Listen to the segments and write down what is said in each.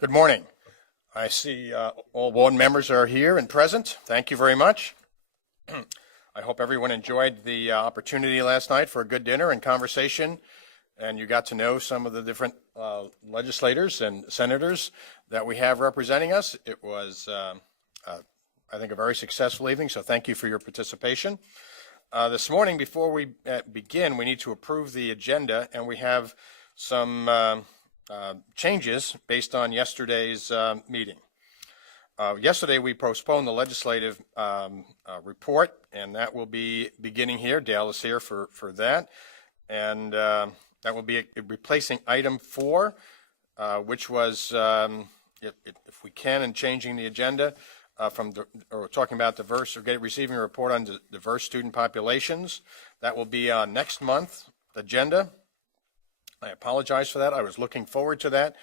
Good morning. I see all board members are here and present. Thank you very much. I hope everyone enjoyed the opportunity last night for a good dinner and conversation, and you got to know some of the different legislators and senators that we have representing us. It was, I think, a very successful evening, so thank you for your participation. This morning, before we begin, we need to approve the agenda, and we have some changes based on yesterday's meeting. Yesterday, we postponed the legislative report, and that will be beginning here. Dale is here for that. And that will be replacing item 4, which was, if we can, in changing the agenda or talking about receiving a report on diverse student populations. That will be on next month's agenda. I apologize for that. I was looking forward to that.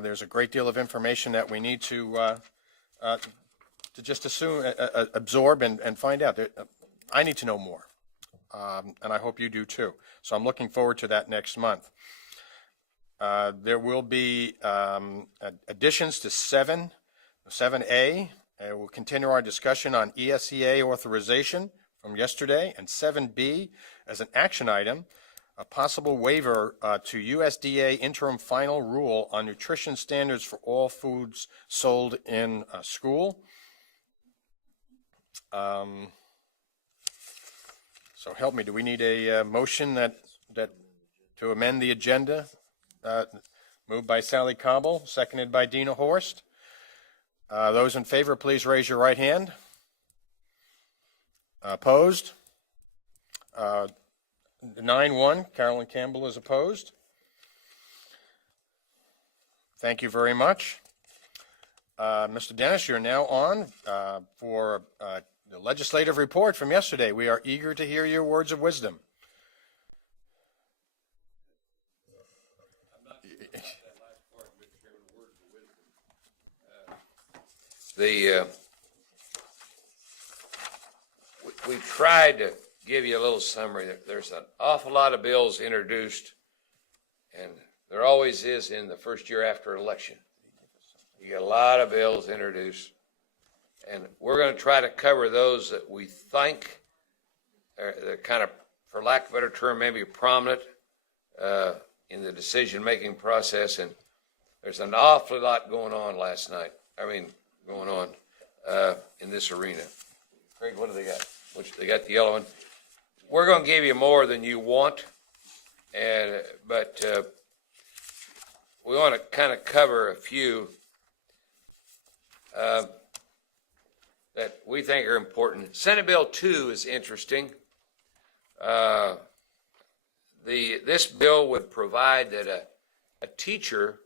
There's a great deal of information that we need to just absorb and find out. I need to know more, and I hope you do too. So I'm looking forward to that next month. There will be additions to 7A. We'll continue our discussion on ESEA authorization from yesterday, and 7B as an action item, a possible waiver to USDA interim final rule on nutrition standards for all foods sold in school. So help me, do we need a motion that to amend the agenda? Moved by Sally Cobble, seconded by Dina Horst. Those in favor, please raise your right hand. Opposed? 9-1, Carolyn Campbell is opposed. Thank you very much. Mr. Dennis, you're now on for the legislative report from yesterday. We are eager to hear your words of wisdom. We tried to give you a little summary. There's an awful lot of bills introduced, and there always is in the first year after election. You get a lot of bills introduced, and we're going to try to cover those that we think are kind of, for lack of a better term, maybe prominent in the decision-making process. And there's an awful lot going on going on in this arena. Craig, what do they got? They got the yellow one. We're going to give you more than you want, but we want to kind of cover a few that we think are important. Senate Bill 2 is interesting. This bill would provide that a teacher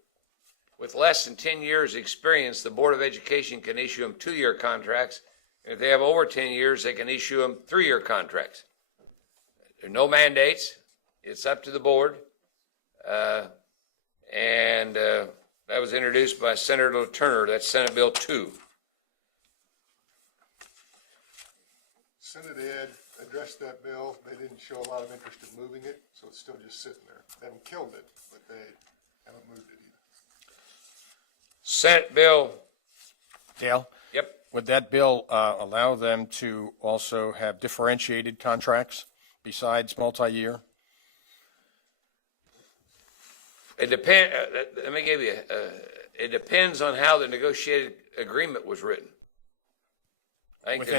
with less than 10 years experience, the Board of Education can issue them 2-year contracts. If they have over 10 years, they can issue them 3-year contracts. There are no mandates. It's up to the board. And that was introduced by Senator Turner. That's Senate Bill 2. Senate Ed addressed that bill. They didn't show a lot of interest in moving it, so it's still just sitting there. They haven't killed it, but they haven't moved it either. Senate Bill. Dale? Yep. Would that bill allow them to also have differentiated contracts besides multi-year? It depends. Let me give you. It depends on how the negotiated agreement was written. I think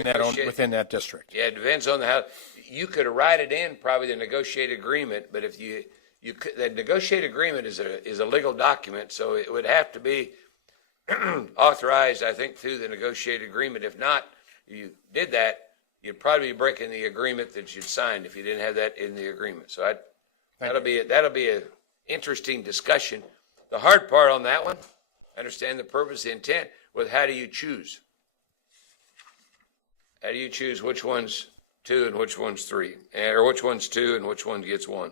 within that district. Yeah, it depends on how you could write it in. Probably the negotiated agreement, but if you could, the negotiated agreement is a legal document, so it would have to be authorized, I think, through the negotiated agreement. If not, you did that, you'd probably be breaking the agreement that you'd signed if you didn't have that in the agreement. So that'll be a interesting discussion. The hard part on that one, understand the purpose, the intent, with how do you choose? How do you choose which one's 2 and which one's 3, or which one's 2 and which one gets 1?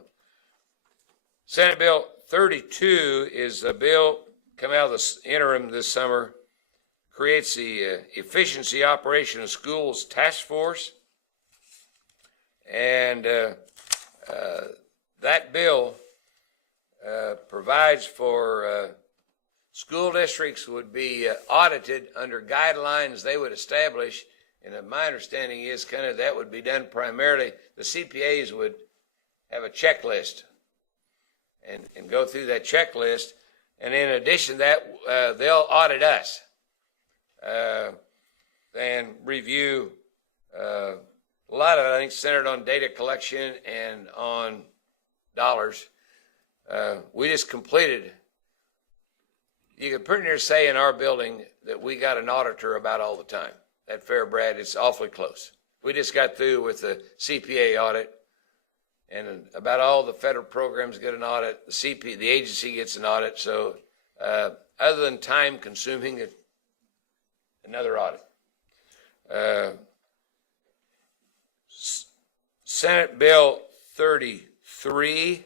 Senate Bill 32 is a bill come out of the interim this summer, creates the Efficiency Operation of Schools Task Force, and that bill provides for school districts would be audited under guidelines they would establish. And my understanding is kind of that would be done primarily, the CPAs would have a checklist and go through that checklist. And in addition to that, they'll audit us and review a lot of it, I think, centered on data collection and on dollars. We just completed, you can pretty near say in our building that we got an auditor about all the time. At Fair Brad, it's awfully close. We just got through with the CPA audit, and about all the federal programs get an audit. The agency gets an audit. So other than time consuming, another audit. Senate Bill 33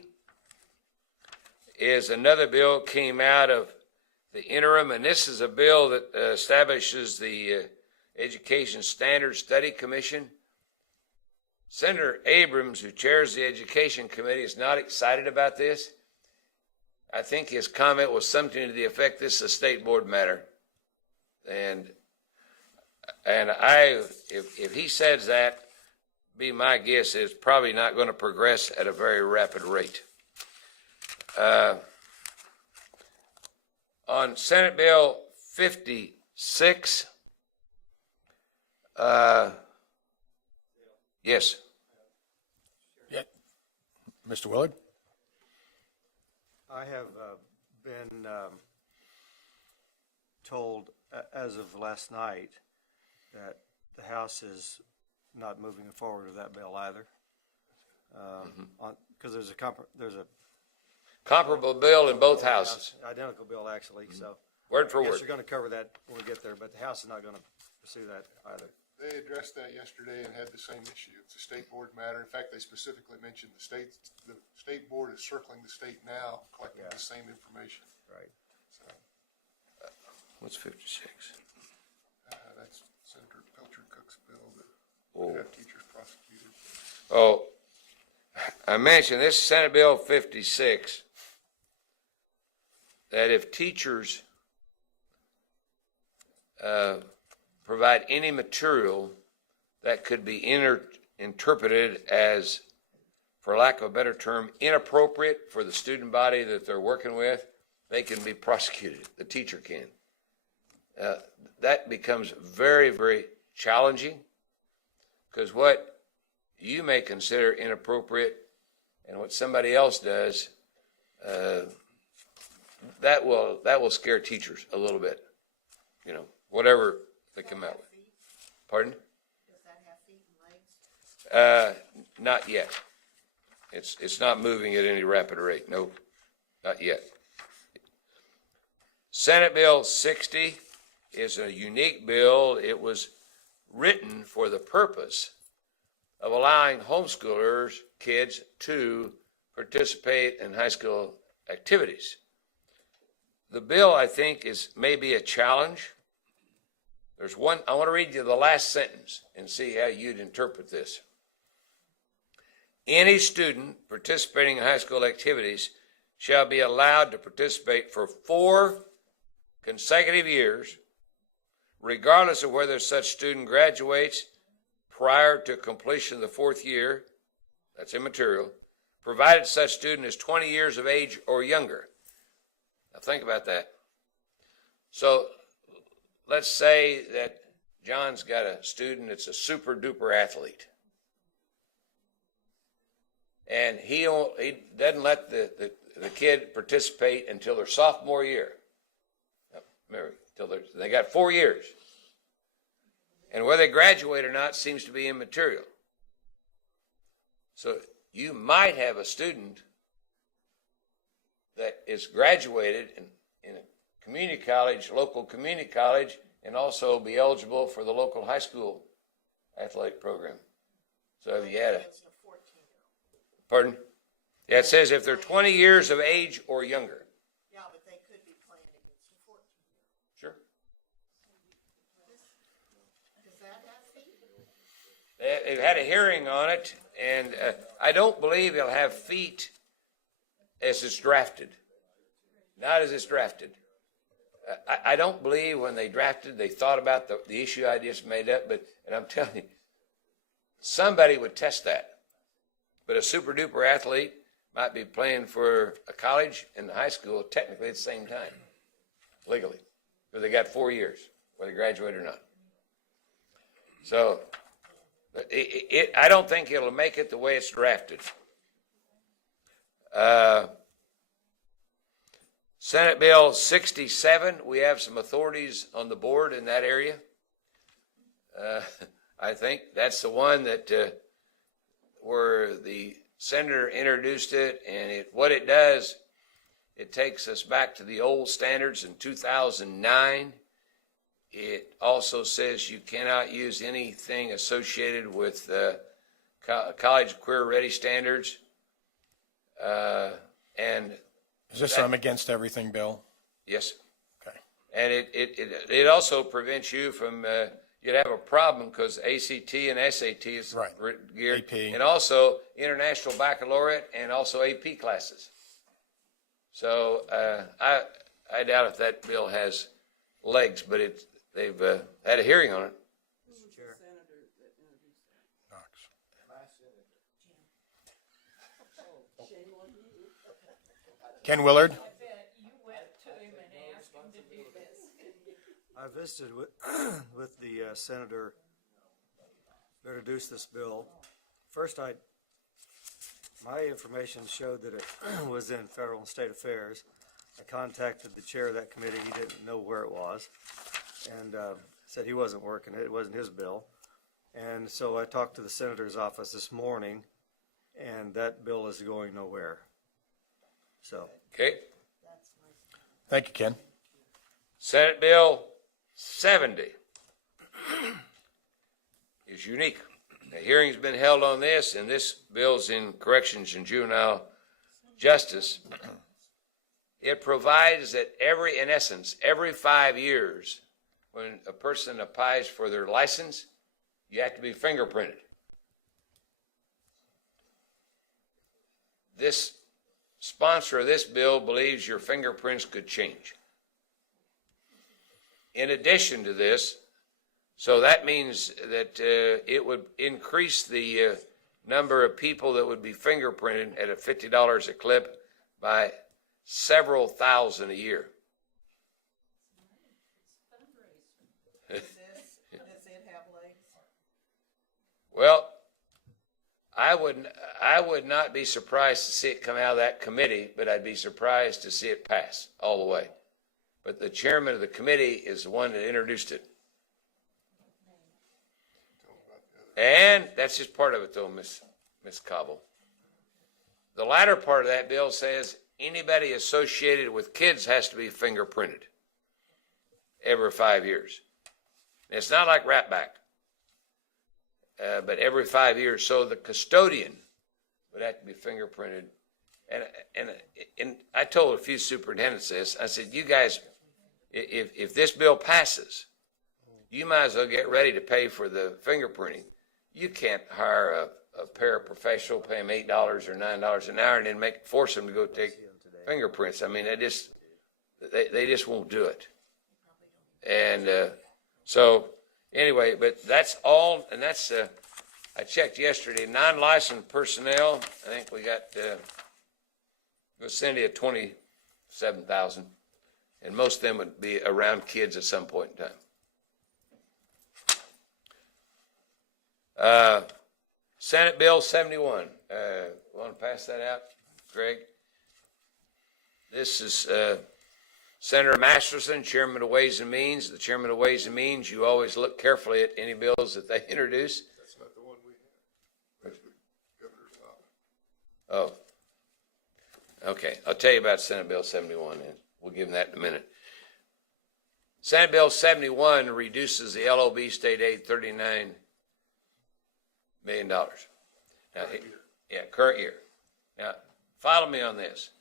is another bill came out of the interim, and this is a bill that establishes the Education Standards Study Commission. Senator Abrams, who chairs the Education Committee, is not excited about this. I think his comment was something to the effect, this is a state board matter. And if he says that, be my guess, it's probably not going to progress at a very rapid rate. On Senate Bill 56, yes. Yeah. Mr. Willard? I have been told as of last night that the House is not moving forward with that bill either. Because there's a Comparable bill in both houses, identical bill actually. So word for I guess word. you're going to cover that when we get there, but the House is not going to pursue that either. They addressed that yesterday and had the same issue. It's a state board matter. In fact, they specifically mentioned the state board is circling the state now, collecting the same information. Right. So, What's 56? that's Senator Pilcher Cook's bill that would have teachers prosecuted. Oh, I mentioned this Senate Bill 56, that if teachers provide any material that could be interpreted as, for lack of a better term, inappropriate for the student body that they're working with, they can be prosecuted. The teacher can. That becomes very, very challenging, because what you may consider inappropriate and what somebody else does, that will scare teachers a little bit, whatever they come out with. Pardon? Does that have feet and legs? Not yet. It's not moving at any rapid rate. No, not yet. Senate Bill 60 is a unique bill. It was written for the purpose of allowing homeschoolers, kids, to participate in high school activities. The bill, I think, is maybe a challenge. There's one, I want to read you the last sentence and see how you'd interpret this. Any student participating in high school activities shall be allowed to participate for 4 consecutive years, regardless of whether such student graduates prior to completion of the 4th year, that's immaterial, provided such student is 20 years of age or younger. Now think about that. So let's say that John's got a student that's a super duper athlete. And he doesn't let the kid participate until their sophomore year. Remember, they got 4 years. And whether they graduate or not seems to be immaterial. So you might have a student that is graduated in a community college, local community college, and also be eligible for the local high school athletic program. So if you had a, Against a 14-year-old. pardon? Yeah, it says if they're 20 years of age or younger. Yeah, but they could be playing against a 14-year-old. Sure. Does that have feet? They've had a hearing on it, and I don't believe it'll have feet as it's drafted. Not as it's drafted. I don't believe when they drafted, they thought about the issue I just made up, and I'm telling you, somebody would test that. But a super duper athlete might be playing for a college and a high school technically at the same time, legally, because they got 4 years, whether they graduate or not. So I don't think it'll make it the way it's drafted. Senate Bill 67, we have some authorities on the board in that area. I think that's the one that where the senator introduced it, and what it does, it takes us back to the old standards in 2009. It also says you cannot use anything associated with college career ready standards. And Is this I'm against everything, Bill? yes, Okay. and it also prevents you from you'd have a problem because ACT and SAT is Right. geared, AP. and also International Baccalaureate and also AP classes. So I doubt if that bill has legs, but they've had a hearing on it. Knox. Ken Willard? You went to him and asked him to do this. I visited with the senator who introduced this bill. First, my information showed that it was in federal and state affairs. I contacted the chair of that committee. He didn't know where it was, and said he wasn't working it. It wasn't his bill. And so I talked to the senator's office this morning, and that bill is going nowhere. So, Okay, Thank you, Ken. Senate Bill 70 is unique. A hearing's been held on this, and this bill's in corrections and juvenile justice. It provides that in essence, every 5 years, when a person applies for their license, you have to be fingerprinted. This sponsor of this bill believes your fingerprints could change. In addition to this, so that means that it would increase the number of people that would be fingerprinted at a $50 a clip by several thousand a year. Does it have legs? Well, I would not be surprised to see it come out of that committee, but I'd be surprised to see it pass all the way. But the chairman of the committee is the one that introduced it. And that's just part of it, though, Miss Cobble. The latter part of that bill says anybody associated with kids has to be fingerprinted every 5 years. And it's not like Ratback, but every 5 years. So the custodian would have to be fingerprinted. And I told a few superintendents this. I said, you guys, if this bill passes, you might as well get ready to pay for the fingerprinting. You can't hire a paraprofessional, pay them $8 or $9 an hour, and then force them to go take fingerprints. I mean, they just won't do it. And so anyway, but that's all, and that's I checked yesterday. Non-licensed personnel, I think we got vicinity of 27,000, and most of them would be around kids at some point in time. Senate Bill 71. Want to pass that out, Greg? This is Senator Masterson, Chairman of Ways and Means. The Chairman of Ways and Means, you always look carefully at any bills that they introduce. That's not the one we have. That's the governor's office. Oh. Okay, I'll tell you about Senate Bill 71, and we'll give them that in a minute. Senate Bill 71 reduces the LOB state aid $39 million. Now, current year. Now, follow me on this.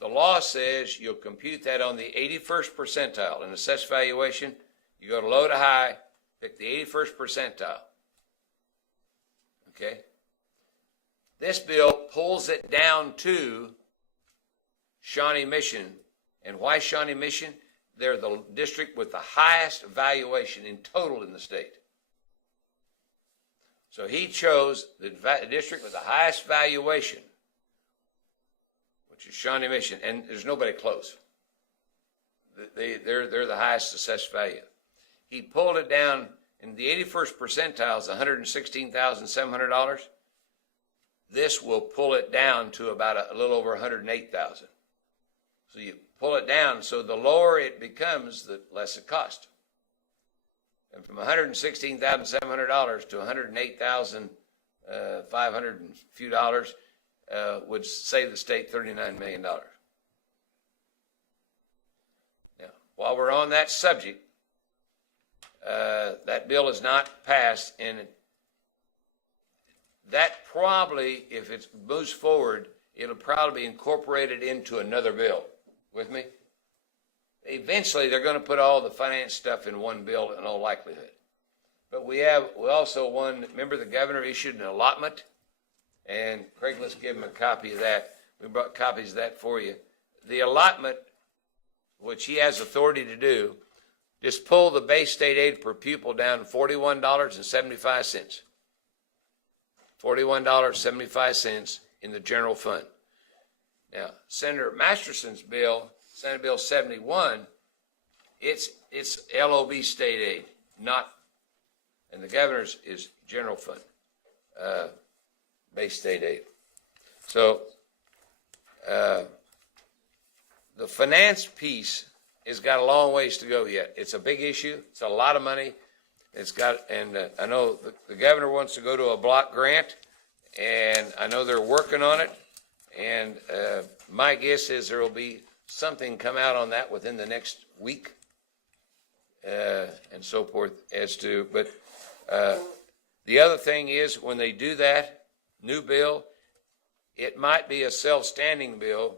The law says you'll compute that on the 81st percentile. In assessed valuation, you go to low to high, pick the 81st percentile. Okay? This bill pulls it down to Shawnee Mission. And why Shawnee Mission? they're the district with the highest valuation in total in the state. So he chose the district with the highest valuation, which is Shawnee Mission, and there's nobody close. They're the highest assessed value. He pulled it down in the 81st percentile is $116,700. This will pull it down to about a little over $108,000. So you pull it down, so the lower it becomes, the less it costs. And from $116,700 to $108,500 and few dollars would save the state $39 million. Now, while we're on that subject, that bill is not passed, and that probably, if it moves forward, it'll probably be incorporated into another bill. With me? Eventually, they're going to put all the finance stuff in one bill in all likelihood. But we also remember the governor issued an allotment, and Craig, let's give him a copy of that. We brought copies of that for you. The allotment, which he has authority to do, just pull the base state aid per pupil down to $41.75. $41.75 in the general fund. Now, Senator Masterson's bill, Senate Bill 71, it's LOB state aid, and the governor's is general fund, base state aid. So, the finance piece has got a long ways to go yet. It's a big issue. It's a lot of money. I know the governor wants to go to a block grant, and I know they're working on it. And my guess is there will be something come out on that within the next week, and so forth but the other thing is when they do that new bill, it might be a self-standing bill,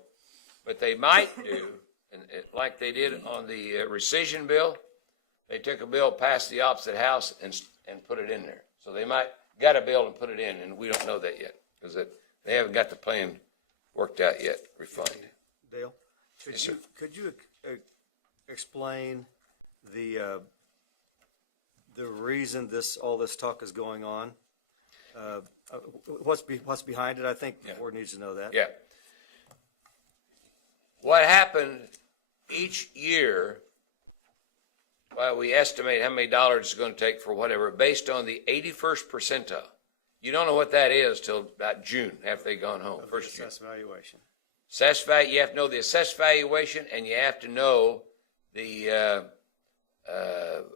but they might do, like they did on the rescission bill, they took a bill past the opposite house and put it in there. So they might got a bill and put it in, and we don't know that yet because they haven't got the plan worked out yet, refined. Dale, could you explain the reason all this talk is going on? What's behind it? I think the board needs to know that. Yeah. What happened each year? Well, we estimate how many dollars it's going to take for whatever, based on the 81st percentile. You don't know what that is till about June after they've gone home. First June. Assessed valuation. You have to know the assessed valuation, and you have to know the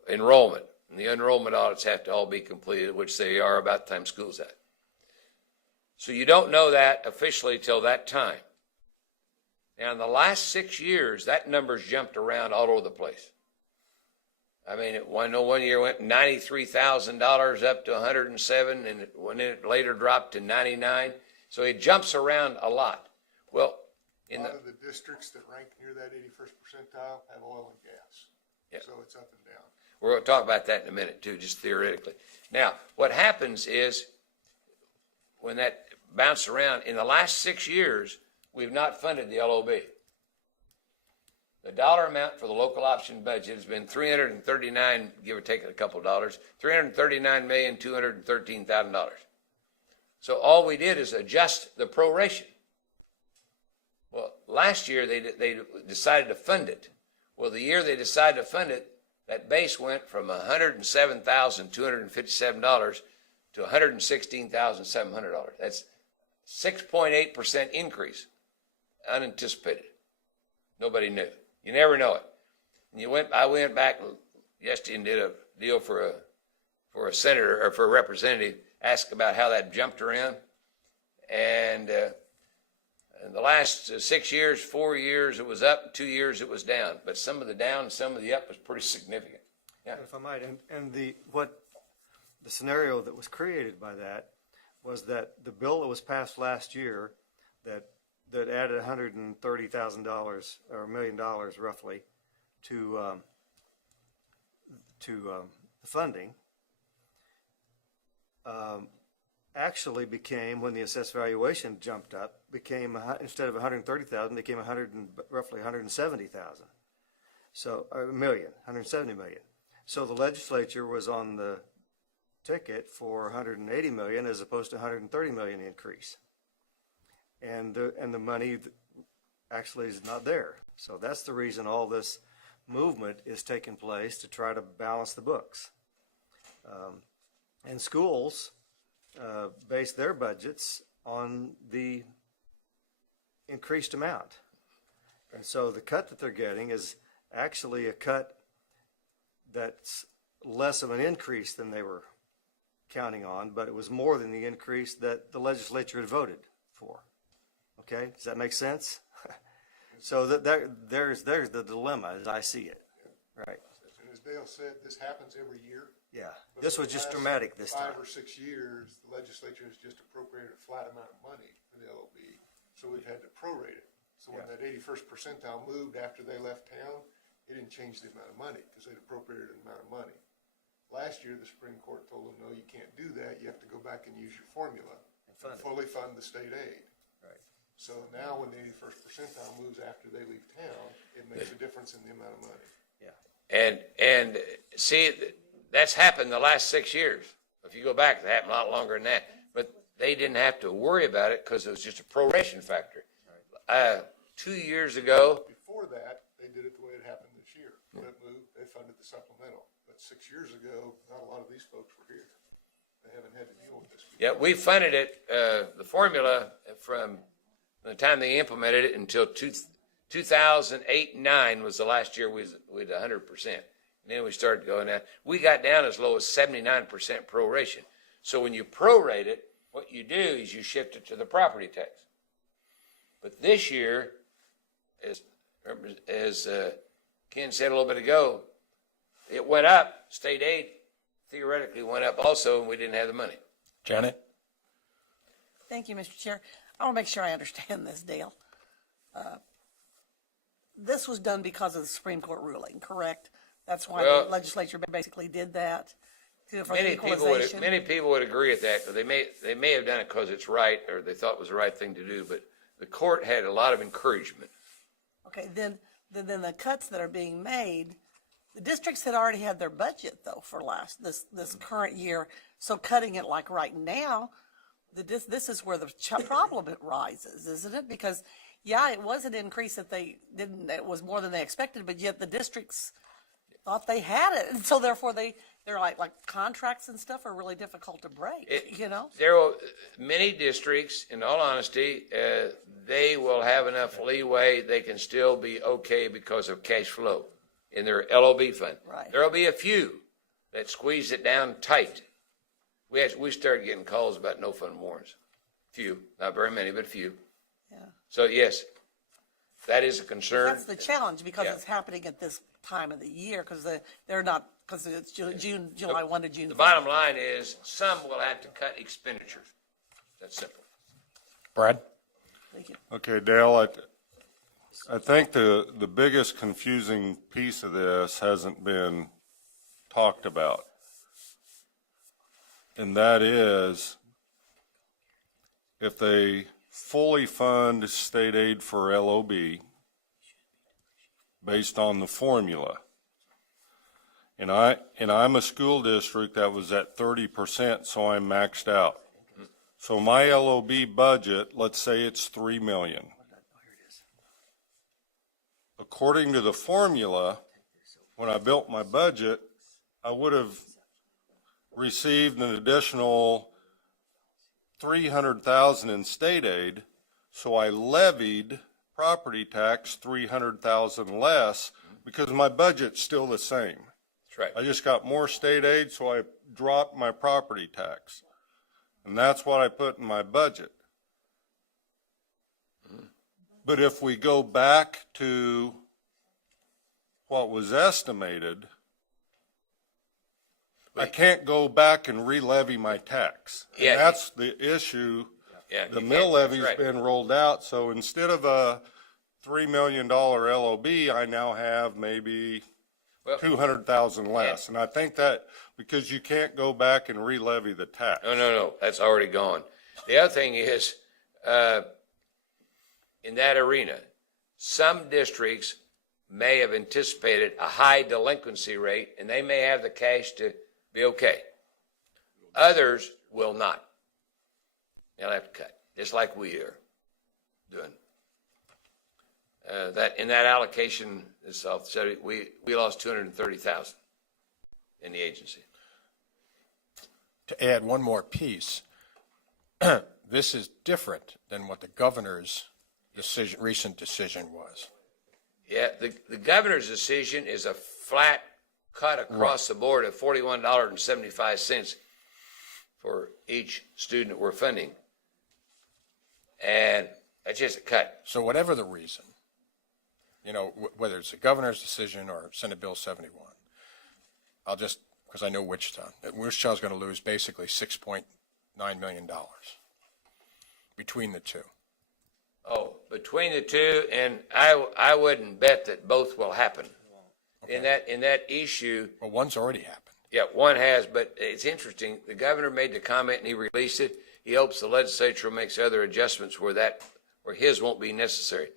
enrollment. And the enrollment audits have to all be completed, which they are about the time school's out. So you don't know that officially till that time. Now, in the last 6 years, that number's jumped around all over the place. I mean, one year went $93,000 up to $107, and it later dropped to $99. So it jumps around a lot. Well, a lot of the districts that rank near that 81st percentile have oil and gas. Yeah. So it's up and down. We're going to talk about that in a minute, too, just theoretically. Now, what happens is when that bounces around, in the last 6 years, we've not funded the LOB. The dollar amount for the local option budget has been $339, give or take a couple of dollars, $339,213,000. So all we did is adjust the proration. Well, last year they decided to fund it. Well, the year they decided to fund it, that base went from $107,257 to $116,700. That's 6.8% increase, unanticipated. Nobody knew. You never know it. And I went back yesterday and did a deal for a senator or for a representative, asked about how that jumped around, and in the last 6 years, 4 years, it was up. 2 years, it was down. But some of the down, some of the up was pretty significant. Yeah. If I might, and the scenario that was created by that was that the bill that was passed last year that added $130,000 or $1 million roughly to the funding actually became, when the assessed valuation jumped up, instead of $130,000, became roughly $170,000. So, a million, 170 million. So the legislature was on the ticket for 180 million as opposed to 130 million increase. And the money actually is not there. So that's the reason all this movement is taking place, to try to balance the books. And schools base their budgets on the increased amount. And so the cut that they're getting is actually a cut that's less of an increase than they were counting on, but it was more than the increase that the legislature had voted for. Okay, does that make sense? So there's the dilemma as I see it, right? And as Dale said, this happens every year. Yeah, But this for was the just last dramatic this time. 5 or 6 years, the legislature has just appropriated a flat amount of money for the LOB, so we've had to prorate it. So when Yeah. that 81st percentile moved after they left town, it didn't change the amount of money, because they'd appropriated an amount of money. Last year, the Supreme Court told them, no, you can't do that, you have to go back and use your formula And fund and it. fully fund the state aid. Right. So now when the 81st percentile moves after they leave town, it makes a difference in the amount of money. Yeah. And see, that's happened the last 6 years. If you go back, it happened a lot longer than that. But they didn't have to worry about it because it was just a proration factor. 2 years ago, Before that, they did it the way it happened this year. When it moved, they funded the supplemental. But 6 years ago, not a lot of these folks were here. They haven't had to deal with this before. yeah, we funded it, the formula from the time they implemented it until 2008 and 9 was the last year we had 100%. And then we started going down. We got down as low as 79% proration. So when you prorate it, what you do is you shift it to the property tax. But this year, as Ken said a little bit ago, it went up. State aid theoretically went up also, and we didn't have the money. Janet? Thank you, Mr. Chair. I want to make sure I understand this, Dale. This was done because of the Supreme Court ruling, correct? That's why Well- the legislature basically did that? For the Many people would agree with that, but they may have done it because it's right, or they thought it was the right thing to do. But the court had a lot of encouragement. Okay, then the cuts that are being made, the districts had already had their budget though for this current year. So cutting it like right now, this is where the problem rises, isn't it? Because yeah, it was an increase that it was more than they expected, but yet the districts thought they had it. And so therefore they're like contracts and stuff are really difficult to break, you know? There are many districts, in all honesty, they will have enough leeway. They can still be okay because of cash flow in their LOB fund. Right. There will be a few that squeeze it down tight. We started getting calls about no fund warrants. Few, not very many, but few. Yeah. So yes, that is a concern. That's the challenge because Yeah. it's happening at this time of the year because they're not, because it's July 1 to June The 30. bottom line is some will have to cut expenditures. That's simple. Brad? Thank you. Okay, Dale, I think the biggest confusing piece of this hasn't been talked about. And that is, if they fully fund state aid for LOB based on the formula, and I'm a school district that was at 30%, so I'm maxed out. So my LOB budget, let's say it's 3 million. According to the formula, when I built my budget, I would have received an additional 300,000 in state aid, so I levied property tax 300,000 less because my budget's still the same. That's right. I just got more state aid, so I dropped my property tax. And that's what I put in my budget. But if we go back to what was estimated, I can't go back and re-levy my tax. And Yeah. that's the issue. Yeah, The you mill can't- levy's that's right. been rolled out, so instead of a $3 million LOB, I now have maybe Well- 200,000 less. And I think that, because you can't go back and re-levy the tax. No, that's already gone. The other thing is, in that arena, some districts may have anticipated a high delinquency rate, and they may have the cash to be okay. Others will not. They'll have to cut, just like we are doing. That in that allocation, we lost 230,000 in the agency. To add one more piece, this is different than what the governor's recent decision was. Yeah, the governor's decision is a flat cut across the board of $41.75 for each student that we're funding. And that's just a cut. So whatever the reason, whether it's the governor's decision or Senate Bill 71, because I know Wichita's going to lose basically $6.9 million between the two. Oh, between the two, and I wouldn't bet that both will happen. Okay. In that issue. Well, one's already happened. Yeah, one has, but it's interesting. The governor made the comment and he released it. He hopes the legislature makes other adjustments where his won't be necessary.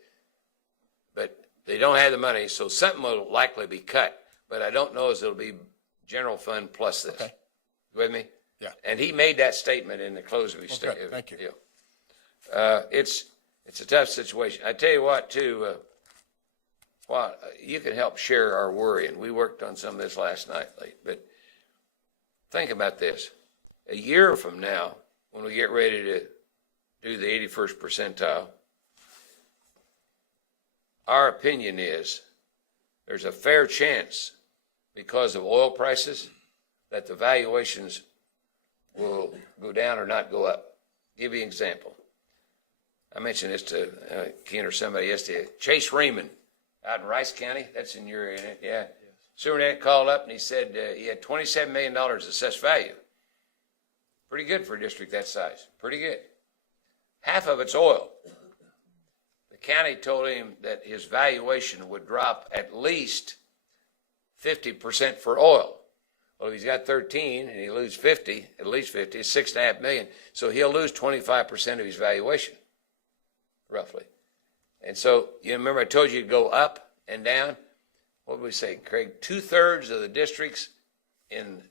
But they don't have the money, so something will likely be cut. But I don't know as it'll be general fund plus this. Okay. You with me? Yeah. And he made that statement in the close of his statement. Thank you. It's a tough situation. I tell you what, too, you can help share our worry, and we worked on some of this last night, but think about this. A year from now, when we get ready to do the 81st percentile, our opinion is there's a fair chance, because of oil prices, that the valuations will go down or not go up. Give you an example. I mentioned this to Ken or somebody yesterday. Chase Raymond out in Rice County, that's in your area, yeah. Superintendent called up and he said he had $27 million assessed value. Pretty good for a district that size, pretty good. Half of it's oil. The county told him that his valuation would drop at least 50% for oil. Well, if he's got 13 and he loses 50, at least 50, it's $6.5 million. So he'll lose 25% of his valuation, roughly. And so, you remember I told you to go up and down? What did we say, Craig? 2/3 of the districts in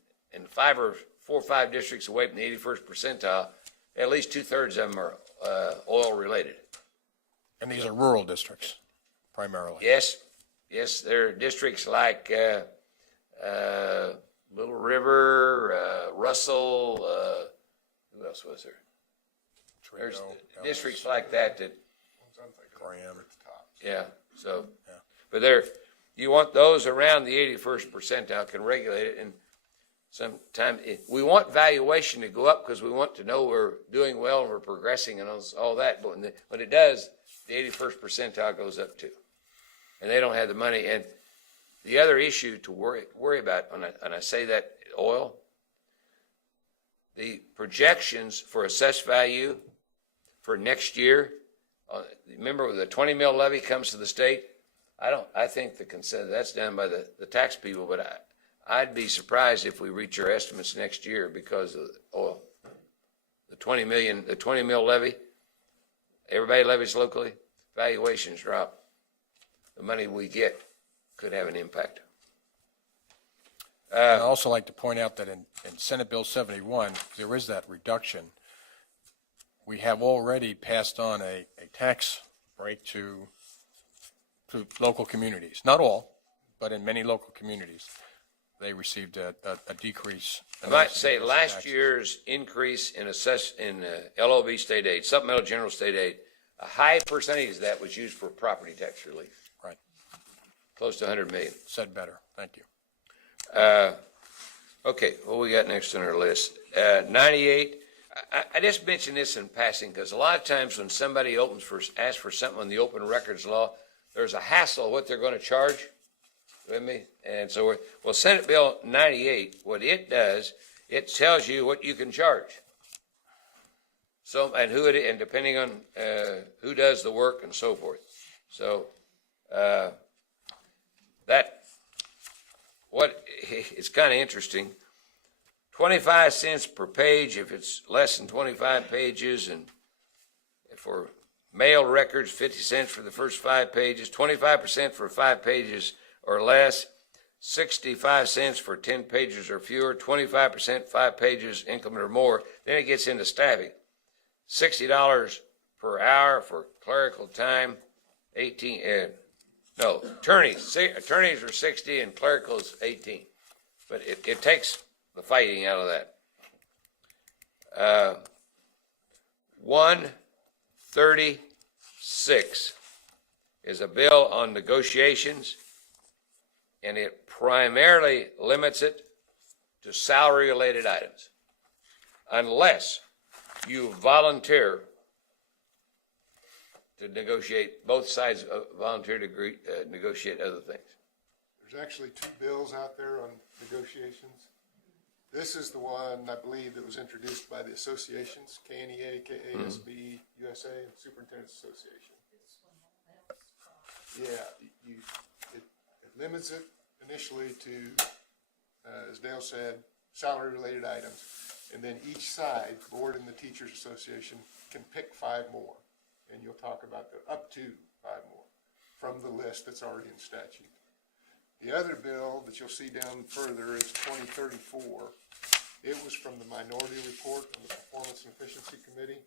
4 or 5 districts away from the 81st percentile, at least 2/3 of them are oil related. And these are rural districts, primarily. Yes, there are districts like Little River, Russell, who else was there? There's districts like that. Graham. Yeah, so, yeah. But you want those around the 81st percentile can regulate it, and sometimes we want valuation to go up because we want to know we're doing well and we're progressing and all that, but when it does, the 81st percentile goes up too. And they don't have the money. And the other issue to worry about, and I say that oil, the projections for assessed value for next year, remember when the 20 mil levy comes to the state, I think that's done by the tax people, but I'd be surprised if we reach our estimates next year because of oil. The 20 mil levy, everybody levies locally, valuations drop. The money we get could have an impact. I'd also like to point out that in Senate Bill 71, there is that reduction. We have already passed on a tax break to local communities. Not all, but in many local communities, they received a decrease. I might say last year's increase in LOB state aid, supplemental general state aid, a high percentage of that was used for property tax relief. Right. Close to 100 million. Said better. Thank you. Okay, what we got next on our list? 98. I just mentioned this in passing because a lot of times when somebody asks for something on the open records law, there's a hassle of what they're going to charge. With me? And so, Senate Bill 98, what it does, it tells you what you can charge. So, and who and depending on who does the work and so forth. So, it's kind of interesting. 25 cents per page if it's less than 25 pages, and for Mail records, 50 cents for the first 5 pages, 25% for 5 pages or less, 65 cents for 10 pages or fewer, 25% 5 pages income or more. Then it gets into staffing. $60 per hour for clerical time, attorneys are 60 and clerical is 18. But it takes the fighting out of that. 136 is a bill on negotiations, and it primarily limits it to salary-related items, unless you volunteer to negotiate, both sides volunteer to negotiate other things. There's actually 2 bills out there on negotiations. This is the one, I believe, that was introduced by the associations, KNEA, KSDE, USA, and Superintendent's Association. Yeah, it limits it initially to, as Dale said, salary-related items. And then each side, board and the Teachers Association, can pick 5 more. And you'll talk about up to 5 more from the list that's already in statute. The other bill that you'll see down further is 2034. It was from the Minority Report on the Performance and Efficiency Committee,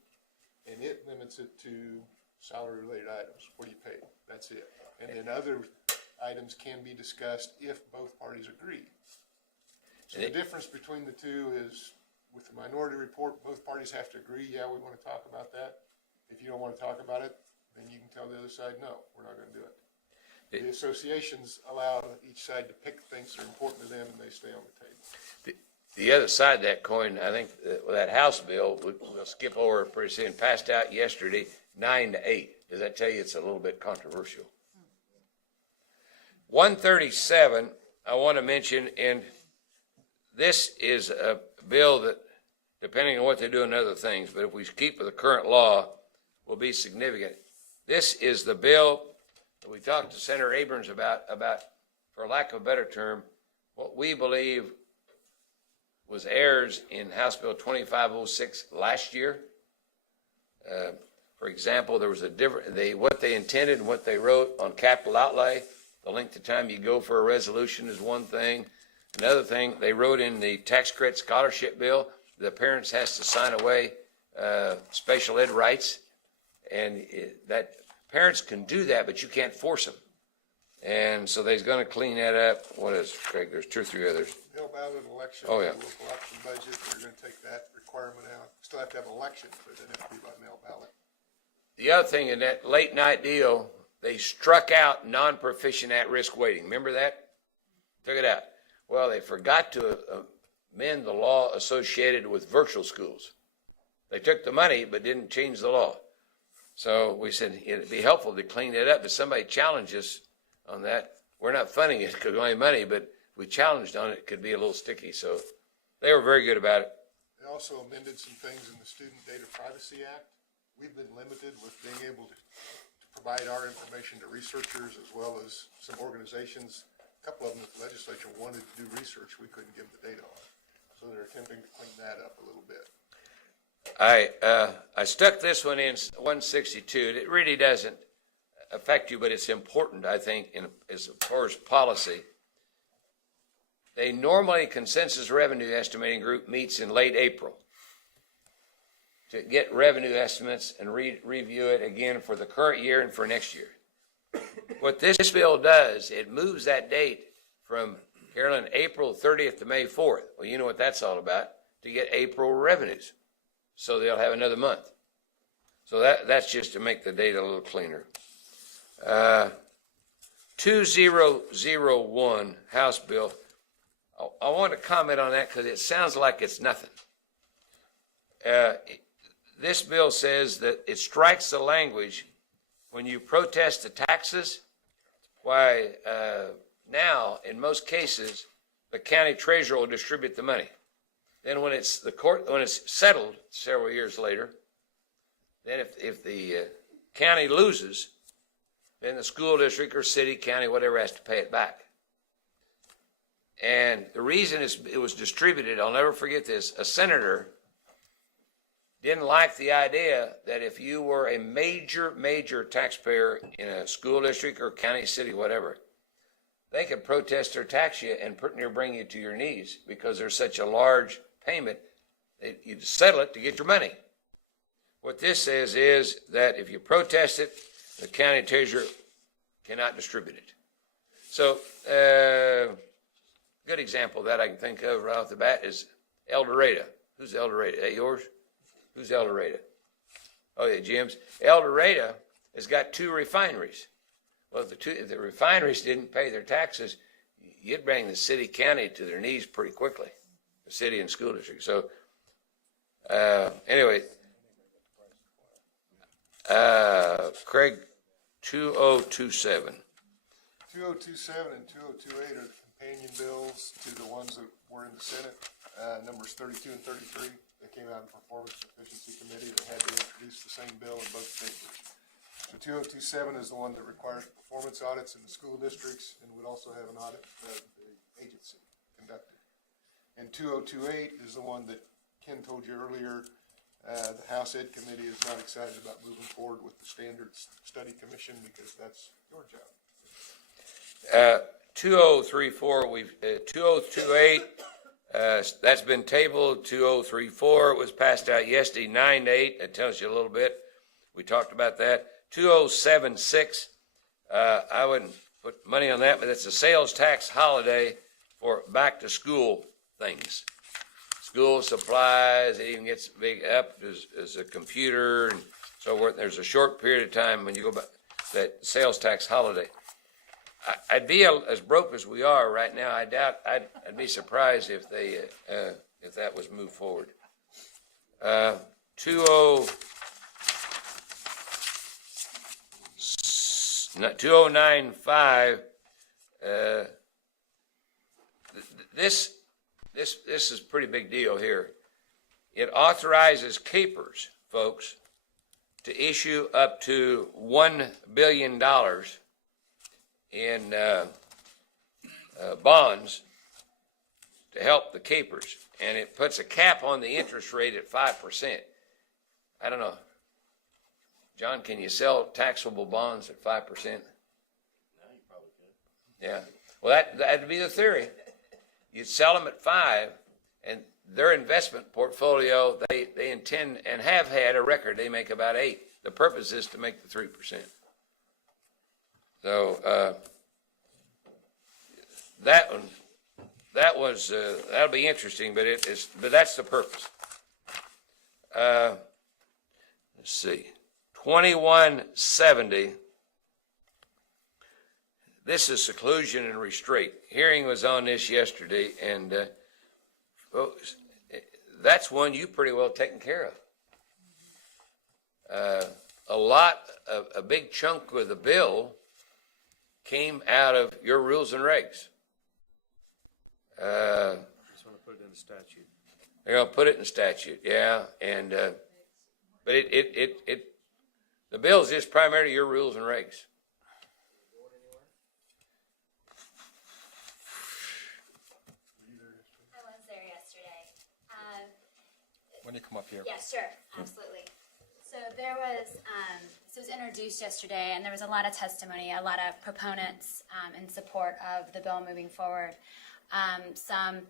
and it limits it to salary-related items. What do you pay? That's it. And then other items can be discussed if both parties agree. So the difference between the two is, with the Minority Report, both parties have to agree, yeah, we want to talk about that. If you don't want to talk about it, then you can tell the other side, no, we're not going to do it. The associations allow each side to pick things that are important to them, and they stay on the table. The other side of that coin, I think that House bill, we'll skip over pretty soon, passed out yesterday, 9-8. Does that tell you it's a little bit controversial? 137, I want to mention, and this is a bill that, depending on what they do in other things, but if we keep with the current law, will be significant. This is the bill that we talked to Senator Abrams about, for lack of a better term, what we believe was errors in House Bill 2506 last year. For example, there was what they intended and what they wrote on capital outlay. The length of time you go for a resolution is one thing. Another thing, they wrote in the tax credit scholarship bill, the parents has to sign away special ed rights, and that parents can do that, but you can't force them. And so they're going to clean that up. What is, Craig? There's 2 or 3 others. Mail ballot election, Oh, yeah. local option budget, they're going to take that requirement out. Still have to have an election, but it doesn't have to be by mail ballot. The other thing in that late night deal, they struck out non-proficient at-risk weighting. Remember that? Took it out. Well, they forgot to amend the law associated with virtual schools. They took the money but didn't change the law. So we said it'd be helpful to clean that up. If somebody challenges on that, we're not funding it because we don't have money, but if we challenged on it, it could be a little sticky. So they were very good about it. They also amended some things in the Student Data Privacy Act. We've been limited with being able to provide our information to researchers as well as some organizations. A couple of them, if the legislature wanted to do research, we couldn't give the data on. So they're attempting to clean that up a little bit. I stuck this one in 162. It really doesn't affect you, but it's important, I think, as far as policy. A normally consensus revenue estimating group meets in late April to get revenue estimates and review it again for the current year and for next year. What this bill does, it moves that date from, Carolyn, April 30th to May 4th. Well, you know what that's all about, to get April revenues. So they'll have another month. So that's just to make the date a little cleaner. 2001 House bill. I want to comment on that because it sounds like it's nothing. This bill says that it strikes the language when you protest the taxes. Why, now, in most cases, the county treasurer will distribute the money. Then when it's settled several years later, then if the county loses, then the school district or city, county, whatever, has to pay it back. And the reason it was distributed, I'll never forget this, a senator didn't like the idea that if you were a major taxpayer in a school district or county, city, whatever, they could protest or tax you and bring you to your knees because there's such a large payment that you settle it to get your money. What this says is that if you protest it, the county treasurer cannot distribute it. So, good example that I can think of right off the bat is El Dorado. Who's El Dorado? Is that yours? Who's El Dorado? Oh yeah, Jim's. El Dorado has got 2 refineries. Well, if the refineries didn't pay their taxes, you'd bring the city, county to their knees pretty quickly, the city and school district. So, anyway, Craig, 2027. 2027 and 2028 are the companion bills to the ones that were in the Senate, numbers 32 and 33. They came out in Performance Efficiency Committee that had to introduce the same bill in both chambers. So 2027 is the one that requires performance audits in the school districts and would also have an audit of the agency conducted. And 2028 is the one that Ken told you earlier, the House Ed Committee is not excited about moving forward with the Standards Study Commission because that's your job. 2034, 2028, that's been tabled. 2034 was passed out yesterday, 9-8. That tells you a little bit. We talked about that. 2076, I wouldn't put money on that, but it's a sales tax holiday for back to school things. School supplies, it even gets big up as a computer and so forth. There's a short period of time when you go back, that sales tax holiday. I'd be as broke as we are right now. I doubt I'd be surprised if if that was moved forward. 2095. This is a pretty big deal here. It authorizes KPERS, folks, to issue up to $1 billion in bonds to help the KPERS, and it puts a cap on the interest rate at 5%. I don't know. John, can you sell taxable bonds at 5%? No, you probably could. Yeah. Well, that'd be the theory. You'd sell them at 5%, and their investment portfolio, they intend and have had a record. They make about 8%. The purpose is to make the 3%. So that'll be interesting, but that's the purpose. Let's see, 2170. This is seclusion and restraint. Hearing was on this yesterday, and that's one you pretty well taken care of. A big chunk of the bill came out of your rules and regs. Just want to put it in the statute. They're going to put it in the statute, yeah, and but the bill is just primarily your rules and regs. I was there yesterday. When you come up here. Yeah, sure, absolutely. So there was, this was introduced yesterday, and there was a lot of testimony, a lot of proponents in support of the bill moving forward. Some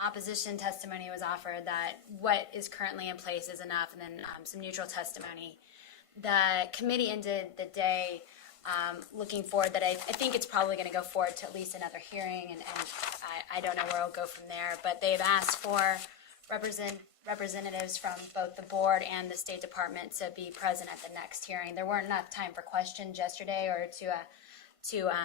opposition testimony was offered that what is currently in place is enough, and then some neutral testimony. The committee ended the day looking forward that I think it's probably going to go forward to at least another hearing, and I don't know where it'll go from there, but they've asked for representatives from both the board and the State Department to be present at the next hearing. There weren't enough time for questions yesterday or to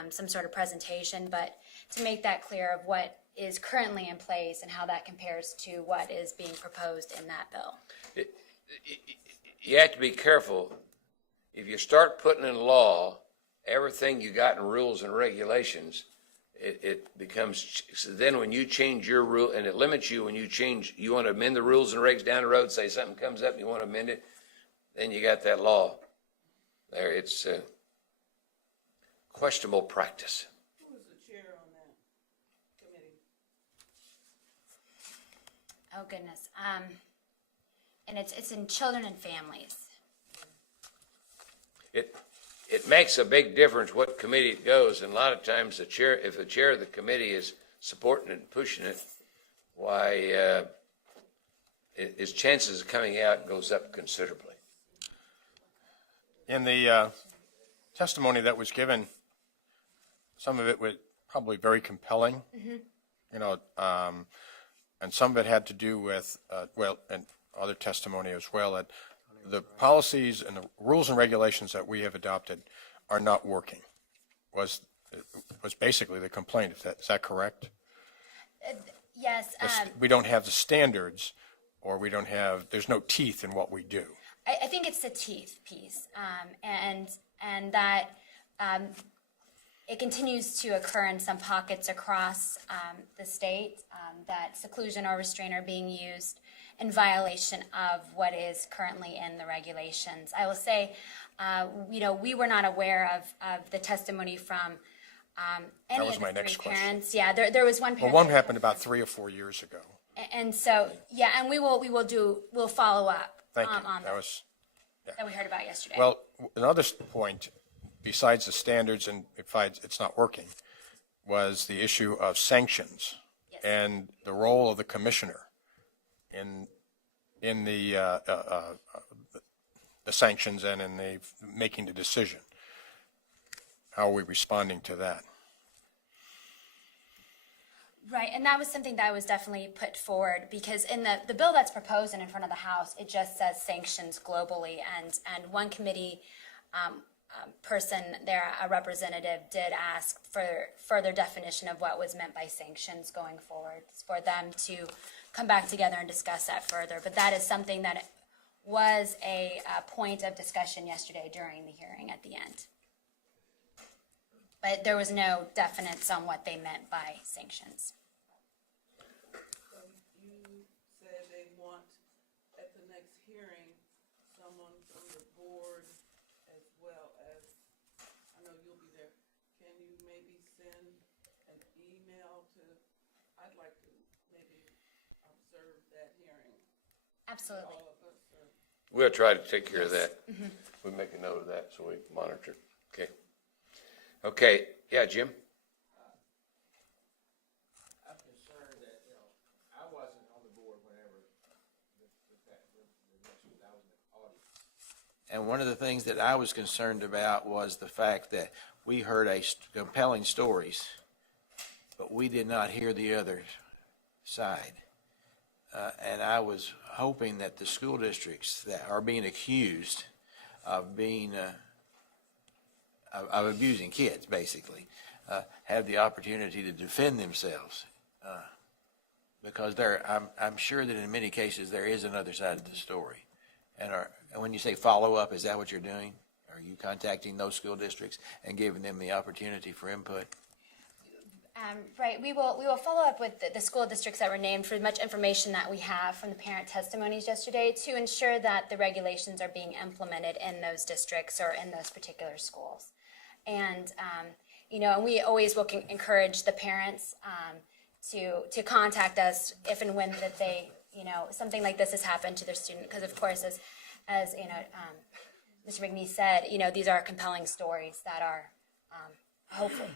some sort of presentation, but to make that clear of what is currently in place and how that compares to what is being proposed in that bill. You have to be careful. If you start putting in law everything you got in rules and regulations, it becomes, then when you change your rule, and it limits you when you change, you want to amend the rules and regs down the road, say something comes up and you want to amend it, then you got that law there. It's questionable practice. Who was the chair on that committee? Oh, goodness. and it's in children and families. It makes a big difference what committee it goes, and a lot of times if the chair of the committee is supporting it and pushing it, why, his chances of coming out goes up considerably. In the testimony that was given, some of it was probably very compelling, you know, and some of it had to do with, and other testimony as well, that the policies and the rules and regulations that we have adopted are not working, was basically the complaint. Is that correct? Yes. We don't have the standards, or there's no teeth in what we do. I think it's the teeth piece, and that it continues to occur in some pockets across the state, that seclusion or restraint are being used in violation of what is currently in the regulations. I will say, we were not aware of the testimony from any was of my the next three question. parents. Yeah, there was one Well, parent. one happened about 3 or 4 years ago. And so, yeah, and we'll follow up Thank you. on that we heard about yesterday. Well, another point, besides the standards and it's not working, was the issue of sanctions Yes. and the role of the commissioner in the sanctions and in the making the decision. How are we responding to that? Right, and that was something that was definitely put forward, because in the bill that's proposed and in front of the House, it just says sanctions globally, and one committee person there, a representative, did ask for further definition of what was meant by sanctions going forward, for them to come back together and discuss that further. But that is something that was a point of discussion yesterday during the hearing at the end. But there was no definites on what they meant by sanctions. You said they want, at the next hearing, someone from the board as well as, I know you'll be there. Can you maybe send an email to, I'd like to maybe observe that hearing, Absolutely. all of us, or We'll try to take care of that. We make a note of that so we monitor. Okay. Okay, yeah, Jim? I'm concerned that, I wasn't on the board whenever I was in the audience. And one of the things that I was concerned about was the fact that we heard compelling stories, but we did not hear the other side. And I was hoping that the school districts that are being accused of being, of abusing kids, basically, have the opportunity to defend themselves. Because I'm sure that in many cases there is another side of the story. And when you say follow up, is that what you're doing? Are you contacting those school districts and giving them the opportunity for input? Right, we will follow up with the school districts that were named for as much information that we have from the parent testimonies yesterday to ensure that the regulations are being implemented in those districts or in those particular schools. And, and we always will encourage the parents to contact us if and when that they, something like this has happened to their student. Because, of course, as Mr. McNee said, these are compelling stories that are hopefully,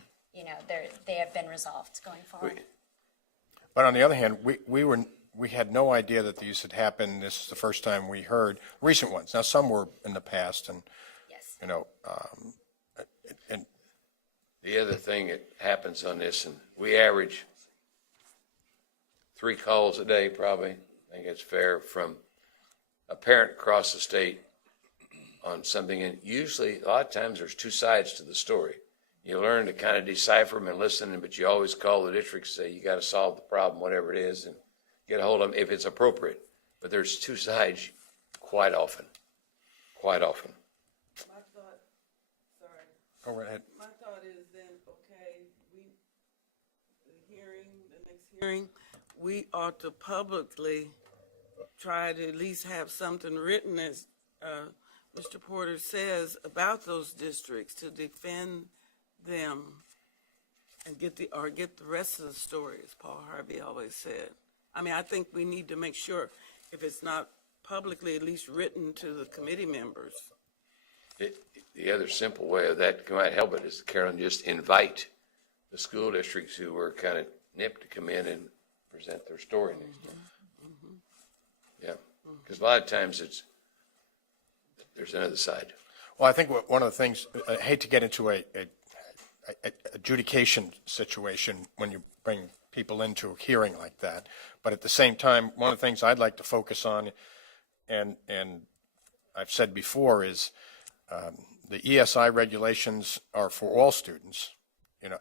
they have been resolved going forward. But on the other hand, we had no idea that these had happened. This is the first time we heard recent ones. Now, some were in the past, and Yes. And The other thing that happens on this, and we average 3 calls a day probably, I think it's fair, from a parent across the state on something, and usually, a lot of times, there's 2 sides to the story. You learn to kind of decipher them and listen, but you always call the district and say, you got to solve the problem, whatever it is, and get a hold of them if it's appropriate. But there's 2 sides quite often. Quite often. my thought, sorry. go right ahead. My thought is then, okay, the next hearing, we ought to publicly try to at least have something written, as Mr. Porter says, about those districts to defend them and get the rest of the story, as Paul Harvey always said. I mean, I think we need to make sure, if it's not publicly at least written to the committee members. The other simple way of that might help it is, Carolyn, just invite the school districts who were kind of nipped to come in and present their story next time. Yeah, because a lot of times there's another side. Well, I think one of the things, I hate to get into a adjudication situation when you bring people into a hearing like that, but at the same time, one of the things I'd like to focus on, and I've said before, is the ESI regulations are for all students,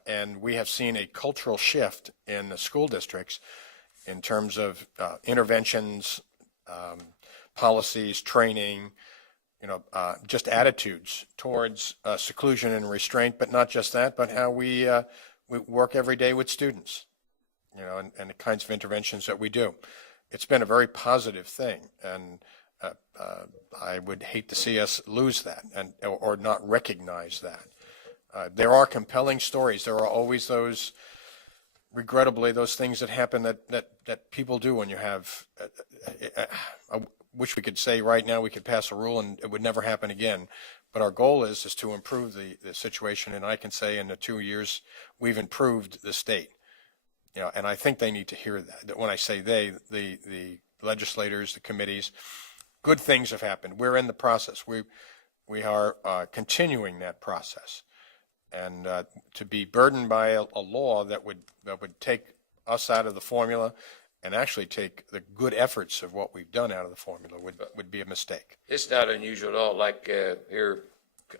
and we have seen a cultural shift in the school districts in terms of interventions, policies, training, just attitudes towards seclusion and restraint, but not just that, but how we work every day with students, and the kinds of interventions that we do. It's been a very positive thing, and I would hate to see us lose that or not recognize that. There are compelling stories. There are always regrettably, those things that happen that people do when you have, I wish we could say right now we could pass a rule and it would never happen again. But our goal is to improve the situation. And I can say in the 2 years, we've improved the state. And I think they need to hear that when I say the legislators, the committees, good things have happened. We're in the process. We are continuing that process. And to be burdened by a law that would take us out of the formula and actually take the good efforts of what we've done out of the formula would be a mistake. It's not unusual at all. Like here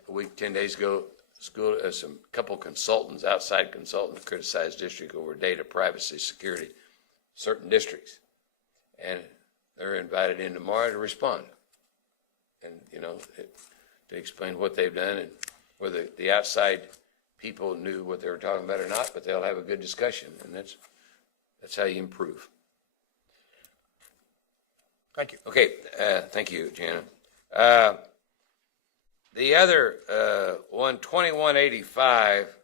a week, 10 days ago, some couple consultants, outside consultants, criticized district over data privacy security, certain districts, and they're invited in tomorrow to respond, and to explain what they've done and whether the outside people knew what they were talking about or not. But they'll have a good discussion, and that's how you improve. Thank you. Okay, thank you, Jana. The other 2185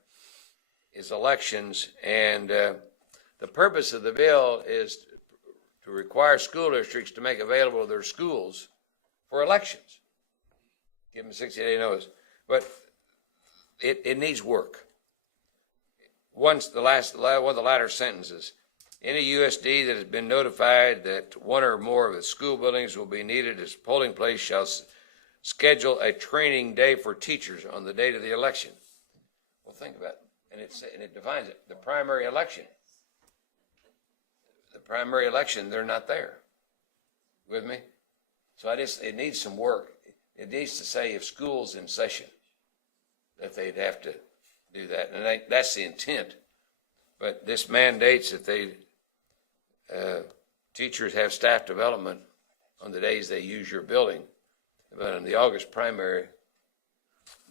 is elections, and the purpose of the bill is to require school districts to make available their schools for elections. Give them a 60-day notice, but it needs work. Once one of the latter sentences. Any USD that has been notified that one or more of the school buildings will be needed as polling place shall schedule a training day for teachers on the date of the election. Well, think about it, and it defines it. The primary election, they're not there. With me? So it needs some work. It needs to say if school's in session, that they'd have to do that, and that's the intent. But this mandates that teachers have staff development on the days they use your building. But in the August primary,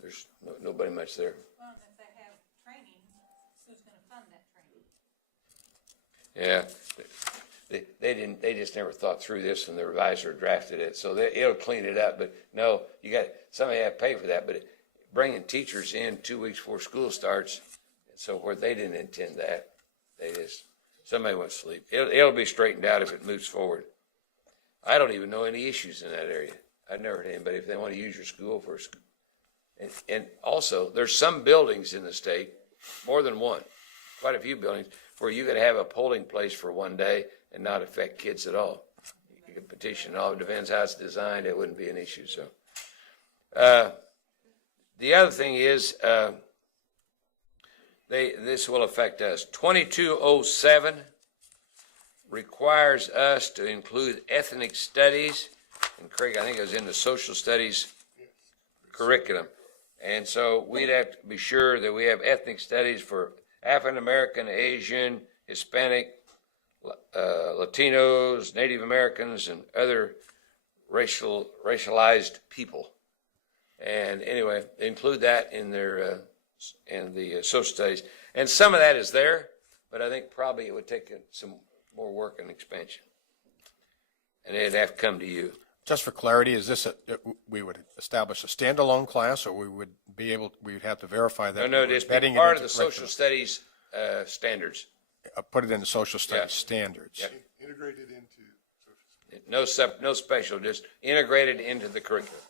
there's nobody much there. Well, if they have training, who's going to fund that training? Yeah, they just never thought through this when the revisor drafted it. So it'll clean it up. But no, somebody have to pay for that. But bringing teachers in 2 weeks before school starts, so where they didn't intend that, somebody went to sleep. It'll be straightened out if it moves forward. I don't even know any issues in that area. I've never heard anybody if they want to use your school for a school. And also, there's some buildings in the state, more than one, quite a few buildings, where you could have a polling place for one day and not affect kids at all. You could petition it all. It depends how it's designed. It wouldn't be an issue. So, the other thing is, this will affect us. 2207 requires us to include ethnic studies, and Craig, I think it was in the social studies curriculum. And so we'd have to be sure that we have ethnic studies for African American, Asian, Hispanic, Latinos, Native Americans, and other racialized people. And anyway, include that in their in the social studies. And some of that is there, but I think probably it would take some more work and expansion. And it'd have to come to you. Just for clarity, is this we would establish a standalone class, or we'd have to verify that? No, this be part of the social studies standards. Put it in the social studies standards. Yep. Integrated into social No special, just integrated into the curriculum.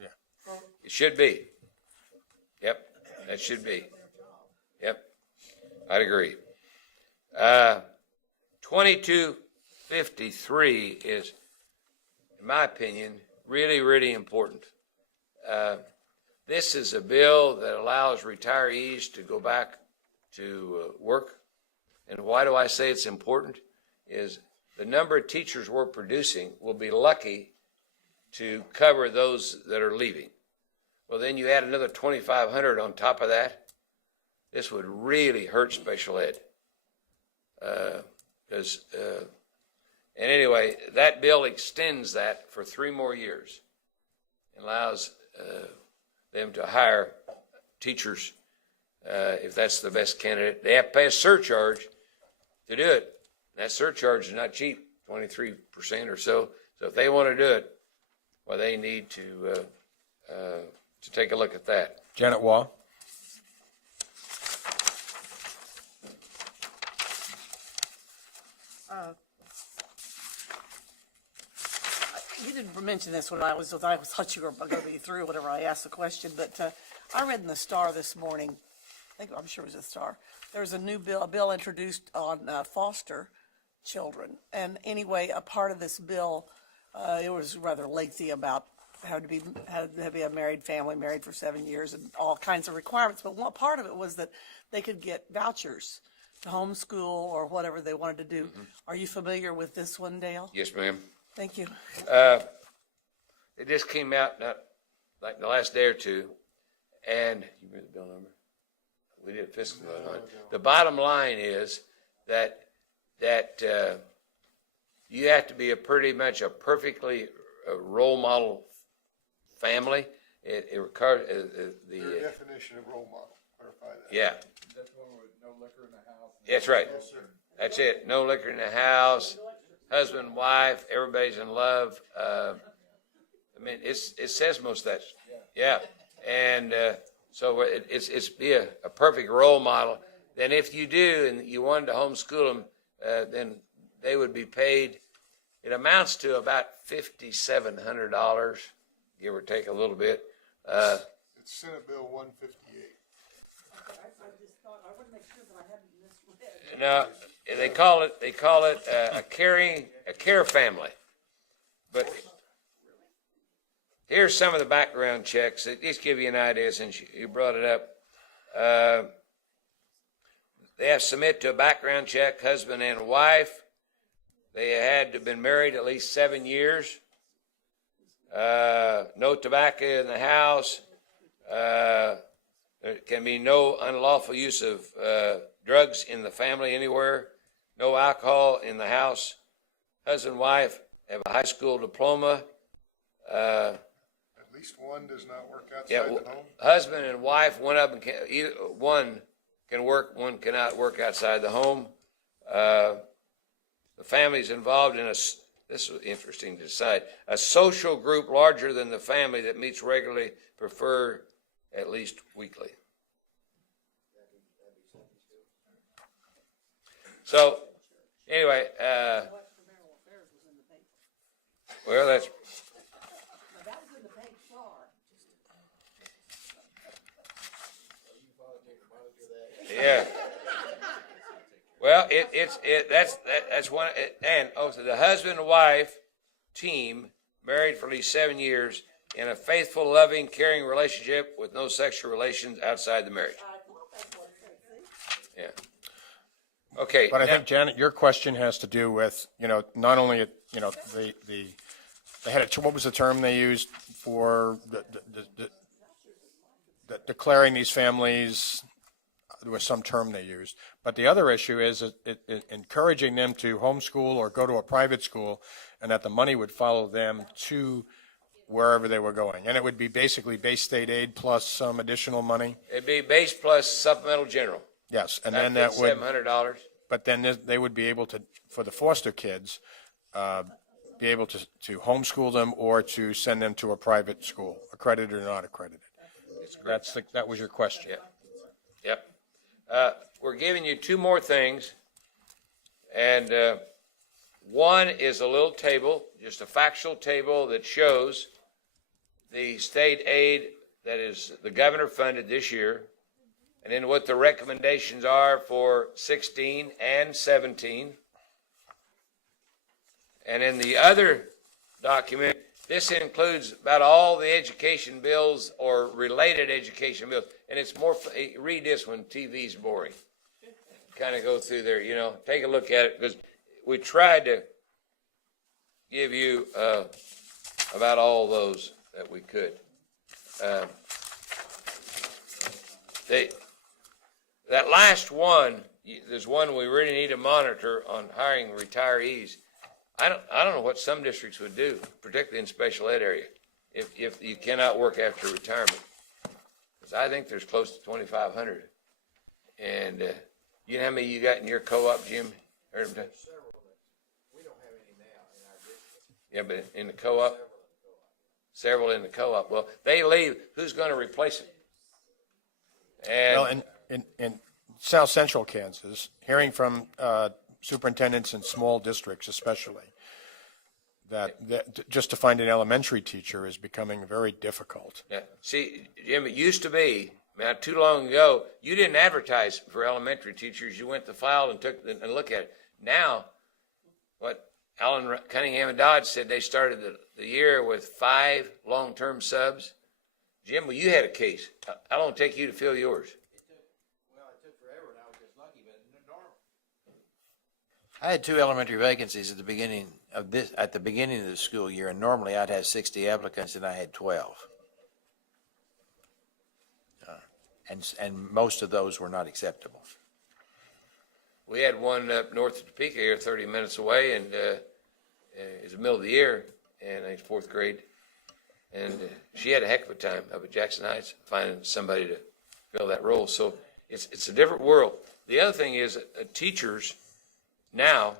Yeah. It should be. Yep, that should be. Yep, I'd agree. 2253 is, in my opinion, really, really important. This is a bill that allows retirees to go back to work. And why do I say it's important? Is the number of teachers we're producing will be lucky to cover those that are leaving. Well, then you add another 2,500 on top of that. This would really hurt special ed. And anyway, that bill extends that for 3 more years. It allows them to hire teachers if that's the best candidate. They have to pay a surcharge to do it. That surcharge is not cheap, 23% or so. So if they want to do it, well, they need to take a look at that. Janet Waugh? You didn't mention this when I thought you were going to be through whenever I asked the question, but I read in the Star this morning, I'm sure it was the Star, there was a bill introduced on foster children. And anyway, a part of this bill, it was rather lengthy about how to be a married family, married for 7 years, and all kinds of requirements. But one part of it was that they could get vouchers to homeschool or whatever they wanted to do. Mm-hmm. Are you familiar with this one, Dale? Yes, ma'am. Thank you. It just came out not like the last day or two, and you remember the bill number? We did fiscal on it. The bottom line is that you have to be pretty much a perfectly role model family. It requires Your definition of role model, clarify that. Yeah. That's one with no liquor in the house. That's right. Yes, sir. That's it. No liquor in the house. Husband, wife, everybody's in love. I mean, it says most of that. Yeah. And so it's be a perfect role model. Then if you do and you wanted to homeschool them, then they would be paid. It amounts to about $5,700, give or take a little bit. It's Senate Bill 158. No, they call it a care family. But here's some of the background checks that just give you an idea since you brought it up. They have to submit to a background check, husband and wife. They had to have been married at least 7 years. No tobacco in the house. There can be no unlawful use of drugs in the family anywhere. No alcohol in the house. Husband and wife have a high school diploma. At least one does not work outside the home. Husband and wife, one of them one can work, one cannot work outside the home. The family's involved in this is interesting to decide, a social group larger than the family that meets regularly, prefer at least weekly. So, anyway, well, that's. Yeah. Well, that's one, and also the husband and wife team married for at least 7 years in a faithful, loving, caring relationship with no sexual relations outside the marriage. Yeah. Okay. But I think, Janet, your question has to do with, not only, they had what was the term they used for declaring these families? There was some term they used. But the other issue is encouraging them to homeschool or go to a private school, and that the money would follow them to wherever they were going. And it would be basically base state aid plus some additional money. It'd be base plus supplemental general. Yes, and then that would. $700. But then they would be able to, for the foster kids, be able to homeschool them or to send them to a private school, accredited or not accredited. That was your question. Yep. We're giving you 2 more things, and One is a little table, just a factual table that shows the state aid that is the governor funded this year, and then what the recommendations are for 16 and 17. And in the other document, this includes about all the education bills or related education bills. And it's more, read this when TV's boring. Kind of go through there, take a look at it, because we tried to give you about all those that we could. That last one, there's one we really need to monitor on hiring retirees. I don't know what some districts would do, particularly in special ed area, if you cannot work after retirement. Because I think there's close to 2,500. And you know how many you got in your co-op, Jim? Several that we don't have any now in our district. Yeah, but in the co-op? Several in the co-op. Well, they leave. Who's going to replace them? Well, in South Central Kansas, hearing from superintendents in small districts especially, that just to find an elementary teacher is becoming very difficult. Yeah. See, Jim, it used to be, not too long ago, you didn't advertise for elementary teachers. You went to file and took and look at it. Now, what Alan Cunningham and Dodge said, they started the year with 5 long-term subs. Jim, well, you had a case. How long did it take you to fill yours? It took forever, and I was just lucky, but normal. I had 2 elementary vacancies at the beginning of the school year, and normally I'd have 60 applicants, and I had 12. And most of those were not acceptable. We had one up north of Topeka here, 30 minutes away, and it was the middle of the year, and I was 4th grade. And she had a heck of a time up at Jackson Heights finding somebody to fill that role. So it's a different world. The other thing is teachers now,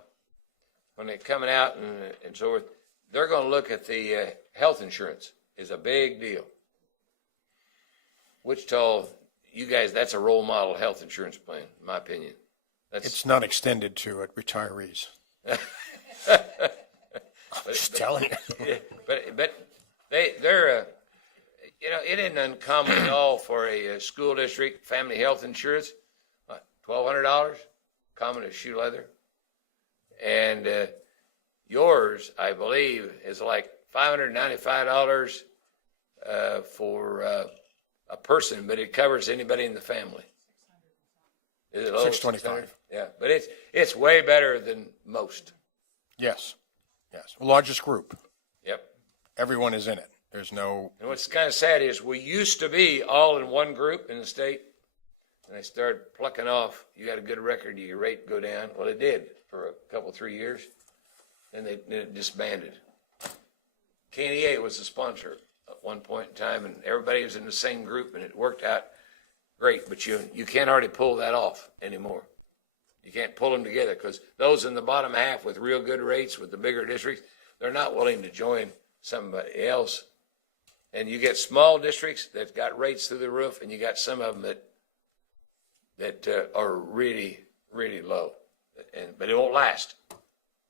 when they're coming out and so forth, they're going to look at the health insurance is a big deal. Wichita, you guys, that's a role model health insurance plan, in my opinion. It's not extended to retirees. Just telling you. But they're it isn't uncommon at all for a school district family health insurance. $1,200, common as shoe leather, and yours, I believe, is like $595 for a person, but it covers anybody in the family. Is it low? $625. Yeah, but it's way better than most. Yes. Largest group. Yep. Everyone is in it. There's no. And what's kind of sad is we used to be all in one group in the state, and they started plucking off. You got a good record, your rate go down. Well, it did for a couple, 3 years, and then it disbanded. KSDE was the sponsor at one point in time, and everybody was in the same group, and it worked out great. But you can't hardly pull that off anymore. You can't pull them together because those in the bottom half with real good rates with the bigger districts, they're not willing to join somebody else. And you get small districts that got rates through the roof, and you got some of them that are really, really low. But it won't last.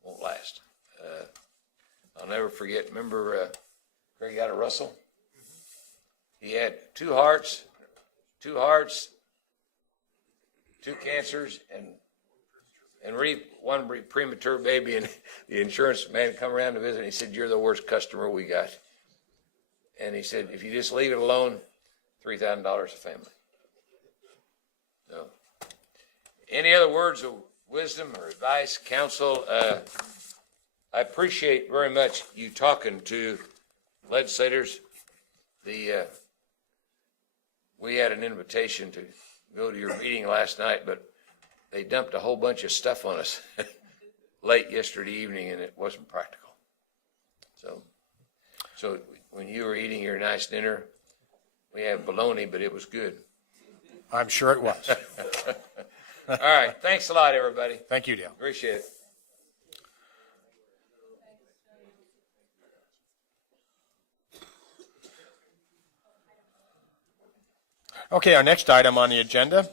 Won't last. I'll never forget. Remember, Greg out of Russell? He had two hearts, 2 cancers, and one premature baby, and the insurance man come around to visit, and he said, "You're the worst customer we got." And he said, "If you just leave it alone, $3,000 a family." So, any other words of wisdom or advice, counsel? I appreciate very much you talking to legislators. We had an invitation to go to your meeting last night, but they dumped a whole bunch of stuff on us late yesterday evening, and it wasn't practical. So when you were eating your nice dinner, we had bologna, but it was good. I'm sure it was. All right. Thanks a lot, everybody. Thank you, Dale. Appreciate it. Okay, our next item on the agenda,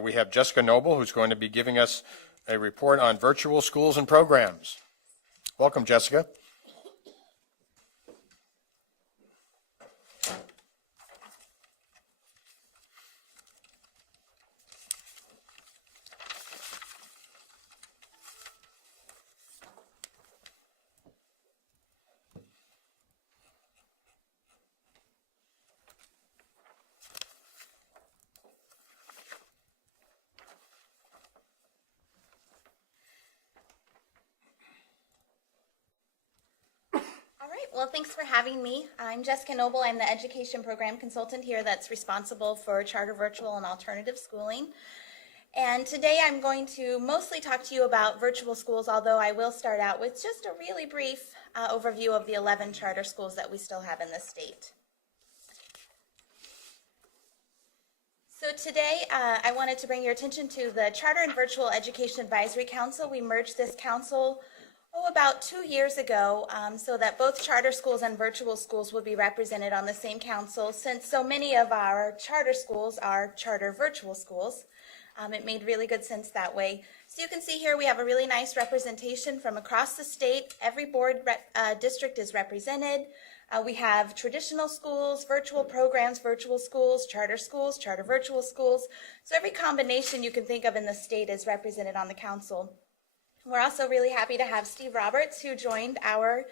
we have Jessica Noble, who's going to be giving us a report on virtual schools and programs. Welcome, Jessica. All right, well, thanks for having me. I'm Jessica Noble. I'm the education program consultant here that's responsible for charter, virtual, and alternative schooling. And today I'm going to mostly talk to you about virtual schools, although I will start out with just a really brief overview of the 11 charter schools that we still have in the state. So today I wanted to bring your attention to the Charter and Virtual Education Advisory Council. We merged this council about 2 years ago, so that both charter schools and virtual schools would be represented on the same council, since so many of our charter schools are charter virtual schools. It made really good sense that way. So you can see here we have a really nice representation from across the state. Every board district is represented. We have traditional schools, virtual programs, virtual schools, charter virtual schools. So every combination you can think of in the state is represented on the council. We're also really happy to have Steve Roberts, who joined our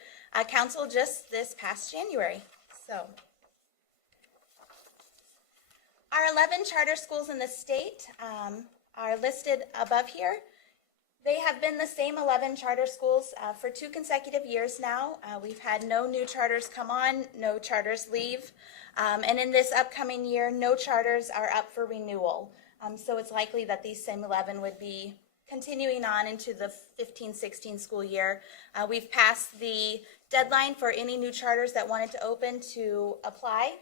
council just this past January. So, our 11 charter schools in the state are listed above here. They have been the same 11 charter schools for 2 consecutive years now. We've had no new charters come on, no charters leave, and in this upcoming year, no charters are up for renewal. So it's likely that these same 11 would be continuing on into the 15-16 school year. We've passed the deadline for any new charters that wanted to open to apply,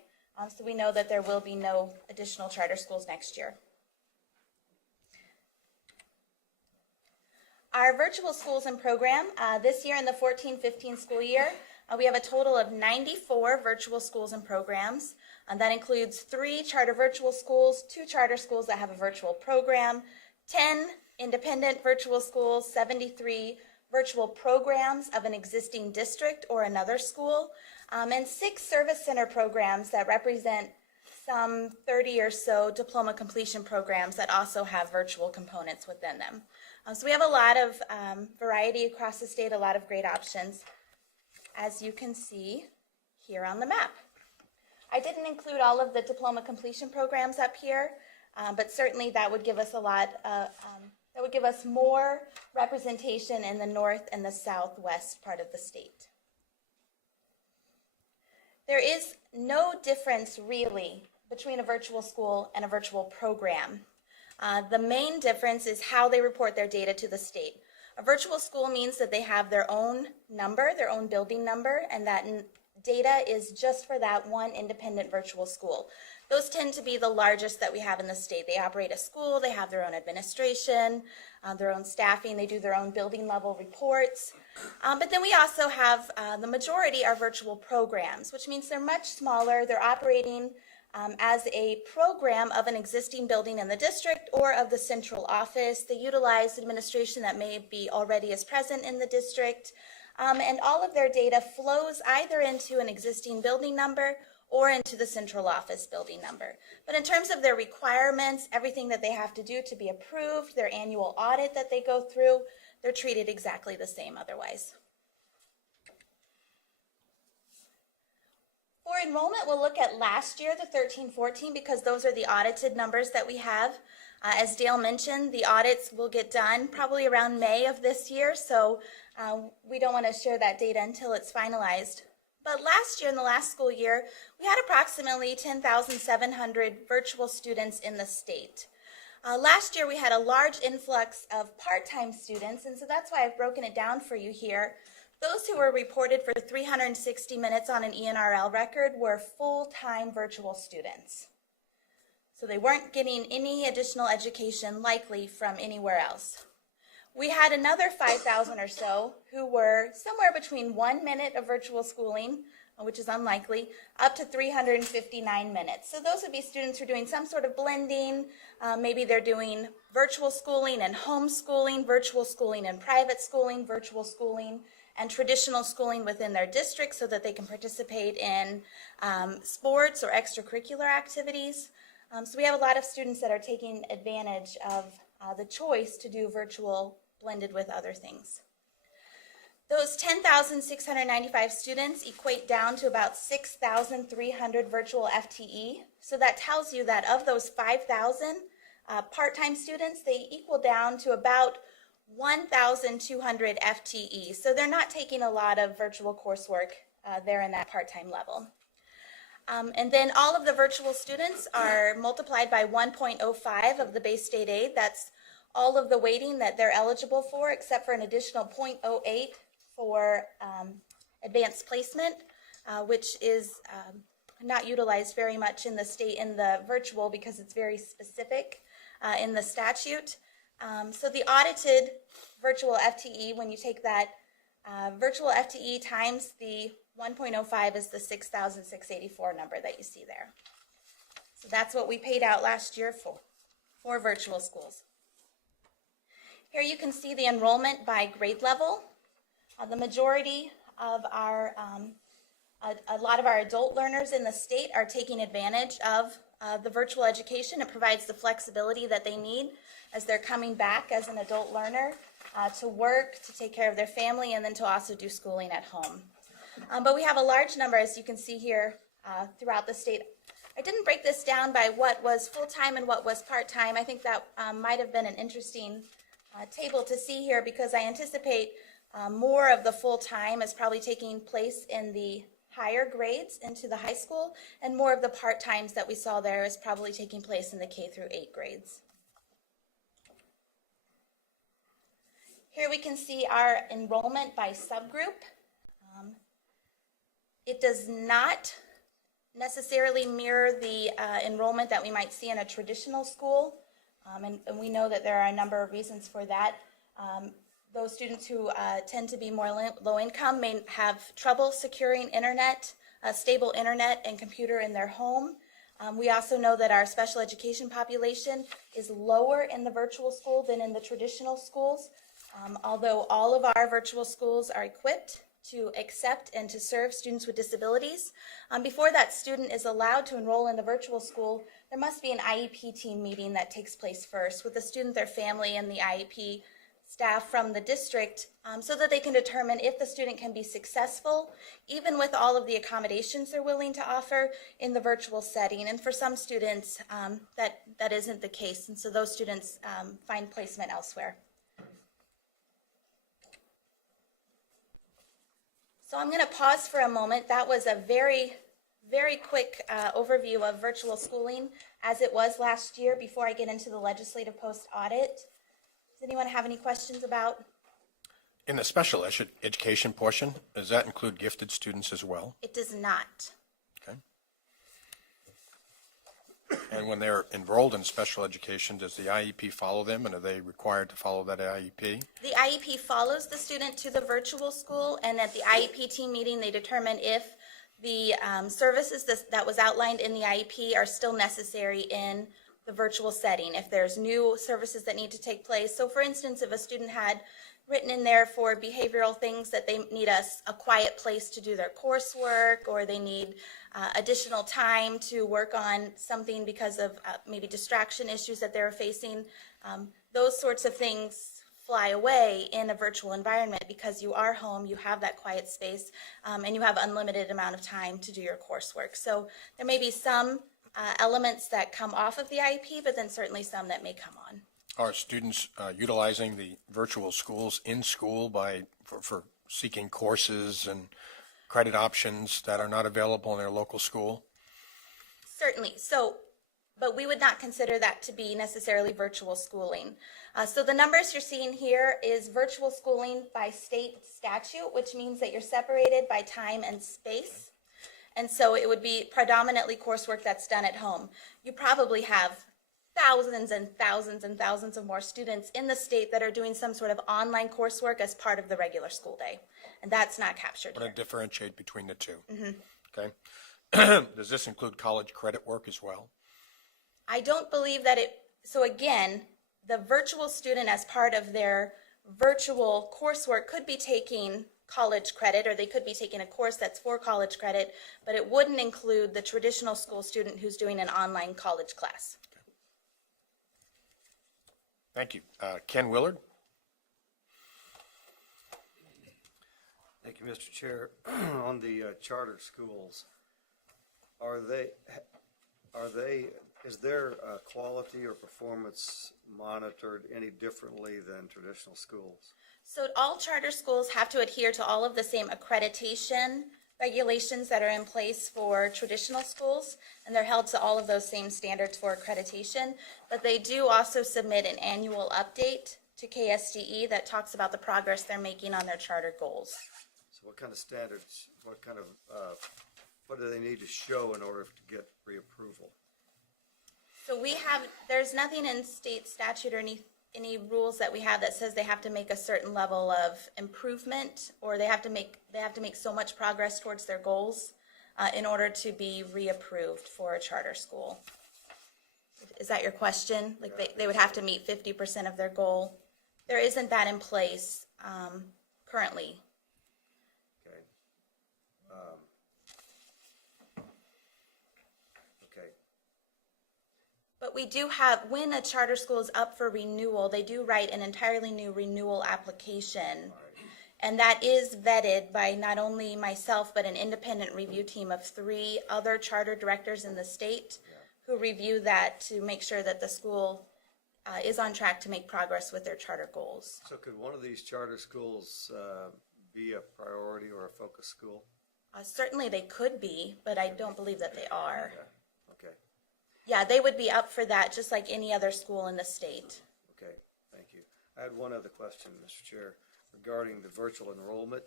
so we know that there will be no additional charter schools next year. Our virtual schools and program, this year in the 14-15 school year, we have a total of 94 virtual schools and programs. That includes 3 charter virtual schools, 2 charter schools that have a virtual program, 10 independent virtual schools, 73 virtual programs of an existing district or another school, and 6 service center programs that represent some 30 or so diploma completion programs that also have virtual components within them. So we have a lot of variety across the state, a lot of great options, as you can see here on the map. I didn't include all of the diploma completion programs up here, but certainly that would give us a lot that would give us more representation in the north and the southwest part of the state. There is no difference really between a virtual school and a virtual program. The main difference is how they report their data to the state. A virtual school means that they have their own number, their own building number, and that data is just for that one independent virtual school. Those tend to be the largest that we have in the state. They operate a school, they have their own administration, their own staffing, they do their own building level reports. But then we also have the majority are virtual programs, which means they're much smaller. They're operating as a program of an existing building in the district or of the central office. They utilize administration that may be already is present in the district. And all of their data flows either into an existing building number or into the central office building number. But in terms of their requirements, everything that they have to do to be approved, their annual audit that they go through, they're treated exactly the same otherwise. For enrollment, we'll look at last year, the 13-14, because those are the audited numbers that we have. As Dale mentioned, the audits will get done probably around May of this year, so we don't want to share that data until it's finalized. But last year, in the last school year, we had approximately 10,700 virtual students in the state. Last year, we had a large influx of part-time students, and so that's why I've broken it down for you here. Those who were reported for 360 minutes on an ENRL record were full-time virtual students. So they weren't getting any additional education likely from anywhere else. We had another 5,000 or so who were somewhere between 1 minute of virtual schooling, which is unlikely, up to 359 minutes. So those would be students who are doing some sort of blending. Maybe they're doing virtual schooling and homeschooling, virtual schooling and private schooling, virtual schooling and traditional schooling within their district so that they can participate in sports or extracurricular activities. So we have a lot of students that are taking advantage of the choice to do virtual blended with other things. Those 10,695 students equate down to about 6,300 virtual FTE. So that tells you that of those 5,000 part-time students, they equal down to about 1,200 FTE. So they're not taking a lot of virtual coursework there in that part-time level. And then all of the virtual students are multiplied by 1.05 of the base state aid. That's all of the weighting that they're eligible for, except for an additional 0.08 for advanced placement, which is not utilized very much in the state in the virtual because it's very specific in the statute. So the audited virtual FTE, when you take that virtual FTE times the 1.05 is the 6,684 number that you see there. So that's what we paid out last year for virtual schools. Here you can see the enrollment by grade level. The majority of our, a lot of our adult learners in the state are taking advantage of the virtual education. It provides the flexibility that they need as they're coming back as an adult learner to work, to take care of their family, and then to also do schooling at home. But we have a large number, as you can see here, throughout the state. I didn't break this down by what was full-time and what was part-time. I think that might have been an interesting table to see here because I anticipate more of the full-time is probably taking place in the higher grades into the high school, and more of the part-times that we saw there is probably taking place in the K through 8 grades. Here we can see our enrollment by subgroup. It does not necessarily mirror the enrollment that we might see in a traditional school, and we know that there are a number of reasons for that. Those students who tend to be more low income may have trouble securing internet, stable internet and computer in their home. We also know that our special education population is lower in the virtual school than in the traditional schools. Although all of our virtual schools are equipped to accept and to serve students with disabilities, before that student is allowed to enroll in the virtual school, there must be an IEP team meeting that takes place first with the student, their family, and the IEP staff from the district so that they can determine if the student can be successful, even with all of the accommodations they're willing to offer in the virtual setting. And for some students, that isn't the case, and so those students find placement elsewhere. So I'm going to pause for a moment. That was a very, very quick overview of virtual schooling as it was last year before I get into the legislative post audit. Does anyone have any questions about? In the special education portion, does that include gifted students as well? It does not. Okay. And when they're enrolled in special education, does the IEP follow them, and are they required to follow that IEP? The IEP follows the student to the virtual school, and at the IEP team meeting, they determine if the services that was outlined in the IEP are still necessary in the virtual setting, if there's new services that need to take place. So for instance, if a student had written in there for behavioral things that they need a quiet place to do their coursework, or they need additional time to work on something because of maybe distraction issues that they're facing, those sorts of things fly away in a virtual environment because you are home, you have that quiet space, and you have unlimited amount of time to do your coursework. So there may be some elements that come off of the IEP, but then certainly some that may come on. Are students utilizing the virtual schools in school for seeking courses and credit options that are not available in their local school? Certainly. So, but we would not consider that to be necessarily virtual schooling. So the numbers you're seeing here is virtual schooling by state statute, which means that you're separated by time and space. And so it would be predominantly coursework that's done at home. You probably have thousands and thousands and thousands of more students in the state that are doing some sort of online coursework as part of the regular school day. And that's not captured I want here. to differentiate between the two. Mm-hmm. Okay. Does this include college credit work as well? I don't believe that so again, the virtual student as part of their virtual coursework could be taking college credit, or they could be taking a course that's for college credit, but it wouldn't include the traditional school student who's doing an online college class. Thank you. Ken Willard? Thank you, Mr. Chair. On the charter schools, is their quality or performance monitored any differently than traditional schools? So all charter schools have to adhere to all of the same accreditation regulations that are in place for traditional schools, and they're held to all of those same standards for accreditation. But they do also submit an annual update to KSDE that talks about the progress they're making on their charter goals. So what kind of standards, what do they need to show in order to get reapproval? So there's nothing in state statute or any rules that we have that says they have to make a certain level of improvement, or they have to make so much progress towards their goals in order to be reapproved for a charter school. Is that your question? Like they would have to meet 50% of their goal? There isn't that in place currently. Okay. Okay. But we do have, when a charter school is up for renewal, they do write an entirely new renewal application. And that is vetted by not only myself, but an independent review team of 3 other charter directors in the state who review that to make sure that the school is on track to make progress with their charter goals. So could one of these charter schools be a priority or a focus school? Certainly they could be, but I don't believe that they are. Okay. Yeah, they would be up for that just like any other school in the state. Okay, thank you. I had one other question, Mr. Chair, regarding the virtual enrollment.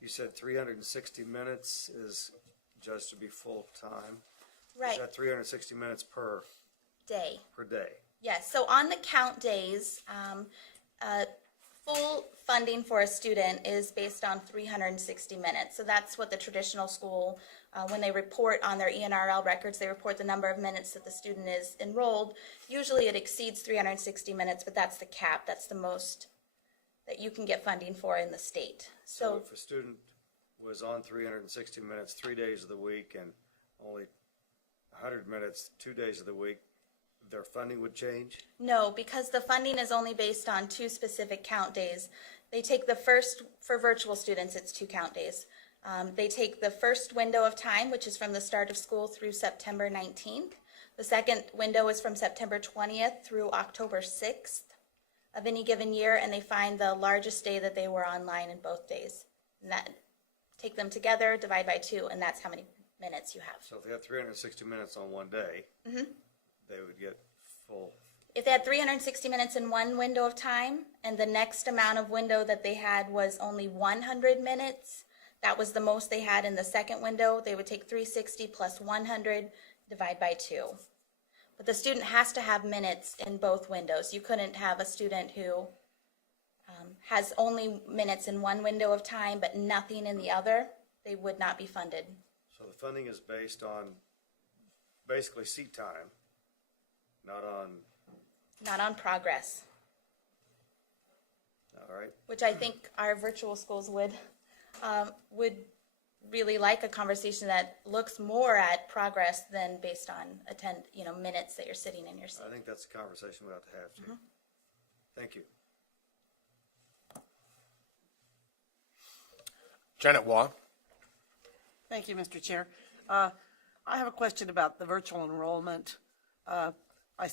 You said 360 minutes is judged to be full-time. Right. Is that 360 minutes per Day. day? Yes, so on the count days, full funding for a student is based on 360 minutes. So that's what the traditional school, when they report on their ENRL records, they report the number of minutes that the student is enrolled. Usually it exceeds 360 minutes, but that's the cap. That's the most that you can get funding for in the state. So if a student was on 360 minutes 3 days of the week and only 100 minutes 2 days of the week, their funding would change? No, because the funding is only based on 2 specific count days. They take the first, for virtual students, it's 2 count days. They take the first window of time, which is from the start of school through September 19th. The second window is from September 20th through October 6th of any given year, and they find the largest day that they were online in both days. And that, take them together, divide by 2, and that's how many minutes you have. So if they have 360 minutes on one day, they would get full. If they had 360 minutes in one window of time, and the next amount of window that they had was only 100 minutes, that was the most they had in the second window, they would take 360 plus 100, divide by 2. But the student has to have minutes in both windows. You couldn't have a student who has only minutes in one window of time, but nothing in the other. They would not be funded. So the funding is based on basically seat time, not on progress. All right. Which I think our virtual schools would really like a conversation that looks more at progress than based on minutes that you're sitting in your seat. I think that's a conversation we have to have too. Thank you. Janet Waugh? Thank you, Mr. Chair. I have a question about the virtual enrollment. I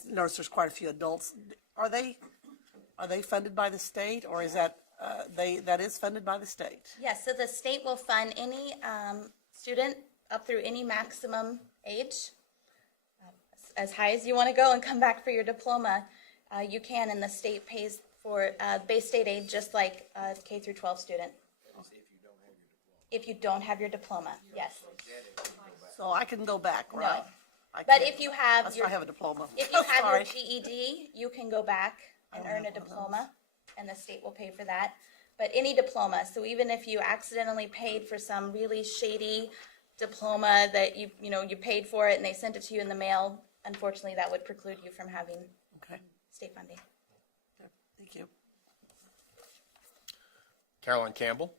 notice there's quite a few adults. Are they funded by the state, or is that is funded by the state? Yes, so the state will fund any student up through any maximum age, as high as you want to go and come back for your diploma. You can, and the state pays for base state aid just like a K through 12 student. If you don't have your diploma, yes. So I can go back, right? No. I But can't. if you have That's your, why I have a diploma. if you have your Sorry. GED, you can go back and earn a diploma, and the state will pay for that. But any diploma, so even if you accidentally paid for some really shady diploma that you paid for it and they sent it to you in the mail, unfortunately that would preclude you from having Okay, state funding. thank you. Carolyn Campbell?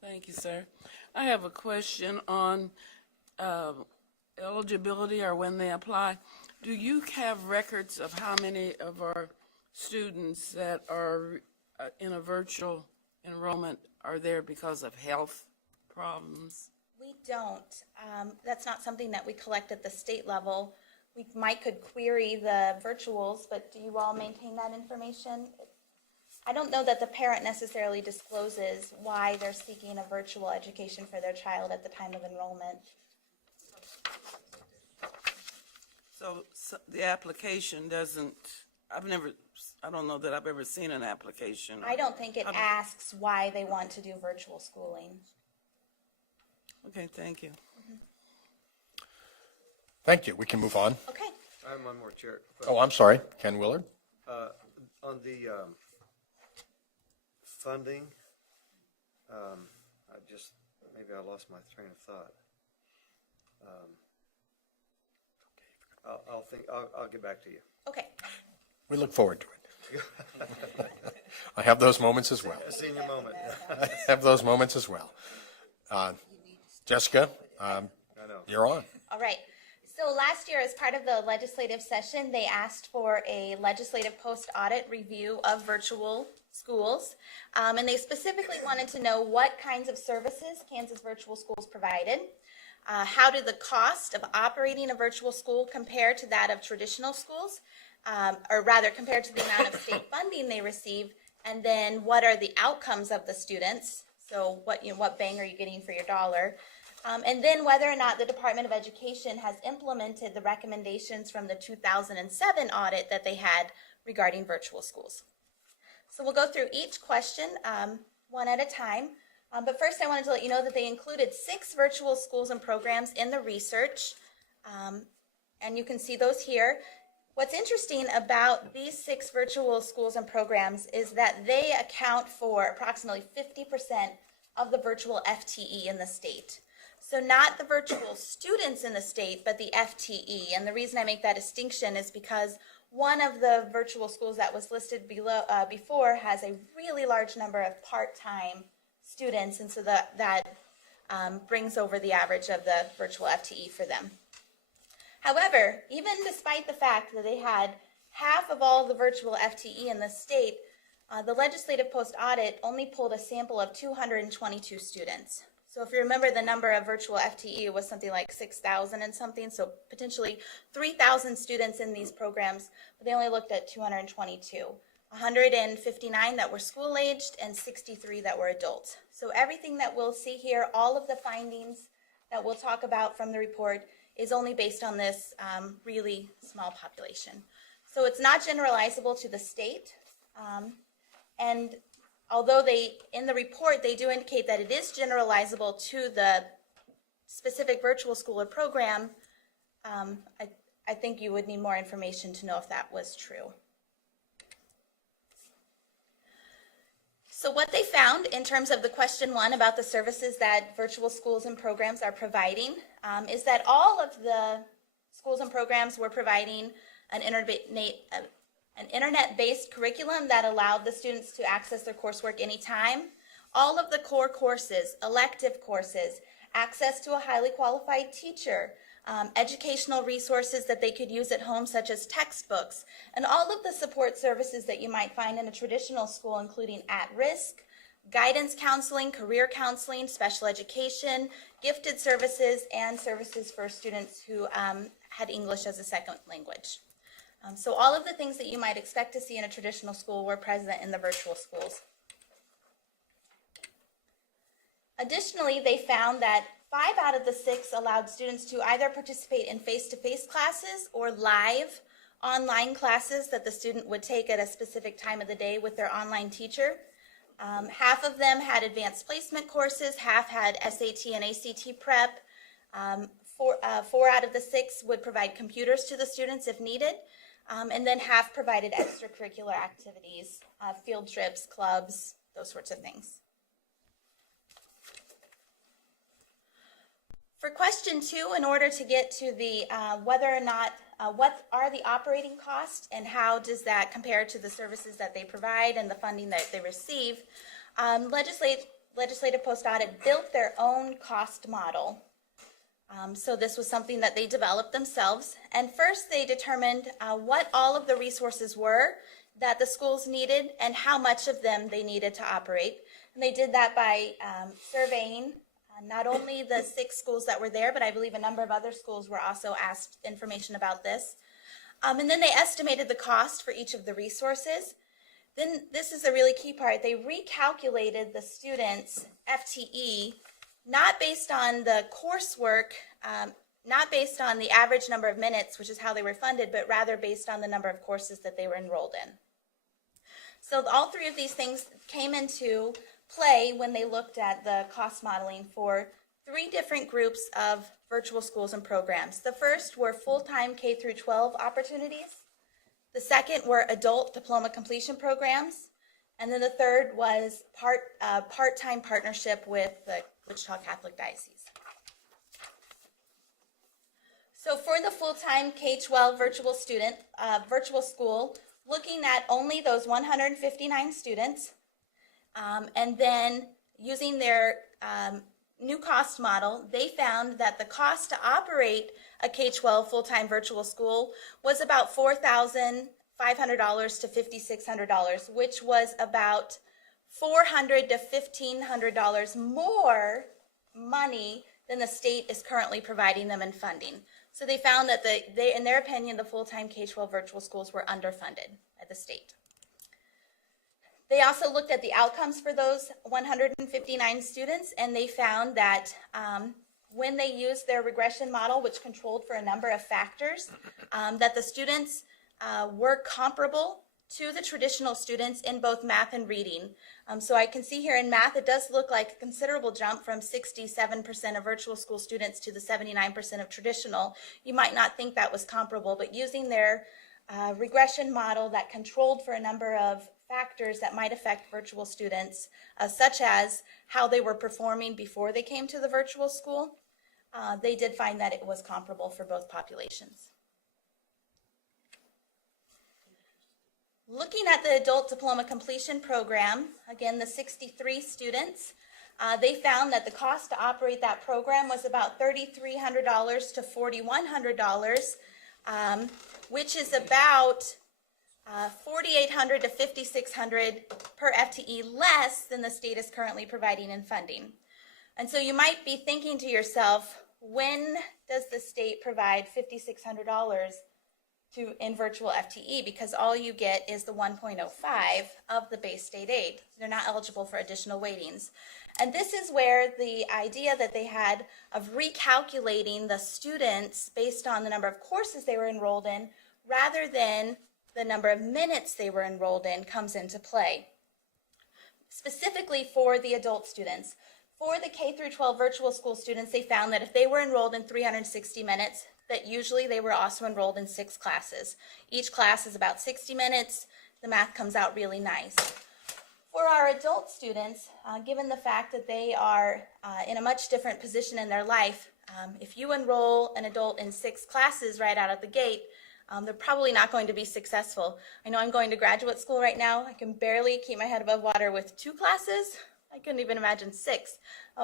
Thank you, sir. I have a question on eligibility or when they apply. Do you have records of how many of our students that are in a virtual enrollment are there because of health problems? We don't. That's not something that we collect at the state level. We could query the virtuals, but do you all maintain that information? I don't know that the parent necessarily discloses why they're seeking a virtual education for their child at the time of enrollment. So the application doesn't, I don't know that I've ever seen an application. I don't think it asks why they want to do virtual schooling. Okay, thank you. Thank you. We can move on. Okay. I have one more, Chair. Oh, I'm sorry. Ken Willard? On the funding, maybe I lost my train of thought. I'll get back to you. Okay. We look forward to it. I have those moments as well. A senior moment. I have those moments as well. Jessica, you're on. All right. So last year, as part of the legislative session, they asked for a legislative post-audit review of virtual schools. And they specifically wanted to know what kinds of services Kansas Virtual Schools provided. How did the cost of operating a virtual school compare to that of traditional schools? Or rather, compared to the amount of state funding they receive? And then what are the outcomes of the students? So what bang are you getting for your dollar? And then whether or not the Department of Education has implemented the recommendations from the 2007 audit that they had regarding virtual schools. So we'll go through each question one at a time. But first I wanted to let you know that they included 6 virtual schools and programs in the research. And you can see those here. What's interesting about these 6 virtual schools and programs is that they account for approximately 50% of the virtual FTE in the state. So not the virtual students in the state, but the FTE. And the reason I make that distinction is because one of the virtual schools that was listed before has a really large number of part-time students, and so that brings over the average of the virtual FTE for them. However, even despite the fact that they had half of all the virtual FTE in the state, the legislative post-audit only pulled a sample of 222 students. So if you remember, the number of virtual FTE was something like 6,000 and something, so potentially 3,000 students in these programs, but they only looked at 222. 159 that were school-aged and 63 that were adults. So everything that we'll see here, all of the findings that we'll talk about from the report is only based on this really small population. So it's not generalizable to the state, and although in the report, they do indicate that it is generalizable to the specific virtual school or program, I think you would need more information to know if that was true. So what they found in terms of the question 1 about the services that virtual schools and programs are providing is that all of the schools and programs were providing an internet-based curriculum that allowed the students to access their coursework anytime. All of the core courses, elective courses, access to a highly qualified teacher, educational resources that they could use at home, such as textbooks, and all of the support services that you might find in a traditional school, including at-risk, guidance counseling, career counseling, special education, gifted services, and services for students who had English as a second language. So all of the things that you might expect to see in a traditional school were present in the virtual schools. Additionally, they found that 5 out of the 6 allowed students to either participate in face-to-face classes or live online classes that the student would take at a specific time of the day with their online teacher. Half of them had advanced placement courses, half had SAT and ACT prep. 4 out of the 6 would provide computers to the students if needed. And then half provided extracurricular activities, field trips, clubs, those sorts of things. For question 2, in order to get to the whether or not, what are the operating costs and how does that compare to the services that they provide and the funding that they receive, Legislative Post Audit built their own cost model. So this was something that they developed themselves. And first they determined what all of the resources were that the schools needed and how much of them they needed to operate. And they did that by surveying not only the 6 schools that were there, but I believe a number of other schools were also asked information about this. And then they estimated the cost for each of the resources. Then this is a really key part. They recalculated the students' FTE, not based on the coursework, not based on the average number of minutes, which is how they were funded, but rather based on the number of courses that they were enrolled in. So all 3 of these things came into play when they looked at the cost modeling for 3 different groups of virtual schools and programs. The first were full-time K through 12 opportunities. The second were adult diploma completion programs. And then the third was part-time partnership with the Wichita Catholic Diocese. So for the full-time K-12 virtual school, looking at only those 159 students, and then using their new cost model, they found that the cost to operate a K-12 full-time virtual school was about $4,500 to $5,600, which was about $400 to $1,500 more money than the state is currently providing them in funding. So they found that in their opinion, the full-time K-12 virtual schools were underfunded at the state. They also looked at the outcomes for those 159 students, and they found that when they used their regression model, which controlled for a number of factors, that the students were comparable to the traditional students in both math and reading. So I can see here in math, it does look like a considerable jump from 67% of virtual school students to the 79% of traditional. You might not think that was comparable, but using their regression model that controlled for a number of factors that might affect virtual students, such as how they were performing before they came to the virtual school, they did find that it was comparable for both populations. Looking at the adult diploma completion program, again, the 63 students, they found that the cost to operate that program was about $3,300 to $4,100, which is about $4,800 to $5,600 per FTE less than the state is currently providing in funding. And so you might be thinking to yourself, when does the state provide $5,600 in virtual FTE? Because all you get is the 1.05 of the base state aid. They're not eligible for additional weightings. And this is where the idea that they had of recalculating the students based on the number of courses they were enrolled in rather than the number of minutes they were enrolled in comes into play. Specifically for the adult students. For the K through 12 virtual school students, they found that if they were enrolled in 360 minutes, that usually they were also enrolled in 6 classes. Each class is about 60 minutes. The math comes out really nice. For our adult students, given the fact that they are in a much different position in their life, if you enroll an adult in 6 classes right out of the gate, they're probably not going to be successful. I know I'm going to graduate school right now. I can barely keep my head above water with 2 classes. I couldn't even imagine 6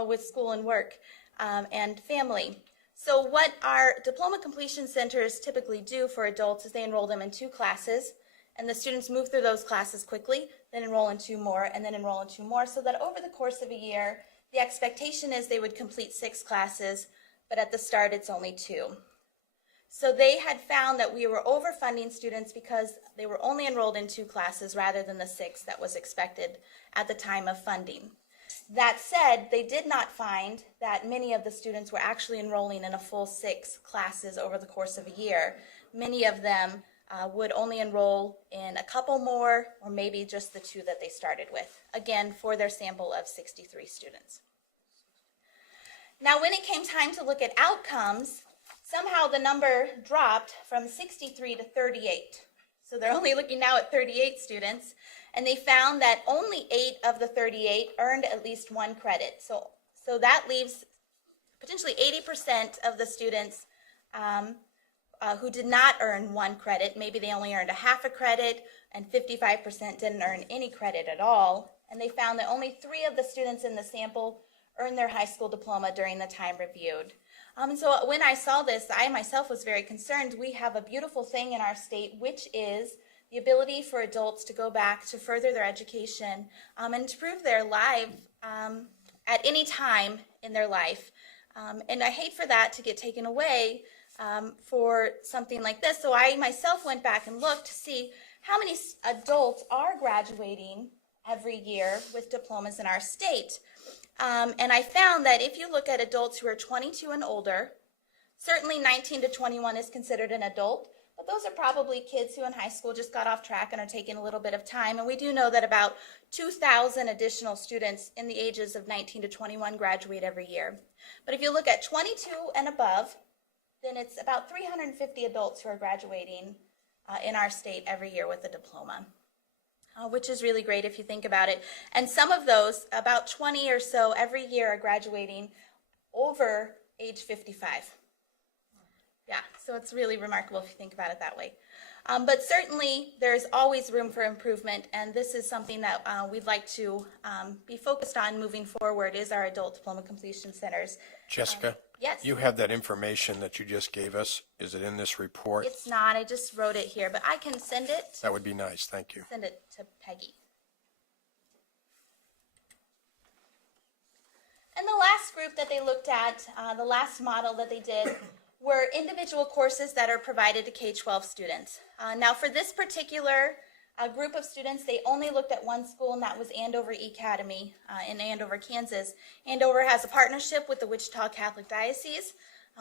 with school and work and family. So what our diploma completion centers typically do for adults is they enroll them in 2 classes, and the students move through those classes quickly, then enroll in 2 more, and then enroll in 2 more, so that over the course of a year, the expectation is they would complete 6 classes, but at the start it's only 2. So they had found that we were overfunding students because they were only enrolled in 2 classes rather than the 6 that was expected at the time of funding. That said, they did not find that many of the students were actually enrolling in a full 6 classes over the course of a year. Many of them would only enroll in a couple more, or maybe just the 2 that they started with, again, for their sample of 63 students. Now, when it came time to look at outcomes, somehow the number dropped from 63 to 38. So they're only looking now at 38 students, and they found that only 8 of the 38 earned at least 1 credit. So that leaves potentially 80% of the students who did not earn 1 credit. Maybe they only earned a half a credit, and 55% didn't earn any credit at all. and they found that only 3 of the students in the sample earned their high school diploma during the time reviewed. And so when I saw this, I myself was very concerned. We have a beautiful thing in our state, which is the ability for adults to go back to further their education and to prove their life at any time in their life. And I hate for that to get taken away for something like this. So I myself went back and looked to see how many adults are graduating every year with diplomas in our state. And I found that if you look at adults who are 22 and older, certainly 19 to 21 is considered an adult, but those are probably kids who in high school just got off track and are taking a little bit of time. And we do know that about 2,000 additional students in the ages of 19 to 21 graduate every year. But if you look at 22 and above, then it's about 350 adults who are graduating in our state every year with a diploma. Which is really great if you think about it. And some of those, about 20 or so every year, are graduating over age 55. Yeah, so it's really remarkable if you think about it that way. But certainly there's always room for improvement, and this is something that we'd like to be focused on moving forward, is our adult diploma completion centers. Jessica? Yes. You have that information that you just gave us. Is it in this report? It's not, I just wrote it here, but I can send it. That would be nice, thank you. Send it to Peggy. And the last group that they looked at, the last model that they did, were individual courses that are provided to K-12 students. Now for this particular group of students, they only looked at one school, and that was Andover Academy in Andover, Kansas. Andover has a partnership with the Wichita Catholic Diocese.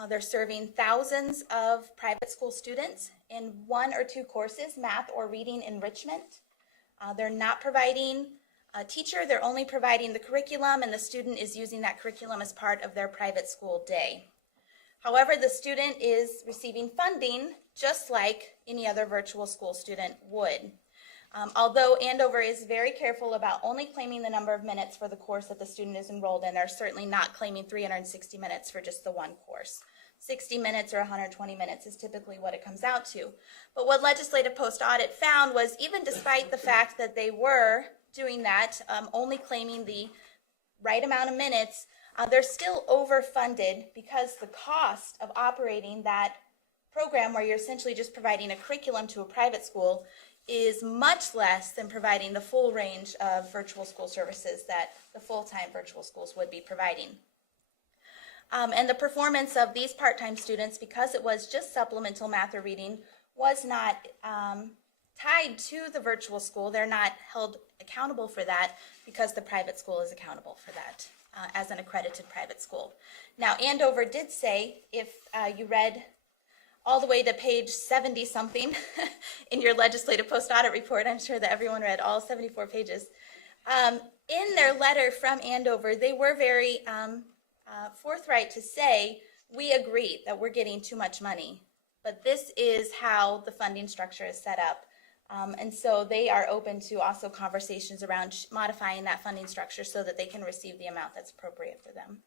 They're serving thousands of private school students in 1 or 2 courses, math or reading enrichment. They're not providing a teacher, they're only providing the curriculum, and the student is using that curriculum as part of their private school day. However, the student is receiving funding just like any other virtual school student would. Although Andover is very careful about only claiming the number of minutes for the course that the student is enrolled in, they're certainly not claiming 360 minutes for just the one course. 60 minutes or 120 minutes is typically what it comes out to. But what Legislative Post-Audit found was, even despite the fact that they were doing that, only claiming the right amount of minutes, they're still overfunded because the cost of operating that program, where you're essentially just providing a curriculum to a private school, is much less than providing the full range of virtual school services that the full-time virtual schools would be providing. And the performance of these part-time students, because it was just supplemental math or reading, was not tied to the virtual school. They're not held accountable for that because the private school is accountable for that as an accredited private school. Now, Andover did say, if you read all the way to page 70-something in your legislative post-audit report, I'm sure that everyone read all 74 pages. In their letter from Andover, they were very forthright to say, we agree that we're getting too much money, but this is how the funding structure is set up. And so they are open to also conversations around modifying that funding structure so that they can receive the amount that's appropriate for them.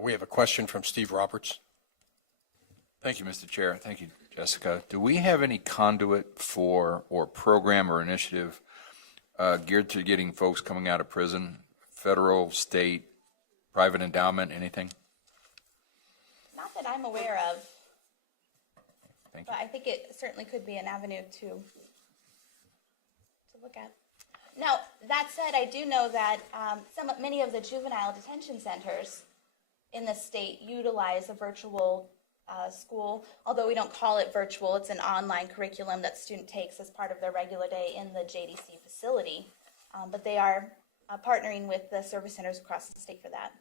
We have a question from Steve Roberts. Thank you, Mr. Chair. Thank you, Jessica. Do we have any conduit for, or program or initiative geared to getting folks coming out of prison, federal, state, private endowment, anything? Not that I'm aware of. Thank you. But I think it certainly could be an avenue to look at. Now, that said, I do know that many of the juvenile detention centers in the state utilize a virtual school, although we don't call it virtual. It's an online curriculum that the student takes as part of their regular day in the JDC facility. But they are partnering with the service centers across the state for that.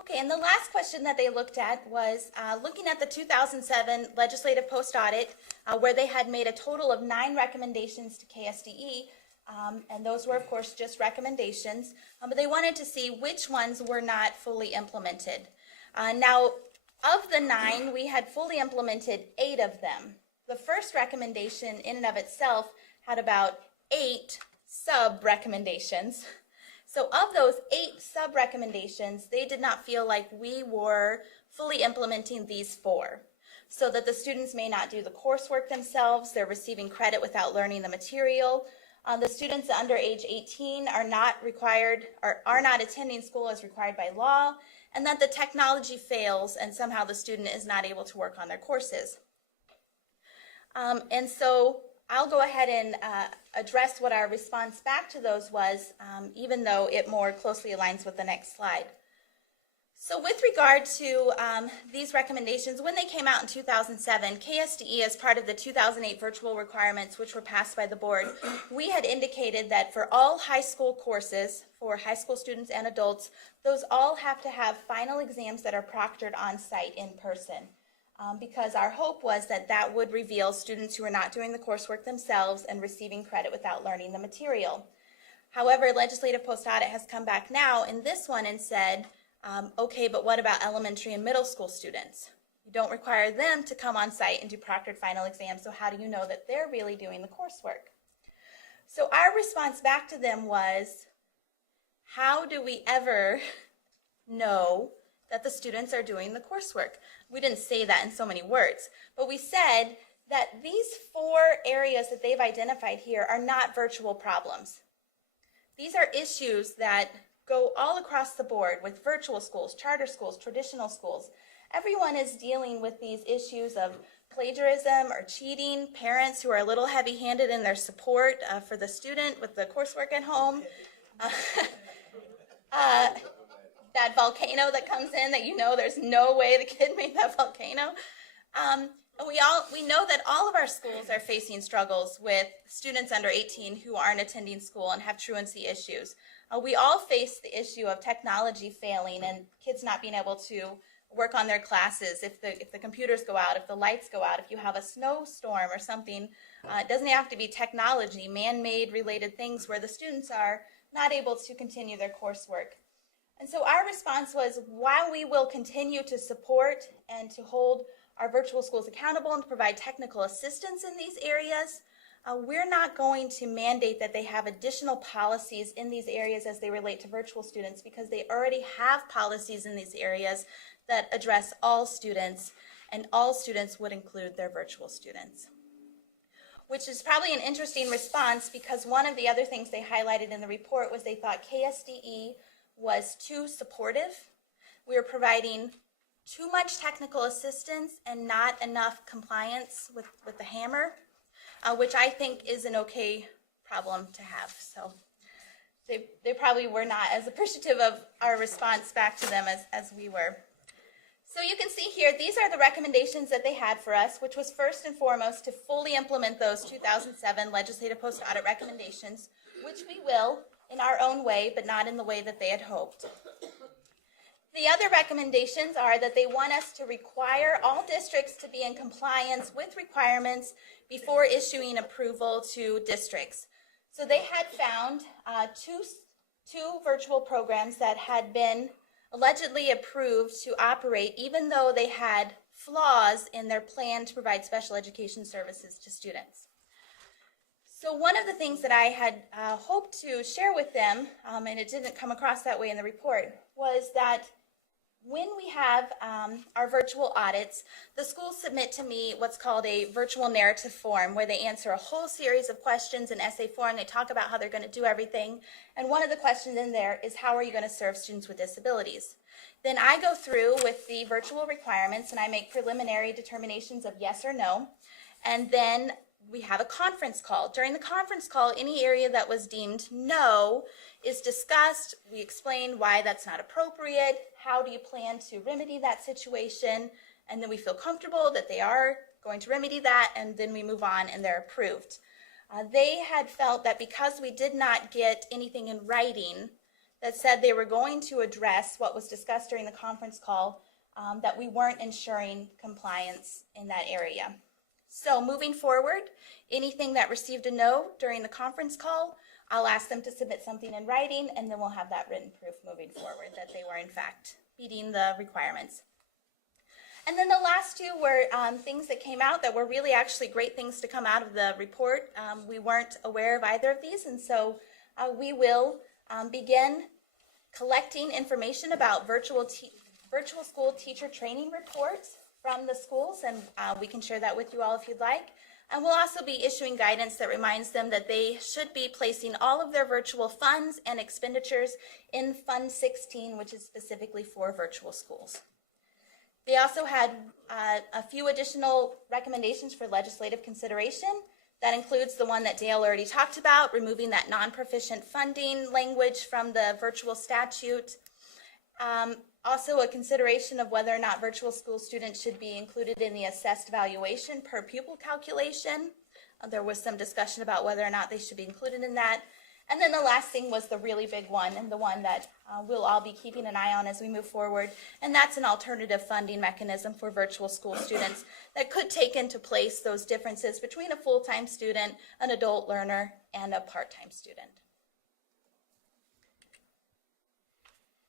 Okay, and the last question that they looked at was looking at the 2007 legislative post-audit, where they had made a total of 9 recommendations to KSDE, and those were, of course, just recommendations, but they wanted to see which ones were not fully implemented. Now, of the 9, we had fully implemented 8 of them. The first recommendation in and of itself had about 8 sub-recommendations. So of those 8 sub-recommendations, they did not feel like we were fully implementing these 4. So that the students may not do the coursework themselves, they're receiving credit without learning the material. The students under age 18 are not required, or are not attending school as required by law, and that the technology fails and somehow the student is not able to work on their courses. And so I'll go ahead and address what our response back to those was, even though it more closely aligns with the next slide. So with regard to these recommendations, when they came out in 2007, KSDE, as part of the 2008 virtual requirements, which were passed by the board, we had indicated that for all high school courses, for high school students and adults, those all have to have final exams that are proctored on site in person. Because our hope was that that would reveal students who are not doing the coursework themselves and receiving credit without learning the material. However, legislative post-audit has come back now in this one and said, okay, but what about elementary and middle school students? You don't require them to come on site and do proctored final exams, so how do you know that they're really doing the coursework? So our response back to them was, how do we ever know that the students are doing the coursework? We didn't say that in so many words, but we said that these 4 areas that they've identified here are not virtual problems. These are issues that go all across the board with virtual schools, charter schools, traditional schools. Everyone is dealing with these issues of plagiarism or cheating, parents who are a little heavy-handed in their support for the student with the coursework at home. That volcano that comes in that you know there's no way the kid made that volcano. And we know that all of our schools are facing struggles with students under 18 who aren't attending school and have truancy issues. We all face the issue of technology failing and kids not being able to work on their classes if the computers go out, if the lights go out, if you have a snowstorm or something. It doesn't have to be technology, man-made related things where the students are not able to continue their coursework. And so our response was, while we will continue to support and to hold our virtual schools accountable and provide technical assistance in these areas, we're not going to mandate that they have additional policies in these areas as they relate to virtual students, because they already have policies in these areas that address all students, and all students would include their virtual students. Which is probably an interesting response, because one of the other things they highlighted in the report was they thought KSDE was too supportive. We were providing too much technical assistance and not enough compliance with the hammer, which I think is an okay problem to have. So they probably were not as appreciative of our response back to them as we were. So you can see here, these are the recommendations that they had for us, which was first and foremost to fully implement those 2007 legislative post-audit recommendations, which we will in our own way, but not in the way that they had hoped. The other recommendations are that they want us to require all districts to be in compliance with requirements before issuing approval to districts. So they had found two virtual programs that had been allegedly approved to operate, even though they had flaws in their plan to provide special education services to students. So one of the things that I had hoped to share with them, and it didn't come across that way in the report, was that when we have our virtual audits, the schools submit to me what's called a virtual narrative form, where they answer a whole series of questions in essay form. They talk about how they're going to do everything. And one of the questions in there is, how are you going to serve students with disabilities? Then I go through with the virtual requirements and I make preliminary determinations of yes or no. And then we have a conference call. During the conference call, any area that was deemed no is discussed. We explain why that's not appropriate. How do you plan to remedy that situation? And then we feel comfortable that they are going to remedy that, and then we move on and they're approved. They had felt that because we did not get anything in writing that said they were going to address what was discussed during the conference call, that we weren't ensuring compliance in that area. So moving forward, anything that received a no during the conference call, I'll ask them to submit something in writing, and then we'll have that written proof moving forward that they were in fact meeting the requirements. And then the last two were things that came out that were really actually great things to come out of the report. We weren't aware of either of these, and so we will begin collecting information about virtual school teacher training reports from the schools, and we can share that with you all if you'd like. And we'll also be issuing guidance that reminds them that they should be placing all of their virtual funds and expenditures in Fund 16, which is specifically for virtual schools. They also had a few additional recommendations for legislative consideration. That includes the one that Dale already talked about, removing that non-proficient funding language from the virtual statute. Also a consideration of whether or not virtual school students should be included in the assessed valuation per pupil calculation. There was some discussion about whether or not they should be included in that. And then the last thing was the really big one, and the one that we'll all be keeping an eye on as we move forward, and that's an alternative funding mechanism for virtual school students that could take into place those differences between a full-time student, an adult learner, and a part-time student.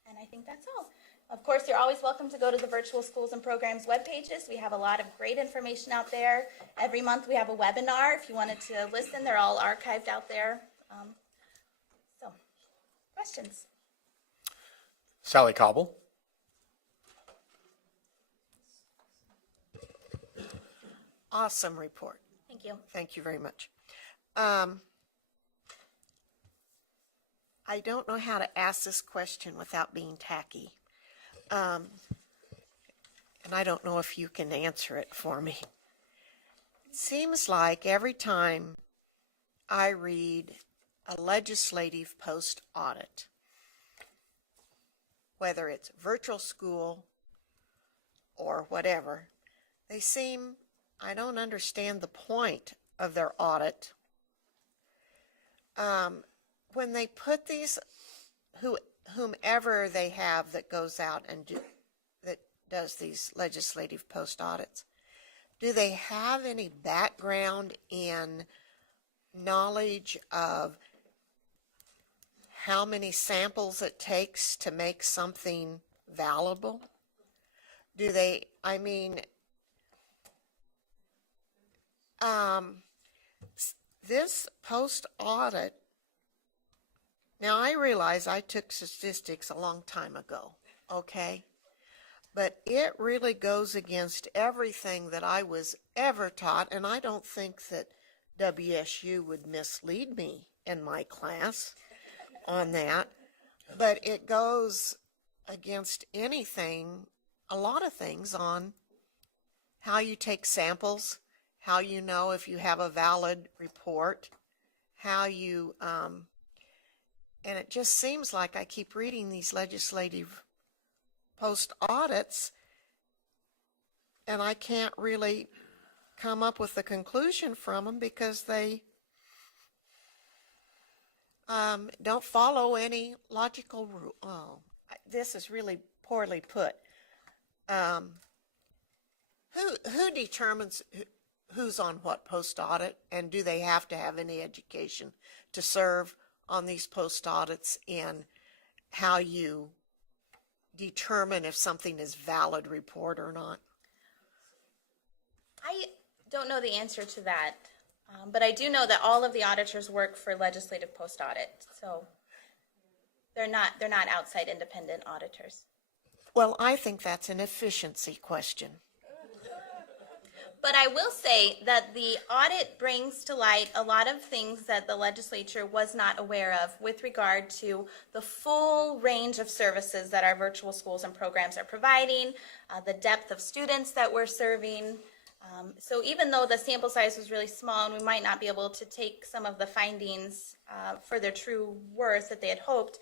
And I think that's all. Of course, you're always welcome to go to the Virtual Schools and Programs web pages. We have a lot of great information out there. Every month we have a webinar. If you wanted to listen, they're all archived out there. So, questions? Sally Cobble. Awesome report. Thank you. Thank you very much. I don't know how to ask this question without being tacky. And I don't know if you can answer it for me. It seems like every time I read a legislative post audit, whether it's virtual school or whatever, I don't understand the point of their audit. When they put these, whomever they have that goes out and that does these legislative post audits, do they have any background in knowledge of how many samples it takes to make something valuable? Do they, this post audit, now I realize I took statistics a long time ago, okay? But it really goes against everything that I was ever taught, and I don't think that WSU would mislead me in my class on that. But it goes against anything, a lot of things on how you take samples, how you know if you have a valid report, how you, and it just seems like I keep reading these legislative post audits and I can't really come up with a conclusion from them because they don't follow any logical rule. Oh, this is really poorly put. Who determines who's on what post audit, and do they have to have any education to serve on these post audits, and how you determine if something is valid report or not? I don't know the answer to that, but I do know that all of the auditors work for legislative post audit, so they're not outside independent auditors. Well, I think that's an efficiency question. But I will say that the audit brings to light a lot of things that the legislature was not aware of with regard to the full range of services that our virtual schools and programs are providing, the depth of students that we're serving. So even though the sample size was really small and we might not be able to take some of the findings for their true worth that they had hoped,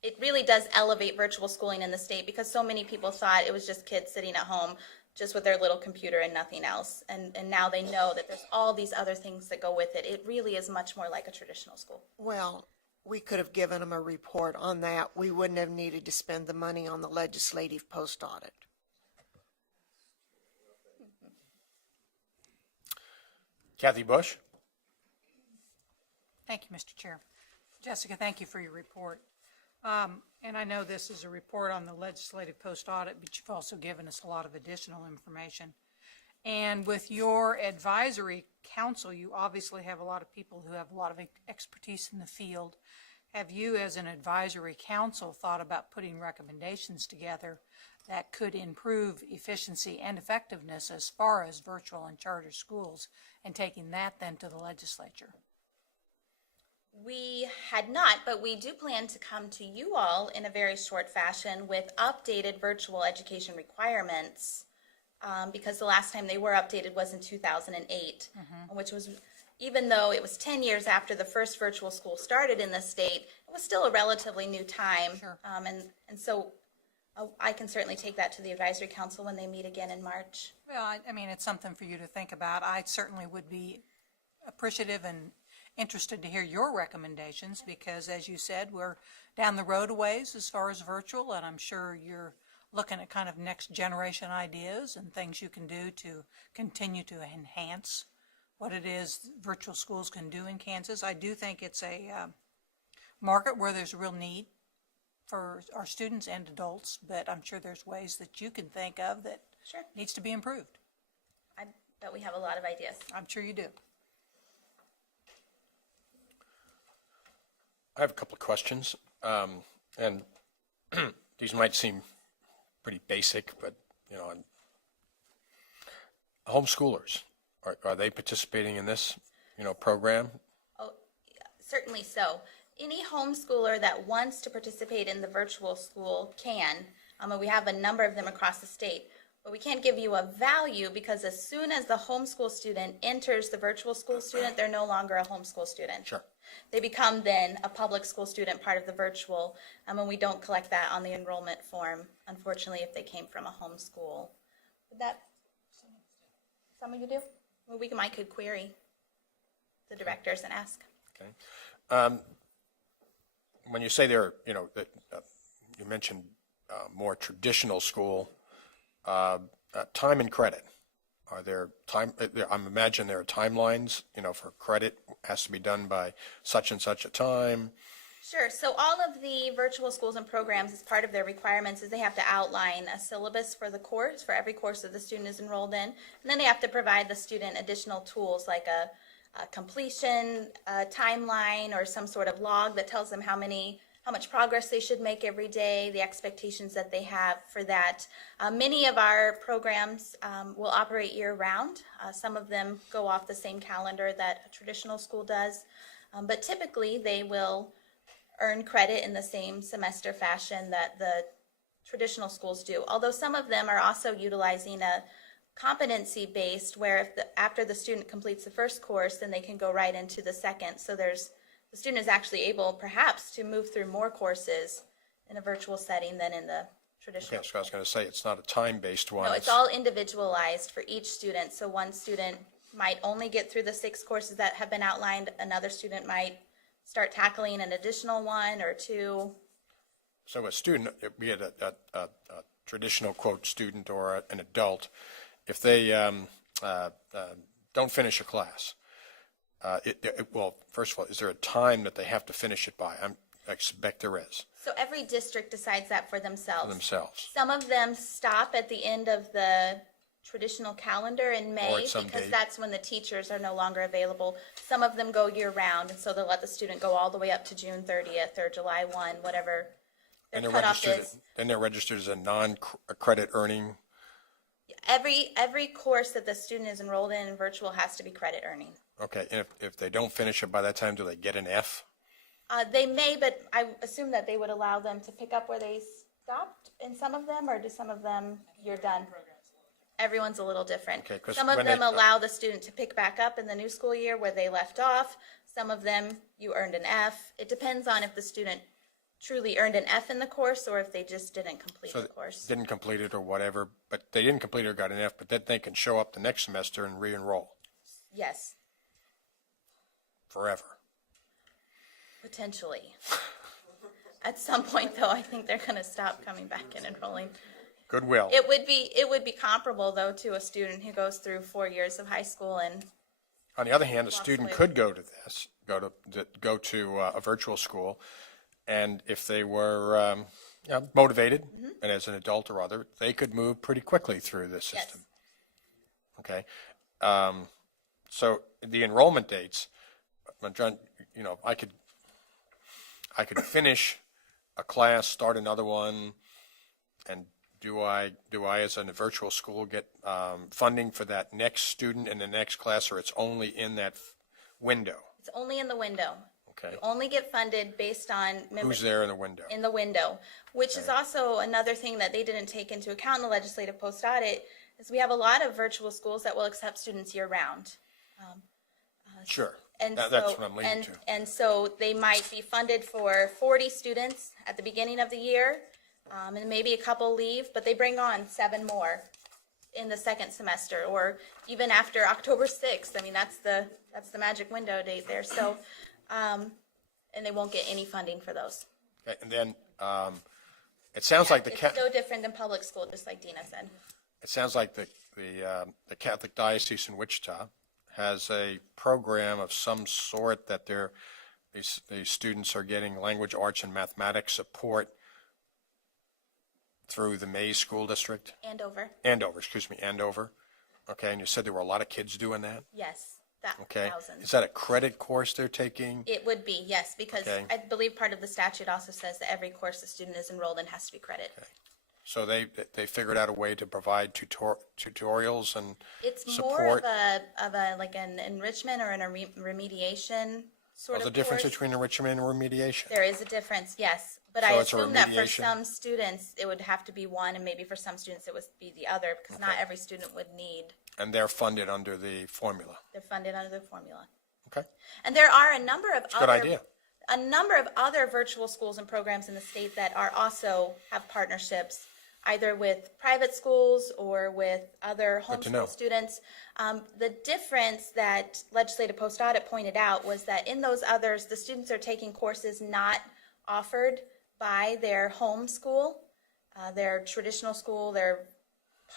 it really does elevate virtual schooling in the state, because so many people thought it was just kids sitting at home just with their little computer and nothing else. And now they know that there's all these other things that go with it. It really is much more like a traditional school. Well, we could have given them a report on that. We wouldn't have needed to spend the money on the legislative post audit. Kathy Bush. Thank you, Mr. Chair. Jessica, thank you for your report. And I know this is a report on the legislative post audit, but you've also given us a lot of additional information. And with your advisory council, you obviously have a lot of people who have a lot of expertise in the field. Have you, as an advisory council, thought about putting recommendations together that could improve efficiency and effectiveness as far as virtual and charter schools, and taking that then to the legislature? We had not, but we do plan to come to you all in a very short fashion with updated virtual education requirements, because the last time they were updated was in 2008, which was, even though it was 10 years after the first virtual school started in the state, it was still a relatively new time. Sure. And so I can certainly take that to the advisory council when they meet again in March. Well, I mean, it's something for you to think about. I certainly would be appreciative and interested to hear your recommendations, because as you said, we're down the road a ways as far as virtual, and I'm sure you're looking at kind of next generation ideas and things you can do to continue to enhance what it is virtual schools can do in Kansas. I do think it's a market where there's a real need for our students and adults, but I'm sure there's ways that you can think of that Sure. needs to be improved. I bet we have a lot of ideas. I'm sure you do. I have a couple of questions, and these might seem pretty basic, but, you know, homeschoolers, are they participating in this, you know, program? Oh, certainly so. Any homeschooler that wants to participate in the virtual school can. And we have a number of them across the state. But we can't give you a value because as soon as the homeschool student enters the virtual school student, they're no longer a homeschool student. Sure. They become then a public school student, part of the virtual, and we don't collect that on the enrollment form, unfortunately, if they came from a homeschool. Would that, some of you do? Well, we might could query the directors and ask. Okay. When you say they're, you know, that you mentioned more traditional school, time and credit. Are there I'm imagine there are timelines, you know, for credit has to be done by such and such a time. Sure. So all of the virtual schools and programs, as part of their requirements, is they have to outline a syllabus for the course, for every course that the student is enrolled in. And then they have to provide the student additional tools like a completion timeline or some sort of log that tells them how much progress they should make every day, the expectations that they have for that. Many of our programs will operate year-round. Some of them go off the same calendar that a traditional school does. But typically, they will earn credit in the same semester fashion that the traditional schools do. Although some of them are also utilizing a competency-based, where if after the student completes the first course, then they can go right into the second. So the student is actually able, perhaps, to move through more courses in a virtual setting than in the traditional. Yes, I was going to say, it's not a time-based one. No, it's all individualized for each student. So one student might only get through the 6 courses that have been outlined. Another student might start tackling an additional 1 or 2. So a student, be it a traditional, quote, student or an adult, if they don't finish a class, well, first of all, is there a time that they have to finish it by? I expect there is. So every district decides that for themselves. For themselves. Some of them stop at the end of the traditional calendar in May because that's when the teachers are no longer available. Some of them go year-round, and so they'll let the student go all the way up to June 30th or July 1, whatever their cutoff is. And they're registered as a non-credit earning. Every course that the student is enrolled in virtual has to be credit earning. Okay, and if they don't finish it by that time, do they get an F? They may, but I assume that they would allow them to pick up where they stopped in some of them, or do some of them, you're done? Everyone's a little different. Okay, 'cause some of when them they- allow the student to pick back up in the new school year where they left off. Some of them, you earned an F. It depends on if the student truly earned an F in the course or if they just didn't complete So the course. didn't complete it or whatever, but they didn't complete it or got an F, but then they can show up the next semester and re-enroll Yes, forever. potentially. At some point, though, I think they're going to stop coming back and enrolling. Goodwill. It would be comparable, though, to a student who goes through 4 years of high school and On the other hand, a Walks student away. could go to a virtual school, and if they were motivated, and as an adult or other, they could move pretty quickly through this yes. system. Okay. So the enrollment dates, I'm trying, I could finish a class, start another one, and do I as a virtual school get funding for that next student in the next class, or it's only in that window? It's only in the window. Okay. You only get funded based on Who's there in the window? in the window, which is also another thing that they didn't take into account in the legislative post-audit, is we have a lot of virtual schools that will accept students year-round. Sure. And That's what I'm leading to. And so they might be funded for 40 students at the beginning of the year, and maybe a couple leave, but they bring on 7 more in the second semester, or even after October 6th. I mean, that's the magic window date there. So, and they won't get any funding for those. Okay. And then it sounds like It's no different than public school, just like Dina said. It sounds like the Catholic Diocese in Wichita has a program of some sort that these students are getting language arts and mathematics support through the Mays School District. Andover. Andover. Okay, and you said there were a lot of kids doing that? Yes, Okay. thousands. Is that a credit course they're taking? It would be, yes, because Okay. I believe part of the statute also says that every course a student is enrolled in has to be credit. So they figured out a way to provide tutorials and It's more support. of a like an enrichment or a remediation sort There's a of difference course. between enrichment and remediation. There is a difference, yes, but So I it's a assume that for remediation? some students it would have to be one, and maybe for some students it would be the other, because not every student would need. And they're funded under the formula. They're funded under the formula. Okay. And there are a number of Good idea. a number of other virtual schools and programs in the state that are also have partnerships, either with private schools or with other Good to know. homeschool students. The difference that legislative post-audit pointed out was that in those others, the students are taking courses not offered by their home school, their traditional school, their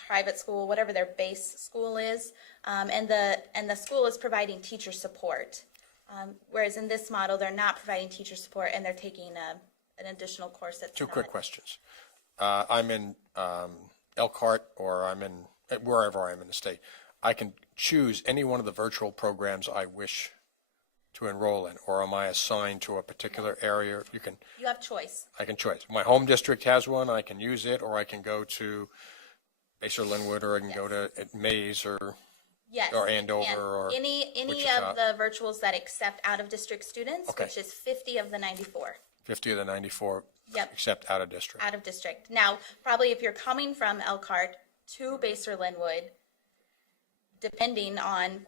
private school, whatever their base school is, and the school is providing teacher support. Whereas in this model, they're not providing teacher support, and they're taking an additional course that's Two not. quick questions. I'm in Elkhart, or I'm in wherever I am in the state. I can choose any one of the virtual programs I wish to enroll in, or am I assigned to a particular area? You have choice. I can choose. My home district has one, I can use it, or I can go to Base or Linwood, or I can go to Mays or Yes. Or Andover and or any Wichita. of the virtuals that accept out-of-district students, Okay. which is 50 of the 94. 50 of the 94, Yep. except out of district. Out of district. Now, probably if you're coming from Elkhart to Base or Linwood, depending on,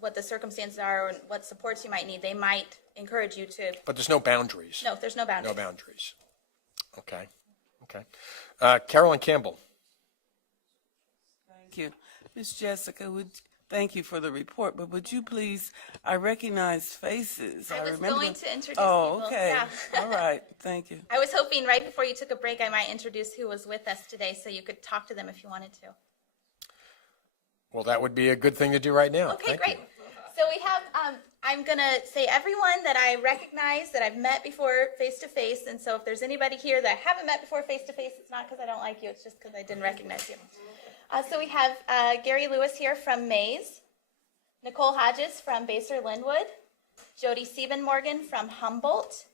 what the circumstances are and what supports you might need, they might encourage you to, But there's no boundaries. no, there's no boundaries. No boundaries. Okay. Carolyn Campbell. Thank you. Ms. Jessica, thank you for the report, but would you please, I recognize faces. I was remember going them. to introduce Oh, people. okay. Yeah. All right, thank you. I was hoping right before you took a break, I might introduce who was with us today so you could talk to them if you wanted to. Well, that would be a good thing to do right now. Okay, Thank great. you. So we have, I'm going to say everyone that I recognize that I've met before face-to-face, and so if there's anybody here that I haven't met before face-to-face, it's not because I don't like you, it's just because I didn't recognize you. So we have Gary Lewis here from Mays, Nicole Hodges from Base or Linwood, Jody Siebenmorgan from Humboldt,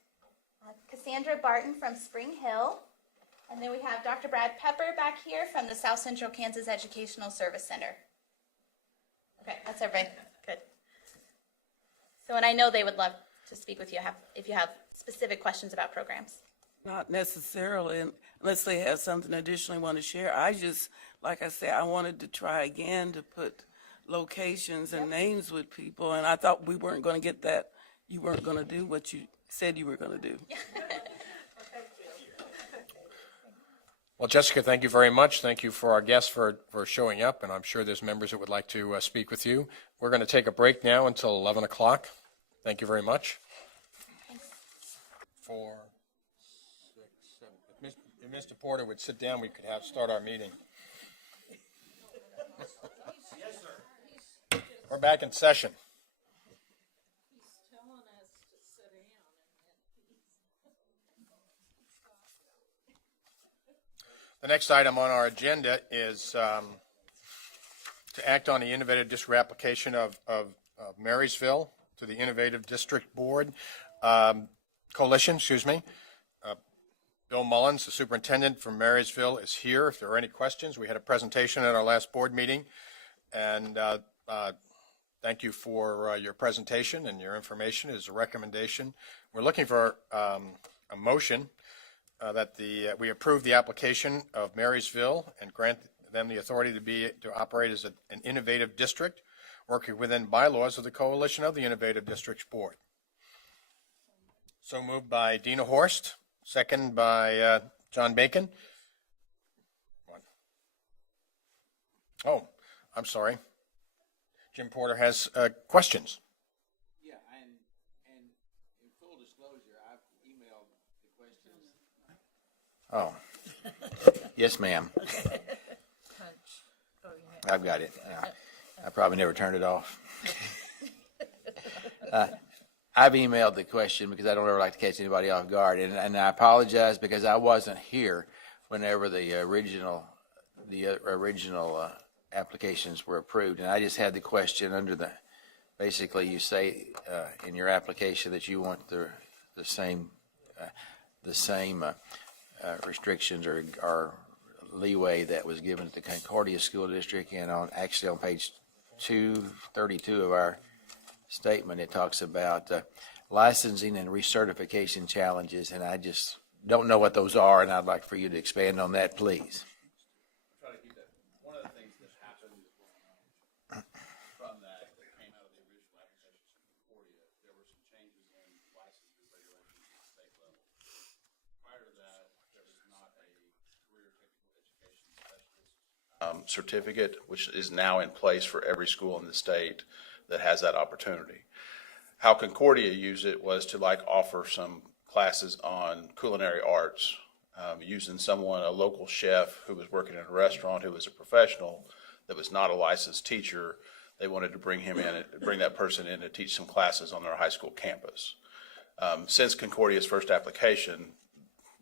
Cassandra Barton from Spring Hill, and then we have Dr. Brad Pepper back here from the South Central Kansas Educational Service Center. Okay, that's everybody. Good. So, and I know they would love to speak with you if you have specific questions about programs. Not necessarily, unless they have something additionally want to share. I just, like I said, I wanted to try again to put locations and names with people, and I thought we weren't going to get that. You weren't going to do what you said you were going to do. Well, Jessica, thank you very much. Thank you for our guests for showing up, and I'm sure there's members that would like to speak with you. We're going to take a break now until 11 o'clock. Thank you very much. 4, 6, 7. If Mr. Porter would sit down, we could start our meeting. Yes, sir. We're back in session. The next item on our agenda is to act on the Innovative District application of Marysville to the Innovative District Board, Coalition, excuse me. Bill Mullins, the superintendent from Marysville, is here. If there are any questions, we had a presentation at our last board meeting, and thank you for your presentation and your information as a recommendation. We're looking for a motion that we approve the application of Marysville and grant them the authority to operate as an innovative district, working within bylaws of the Coalition of the Innovative Districts Board. So moved by Dina Horst, second by John Bacon. Oh, I'm sorry. Jim Porter has questions. Yeah, and in full disclosure, I've emailed the questions. Oh. Yes, ma'am. I've got it. I probably never turned it off. I've emailed the question because I don't ever like to catch anybody off guard, and I apologize because I wasn't here whenever the original applications were approved, and I just had the question under the. Basically, you say in your application that you want the same restrictions or leeway that was given to the Concordia School District, and actually on page 232 of our statement, it talks about licensing and recertification challenges, and I just don't know what those are, and I'd like for you to expand on that, please. Try to keep that. One of the things that happened from that came out of the original application to Concordia, there were some changes in licensing regulations at the state level. Prior to that, there was not a career technical education specialist certificate, which is now in place for every school in the state that has that opportunity. How Concordia used it was to offer some classes on culinary arts, using a local chef who was working in a restaurant who was a professional that was not a licensed teacher. They wanted to bring that person in to teach some classes on their high school campus. Since Concordia's first application,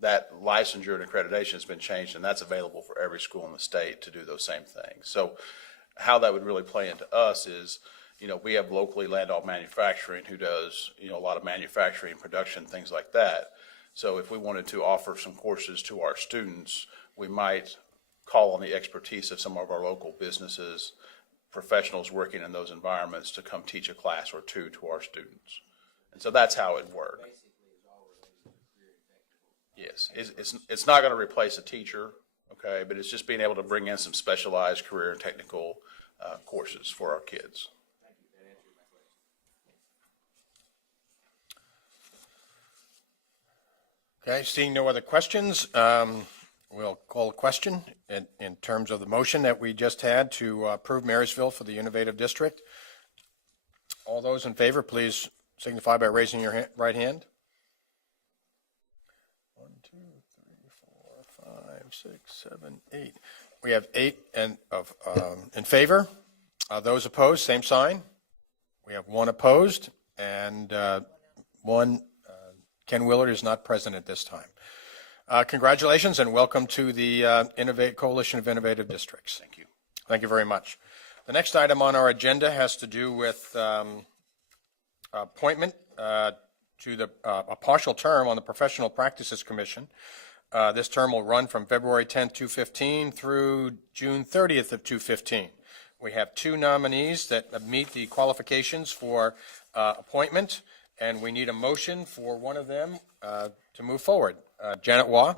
that licensure and accreditation has been changed, and that's available for every school in the state to do those same things. So how that would really play into us is, we have locally Landau Manufacturing who does, a lot of manufacturing, production, things like that. So if we wanted to offer some courses to our students, we might call on the expertise of some of our local businesses, professionals working in those environments to come teach a class or two to our students. And so that's how it worked. Yes, it's not going to replace a teacher, okay, but it's just being able to bring in some specialized career and technical courses for our kids. Okay, seeing no other questions, we'll call a question in terms of the motion that we just had to approve Marysville for the Innovative District. All those in favor, please signify by raising your right hand. 1, 2, 3, 4, 5, 6, 7, 8. We have 8 in favor. Those opposed, same sign. We have 1 opposed, and 1. Ken Willard is not present at this time. Congratulations and welcome to the Coalition of Innovative Districts. Thank you. Thank you very much. The next item on our agenda has to do with appointment to a partial term on the Professional Practices Commission. This term will run from February 10th, 2015 through June 30th of 2015. We have 2 nominees that meet the qualifications for appointment, and we need a motion for one of them to move forward. Janet Waugh.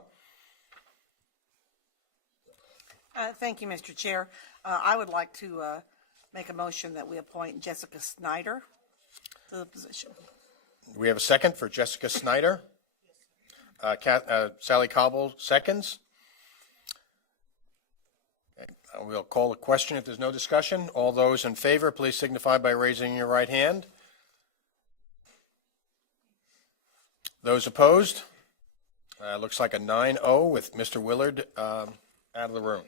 Thank you, Mr. Chair. I would like to make a motion that we appoint Jessica Snyder to the position. We have a second for Jessica Snyder. Sally Cobble seconds. Okay. We'll call a question if there's no discussion. All those in favor, please signify by raising your right hand. Those opposed? Looks like a 9-0 with Mr. Willard out of the room.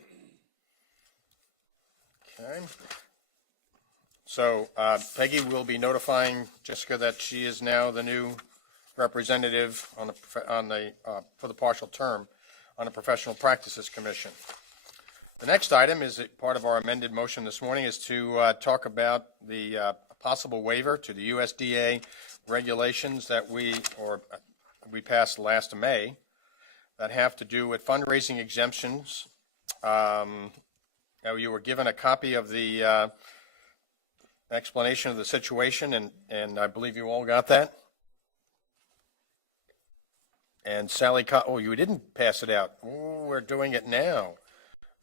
Okay. So Peggy will be notifying Jessica that she is now the new representative for the partial term on the Professional Practices Commission. The next item is part of our amended motion this morning is to talk about the possible waiver to the USDA regulations that we passed last May that have to do with fundraising exemptions. Now, you were given a copy of the explanation of the situation, and I believe you all got that. And Sally, oh, you didn't pass it out. Ooh, we're doing it now.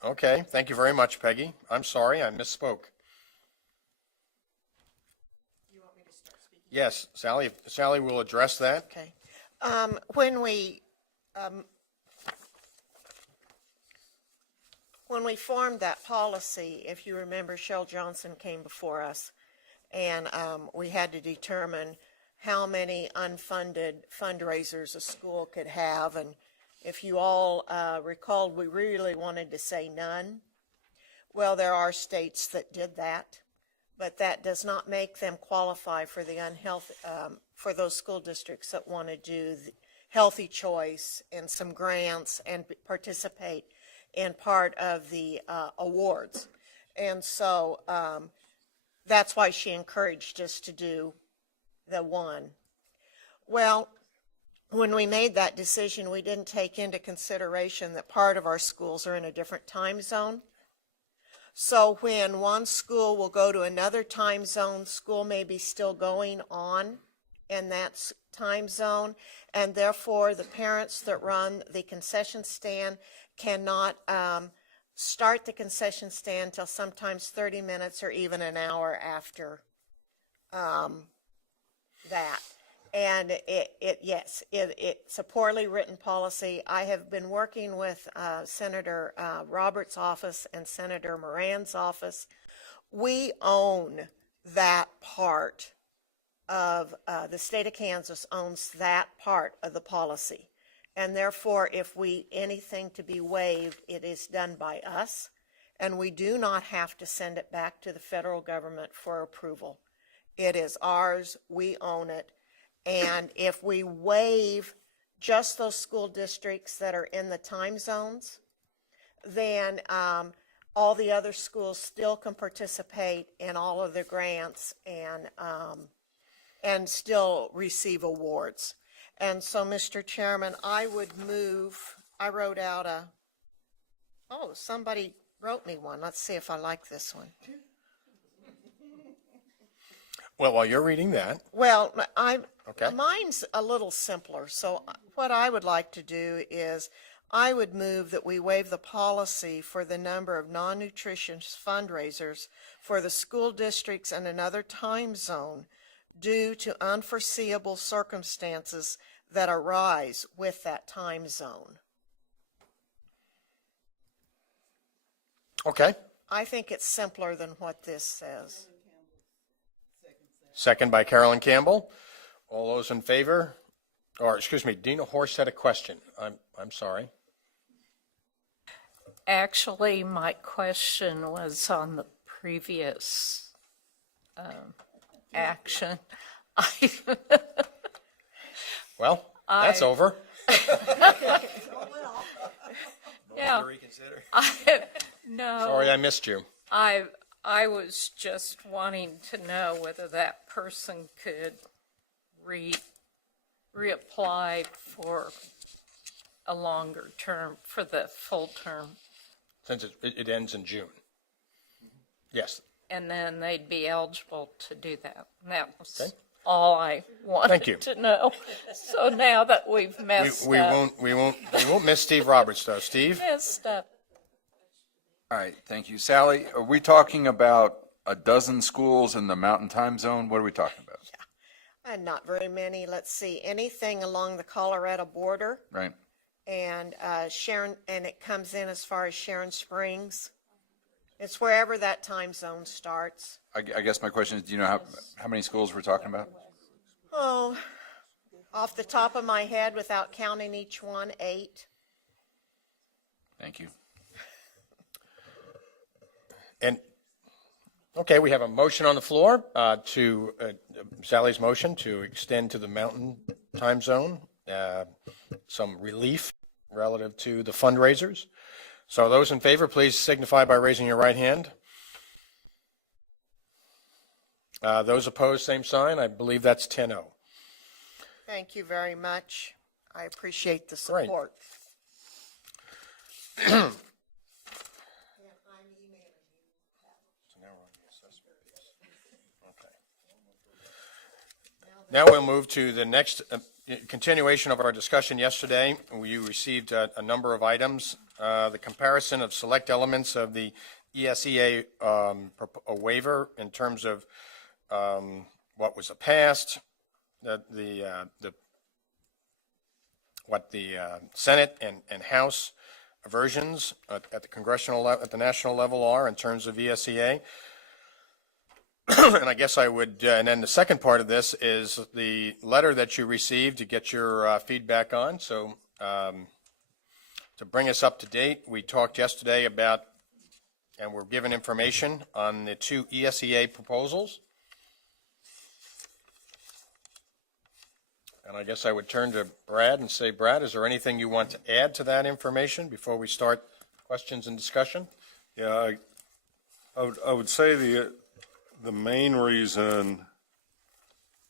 Okay, thank you very much, Peggy. I'm sorry, I misspoke. You want me to start speaking? Yes, Sally will address that. Okay. When we formed that policy, if you remember, Cheryl Johnson came before us, and we had to determine how many unfunded fundraisers a school could have. And if you all recalled, we really wanted to say none. Well, there are states that did that, but that does not make them qualify for the for those school districts that want to do the healthy choice and some grants and participate in part of the awards. And so that's why she encouraged us to do the one. Well, when we made that decision, we didn't take into consideration that part of our schools are in a different time zone. So when one school will go to another time zone, school may be still going on in that time zone, and therefore the parents that run the concession stand cannot start the concession stand till sometimes 30 minutes or even an hour after that. And it's a poorly written policy. I have been working with Senator Roberts' office and Senator Moran's office. We own that part of the state of Kansas owns that part of the policy. And therefore, if anything to be waived, it is done by us, and we do not have to send it back to the federal government for approval. It is ours, we own it, and if we waive just those school districts that are in the time zones, then all the other schools still can participate in all of the grants and still receive awards. And so, Mr. Chairman, I would move, I wrote out somebody wrote me one. Let's see if I like this one. Well, while you're reading that. Well, Okay. Mine's a little simpler. So what I would like to do is I would move that we waive the policy for the number of non-nutritious fundraisers for the school districts in another time zone due to unforeseeable circumstances that arise with that time zone. Okay. I think it's simpler than what this says. Second by Carolyn Campbell. All those in favor? Or, excuse me, Dina Horst had a question. I'm sorry. Actually, my question was on the previous action. Well, that's over. Yeah. No. Sorry, I missed you. I was just wanting to know whether that person could reapply for a longer term, for the full term. Since it ends in June. Yes. And then they'd be eligible to do that. And that was Okay. all I Thank you. wanted to know. So now that we've messed We up. won't miss Steve Roberts though. Steve? Messed up. All right, thank you. Sally, are we talking about a dozen schools in the mountain time zone? What are we talking about? And not very many. Let's see, anything along the Colorado border. Right. And Sharon, and it comes in as far as Sharon Springs. It's wherever that time zone starts. I guess my question is, do you know how many schools we're talking about? Oh, off the top of my head, without counting each one, 8. Thank you. And, okay, we have a motion on the floor to Sally's motion to extend to the mountain time zone some relief relative to the fundraisers. So those in favor, please signify by raising your right hand. Those opposed, same sign. I believe that's 10-0. Thank you very much. I appreciate the Great. support. Now we'll move to the next continuation of our discussion yesterday. You received a number of items. The comparison of select elements of the ESEA a waiver in terms of what was passed, what the Senate and House versions at the congressional level, at the national level are in terms of ESEA. And I guess I would, and then the second part of this is the letter that you received to get your feedback on. So to bring us up to date, we talked yesterday about, and we're given information on the two ESEA proposals. And I guess I would turn to Brad and say, Brad, is there anything you want to add to that information before we start questions and discussion? Yeah, I would say the main reason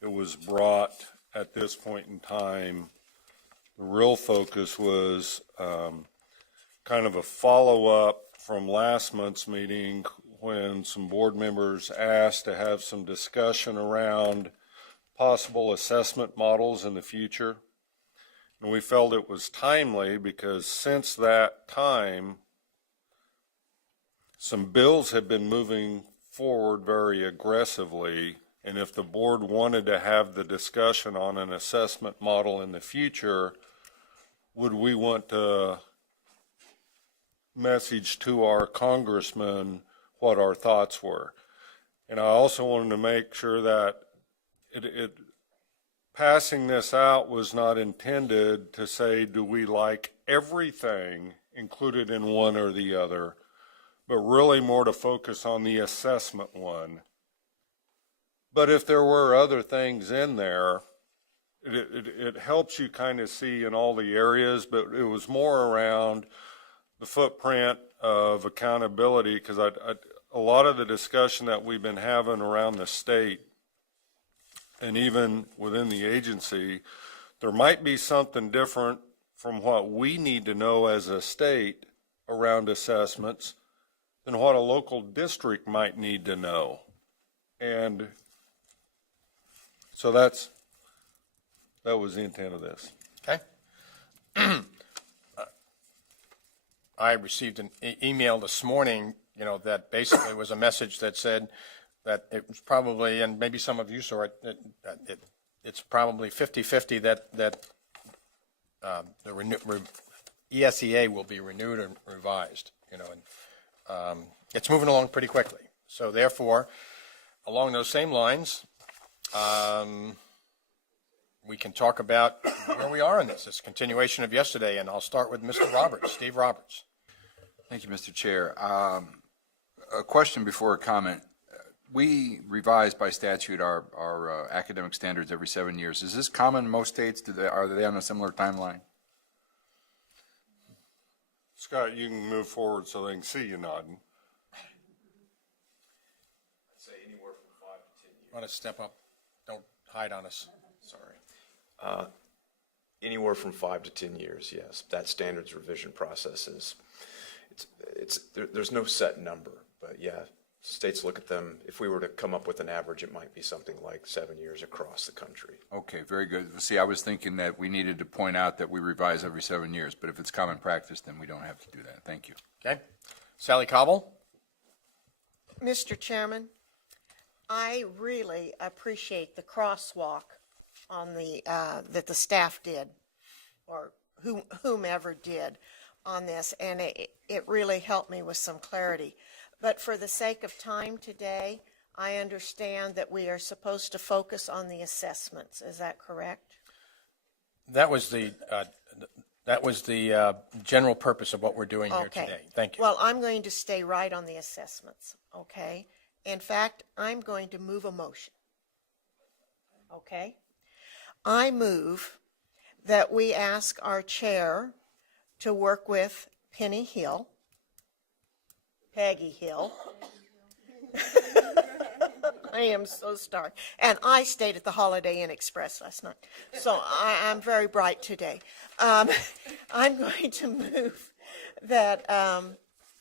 it was brought at this point in time, the real focus was kind of a follow-up from last month's meeting when some board members asked to have some discussion around possible assessment models in the future. And we felt it was timely because since that time, some bills have been moving forward very aggressively, and if the board wanted to have the discussion on an assessment model in the future, would we want to message to our congressman what our thoughts were? And I also wanted to make sure that passing this out was not intended to say, do we like everything included in one or the other, but really more to focus on the assessment one. But if there were other things in there, it helps you kind of see in all the areas, but it was more around the footprint of accountability, because a lot of the discussion that we've been having around the state and even within the agency, there might be something different from what we need to know as a state around assessments than what a local district might need to know. And so that was the intent of this. Okay. I received an email this morning, that basically was a message that said that it was probably, and maybe some of you saw it, it's probably 50-50 that the ESEA will be renewed and revised, and it's moving along pretty quickly. So therefore, along those same lines, we can talk about where we are in this. It's a continuation of yesterday, and I'll start with Mr. Roberts, Steve Roberts. Thank you, Mr. Chair. A question before a comment. We revise by statute our academic standards every 7 years. Is this common in most states? Are they on a similar timeline? Scott, you can move forward so they can see you nodding. I'd say anywhere from 5 to 10 years. Want to step up? Don't hide on us. Sorry. Anywhere from 5 to 10 years, yes. That standards revision process there's no set number, but yeah, states look at them. If we were to come up with an average, it might be something like 7 years across the country. Okay, very good. See, I was thinking that we needed to point out that we revise every 7 years, but if it's common practice, then we don't have to do that. Thank you. Okay. Sally Cobble? Mr. Chairman, I really appreciate the crosswalk on that the staff did, or whomever did on this, and it really helped me with some clarity. But for the sake of time today, I understand that we are supposed to focus on the assessments. Is that correct? That was the general purpose of what we're doing here Okay. today. Thank you. Well, I'm going to stay right on the assessments, okay? In fact, I'm going to move a motion, okay? I move that we ask our chair to work with Penny Hill Peggy Hill. I am so starved. And I stayed at the Holiday Inn Express last night, so I'm very bright today. I'm going to move that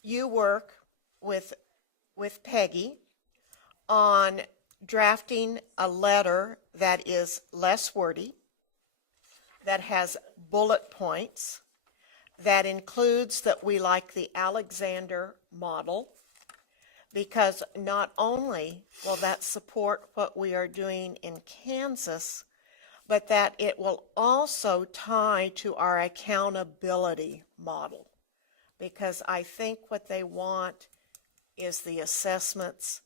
you work with Peggy on drafting a letter that is less wordy, that has bullet points, that includes that we like the Alexander model, because not only will that support what we are doing in Kansas, but that it will also tie to our accountability model. Because I think what they want is the assessments.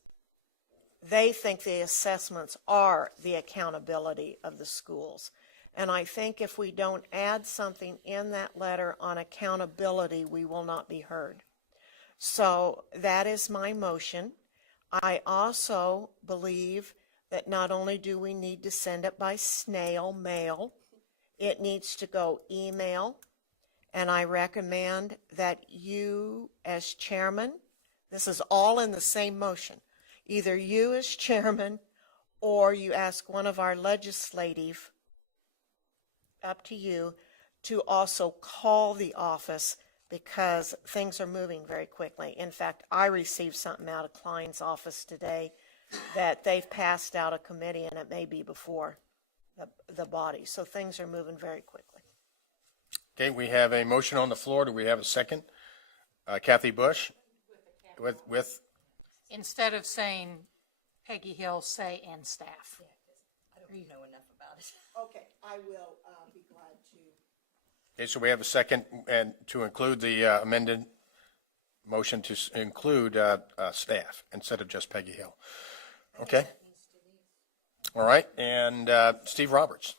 They think the assessments are the accountability of the schools. And I think if we don't add something in that letter on accountability, we will not be heard. So that is my motion. I also believe that not only do we need to send it by snail mail, it needs to go email. And I recommend that you as chairman, this is all in the same motion, either you as chairman or you ask one of our legislative, up to you, to also call the office, because things are moving very quickly. In fact, I received something out of Klein's office today that they've passed out a committee, and it may be before the body. So things are moving very quickly. Okay, we have a motion on the floor. Do we have a second? Kathy Bush? With? Instead of saying Peggy Hill, say and staff. I don't know enough about it. Okay, I will be glad to. Okay, so we have a second, and to include the amended motion to include staff instead of just Peggy Hill. Okay. All right, and Steve Roberts.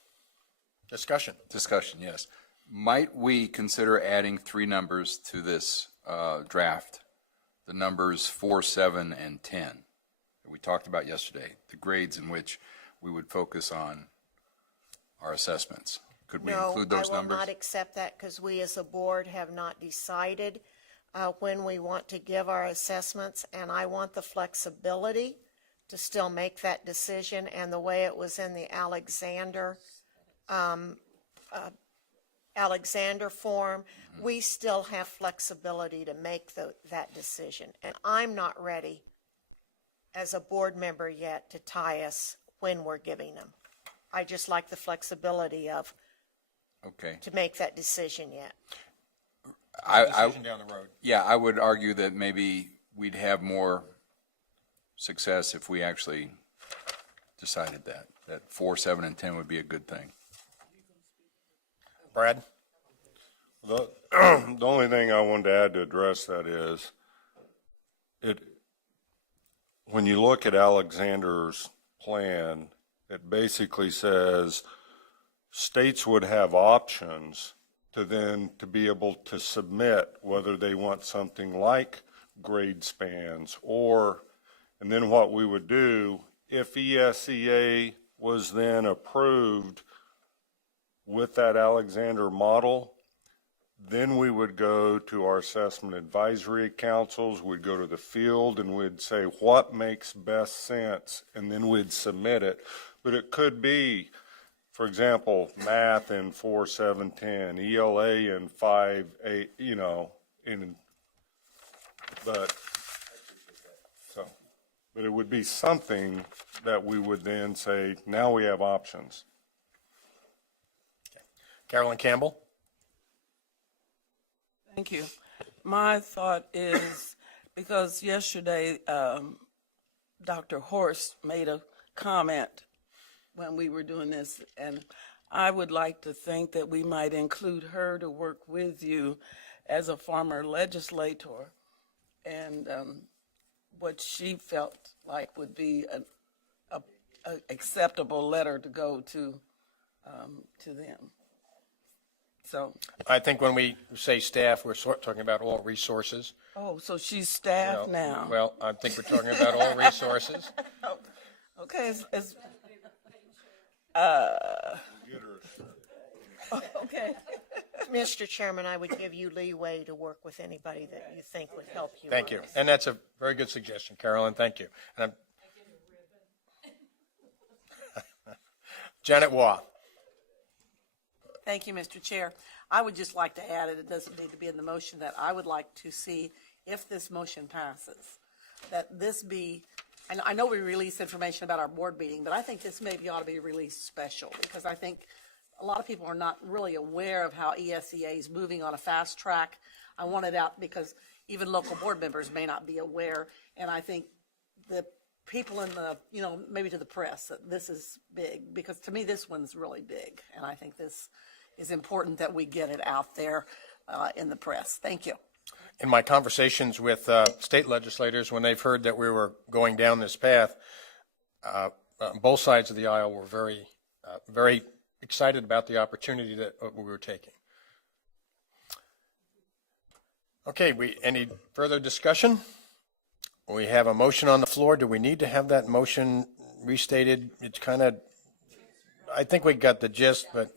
Discussion. Discussion, yes. Might we consider adding 3 numbers to this draft? The numbers 4, 7, and 10 that we talked about yesterday, the grades in which we would focus on our assessments. Could we include those numbers? No, I will not accept that, because we as a board have not decided when we want to give our assessments, and I want the flexibility to still make that decision. And the way it was in the Alexander form, we still have flexibility to make that decision. And I'm not ready as a board member yet to tie us when we're giving them. I just like the flexibility of to make that decision yet. Decision down the road. Yeah, I would argue that maybe we'd have more success if we actually decided that 4, 7, and 10 would be a good thing. Brad? The only thing I wanted to add to address that is, when you look at Alexander's plan, it basically says states would have options to be able to submit whether they want something like grade spans, and then what we would do if ESEA was then approved with that Alexander model, then we would go to our assessment advisory councils, we'd go to the field, and we'd say what makes best sense, and then we'd submit it. But it could be, for example, math in 4, 7, 10, ELA in 5, 8, but it would be something that we would then say, now we have options. Carolyn Campbell? Thank you. My thought is, because yesterday Dr. Horst made a comment when we were doing this, and I would like to think that we might include her to work with you as a former legislator, and what she felt like would be an acceptable letter to go to them. So I think when we say staff, we're talking about all resources. Oh, so she's staff now. Well, I think we're talking about all resources. Okay, okay. Mr. Chairman, I would give you leeway to work with anybody that you think would help you. Thank on you. this. And that's a very good suggestion, Carolyn. Thank you. And Janet Waugh. Thank you, Mr. Chair. I would just like to add, and it doesn't need to be in the motion, that I would like to see, if this motion passes, that this be, and I know we release information about our board meeting, but I think this maybe ought to be released special, because I think a lot of people are not really aware of how ESEA is moving on a fast track. I want it out because even local board members may not be aware, and I think the people in the, maybe to the press, that this is big, because to me, this one's really big, and I think this is important that we get it out there in the press. Thank you. In my conversations with state legislators, when they've heard that we were going down this path, both sides of the aisle were very excited about the opportunity that we were taking. Okay, any further discussion? We have a motion on the floor. Do we need to have that motion restated? It's kind of, I think we got the gist, but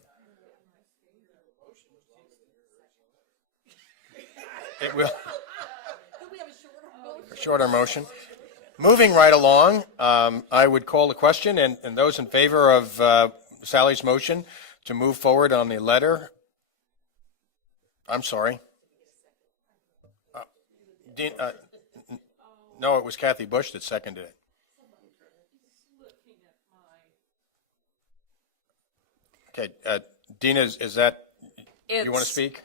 it will. A shorter motion. Moving right along, I would call the question, and those in favor of Sally's motion to move forward on the letter. I'm sorry. No, it was Kathy Bush that seconded it. Okay, Dina, is that, you want to speak?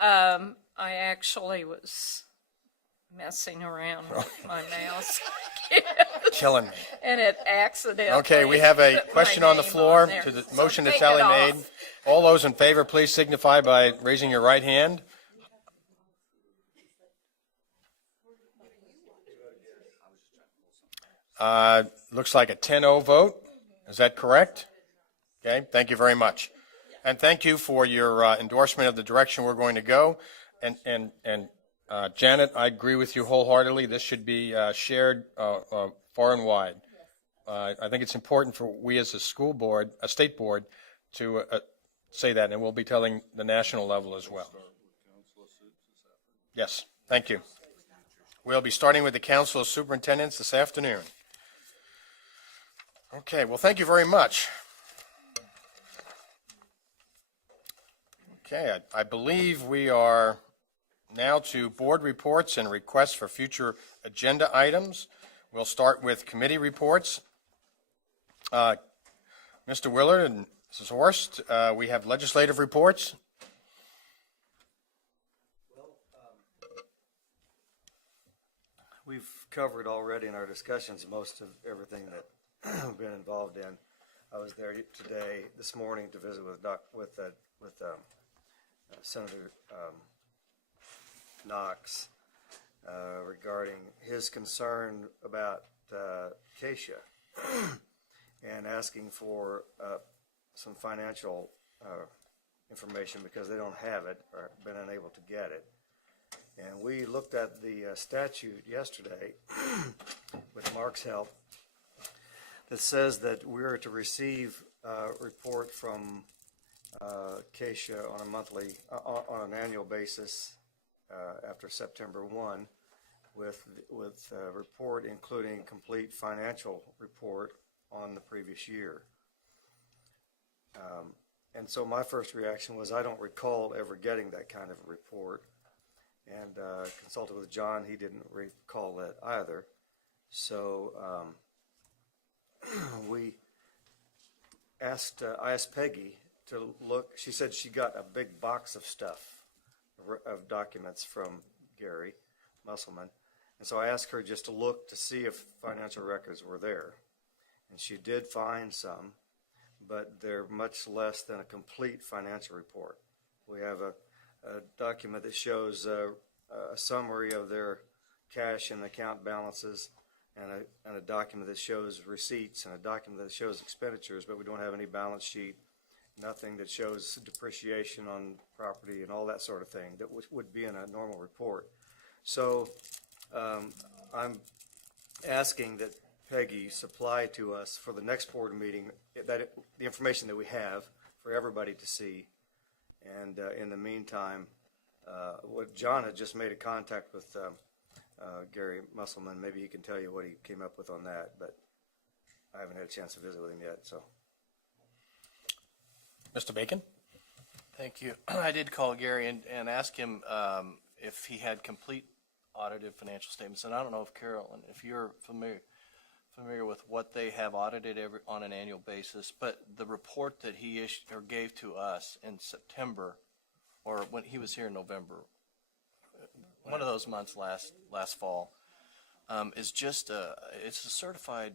I actually was messing around with my mouse. Killing me. And it accidentally. Okay, we have a put my question on the name floor there. to the So motion that take Sally it made. off. All those in favor, please signify by raising your right hand. Looks like a 10-0 vote. Is that correct? Okay, thank you very much. And thank you for your endorsement of the direction we're going to go. And Janet, I agree with you wholeheartedly. This should be shared far and wide. I think it's important for we as a school board, a state board, to say that, and we'll be telling the national level as well. Yes, thank you. We'll be starting with the Council of Superintendents this afternoon. Okay, well, thank you very much. Okay, I believe we are now to board reports and requests for future agenda items. We'll start with committee reports. Mr. Willard and Mrs. Horst, we have legislative reports. We've covered already in our discussions most of everything that I've been involved in. I was there this morning to visit with Senator Knox regarding his concern about Acacia and asking for some financial information because they don't have it or been unable to get it. And we looked at the statute yesterday with Mark's help that says that we are to receive a report from Acacia on an annual basis after September 1 with a report including complete financial report on the previous year. And so my first reaction was I don't recall ever getting that kind of a report. And consulted with John, he didn't recall that either. So I asked Peggy to look. She said she got a big box of stuff, of documents from Gary Musselman. And so I asked her just to look to see if financial records were there. And she did find some, but they're much less than a complete financial report. We have a document that shows a summary of their cash and account balances, and a document that shows receipts, and a document that shows expenditures, but we don't have any balance sheet, nothing that shows depreciation on property and all that sort of thing that would be in a normal report. So I'm asking that Peggy supply to us for the next board meeting the information that we have for everybody to see. And in the meantime, what John had just made a contact with Gary Musselman. Maybe he can tell you what he came up with on that, but I haven't had a chance to visit with him yet. So, Mr. Bacon? Thank you. I did call Gary and ask him if he had complete audited financial statements. And I don't know if Carolyn, if you're familiar with what they have audited on an annual basis, but the report that he issued or gave to us in September, or when he was here in November, one of those months last fall, is just it's a certified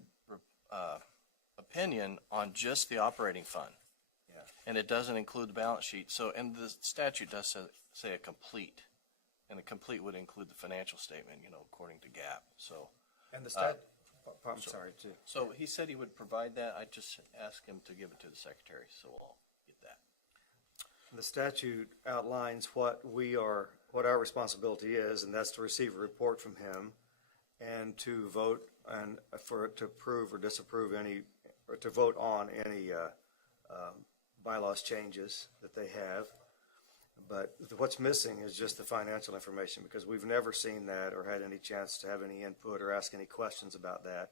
opinion on just the operating fund. Yeah. And it doesn't include the balance sheet. So, and the statute does say a complete, and a complete would include the financial statement, according to GAAP. So, and the stat. I'm sorry, too. So he said he would provide that. I just asked him to give it to the secretary, so we'll get that. The statute outlines what our responsibility is, and that's to receive a report from him and to vote and to approve or disapprove any, or to vote on any bylaws changes that they have. But what's missing is just the financial information, because we've never seen that or had any chance to have any input or ask any questions about that.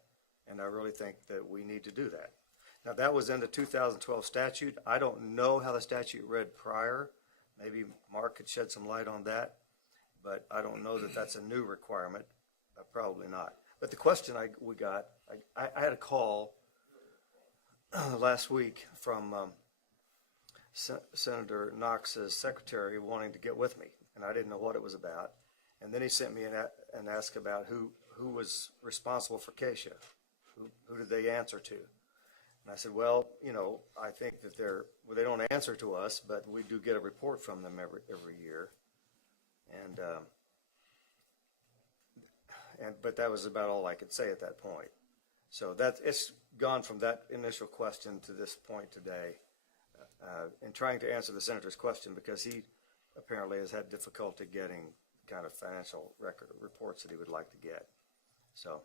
And I really think that we need to do that. Now, that was in the 2012 statute. I don't know how the statute read prior. Maybe Mark could shed some light on that, but I don't know that that's a new requirement. Probably not. But the question we got, I had a call last week from Senator Knox's secretary wanting to get with me, and I didn't know what it was about. And then he sent me and asked about who was responsible for Keisha. Who did they answer to? And I said, well, I think that they don't answer to us, but we do get a report from them every year. But that was about all I could say at that point. So it's gone from that initial question to this point today, in trying to answer the senator's question, because he apparently has had difficulty getting the kind of financial reports that he would like to get. So.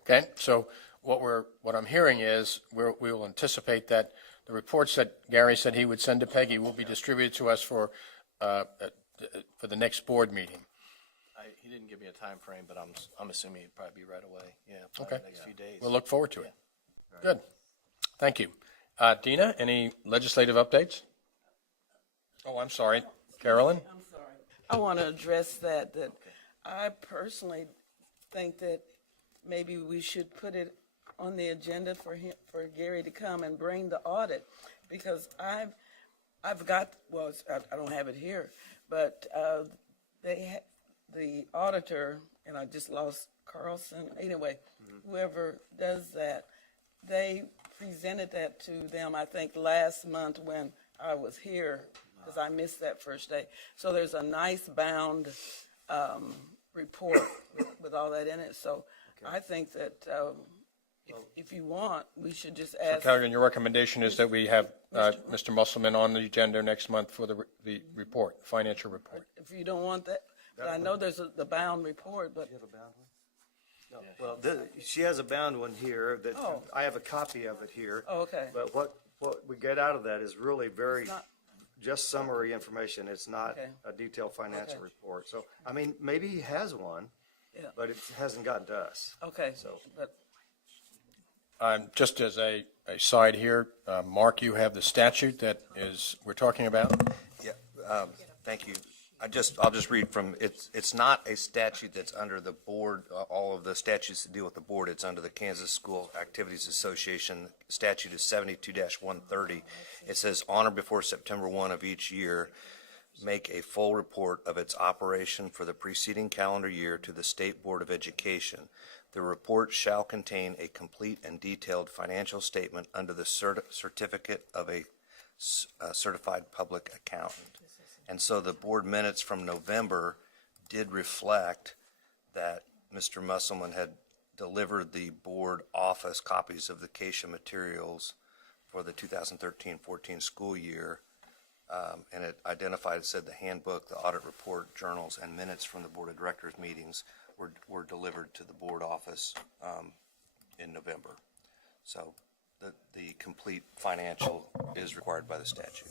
Okay, so what I'm hearing is we will anticipate that the reports that Gary said he would send to Peggy will be distributed to us for the next board meeting. He didn't give me a time frame, but I'm assuming it'd probably be right away. Yeah, Okay. the next few days. We'll look forward to it. Good. Thank you. Dina, any legislative updates? Oh, I'm sorry. Carolyn? I'm sorry. I want to address that I personally think that maybe we should put it on the agenda for Gary to come and bring the audit, because I've got, well, I don't have it here, but the auditor, and I just lost Carlson, anyway, whoever does that, they presented that to them, I think, last month when I was here, because I missed that first day. So there's a nice bound report with all that in it. So I think that if you want, we should just ask. So, Carolyn, your recommendation is that we have Mr. Musselman on the agenda next month for the report, financial report. If you don't want that, but I know there's the bound report, but. Do you have a bound one? No. Well, she has a bound one here that I have a copy of it here. Oh, okay. But what we get out of that is really very just summary information. It's not a detailed financial report. So, I mean, maybe he has one, but it hasn't gotten to us. Okay. So, but just as a side here, Mark, you have the statute that we're talking about. Yeah. Thank you. I'll just read from it's not a statute that's under the board. All of the statutes that deal with the board, it's under the Kansas School Activities Association. Statute is 72-130. It says, on or before September 1 of each year, make a full report of its operation for the preceding calendar year to the State Board of Education. The report shall contain a complete and detailed financial statement under the certificate of a certified public accountant. And so the board minutes from November did reflect that Mr. Musselman had delivered the board office copies of the Keisha materials for the 2013-14 school year. And it identified, it said the handbook, the audit report, journals, and minutes from the board of directors meetings were delivered to the board office in November. So the complete financial is required by the statute.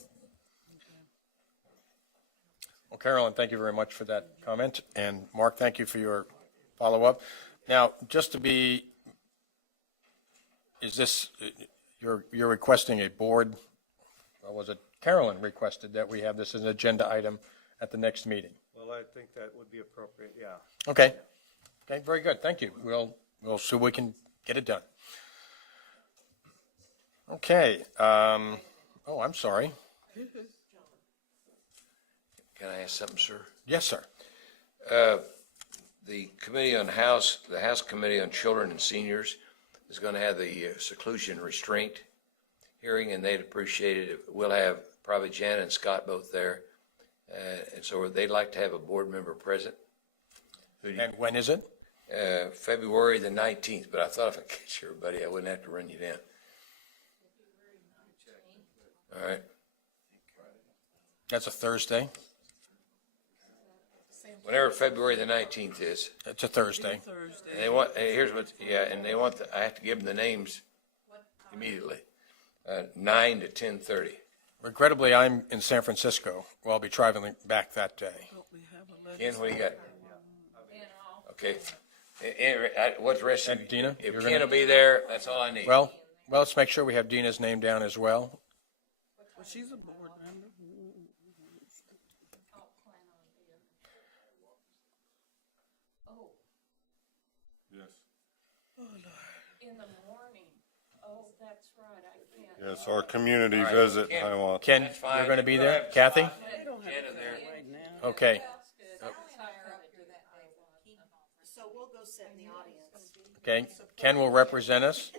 Well, Carolyn, thank you very much for that comment. And Mark, thank you for your follow-up. Now, just to be, is this, you're requesting a board, or was it Carolyn requested that we have this as an agenda item at the next meeting? Well, I think that would be appropriate, yeah. Okay. Okay, very good. Thank you. We'll see if we can get it done. Okay. Oh, I'm sorry. Can I ask something, sir? Yes, sir. The House Committee on Children and Seniors is going to have the seclusion restraint hearing, and they'd appreciate it. We'll have probably Jan and Scott both there. And so they'd like to have a board member present. And when is it? February the 19th, but I thought if I catch everybody, I wouldn't have to run you down. All right. That's a Thursday. Whenever February the 19th is. It's a Thursday. And they want, here's what, yeah, and they want, I have to give them the names immediately. 9 to 10:30. Regrettably, I'm in San Francisco. Well, I'll be traveling back that day. Ken, what do you got? Okay. What's the rest of you? Dina? If You're Ken gonna- will be there, that's all I need. Well, let's make sure we have Dina's name down as well. Well, she's a board member. Yes. In the morning. Oh, that's right, I can't. Yes, our community All right, visit in Ken. Hiawatha. Ken, That's fine. you're going to be We'll there? have Kathy? Scott They don't have Jen to are there. right now. Okay. So we'll go sit in the audience. Okay. Ken will represent us.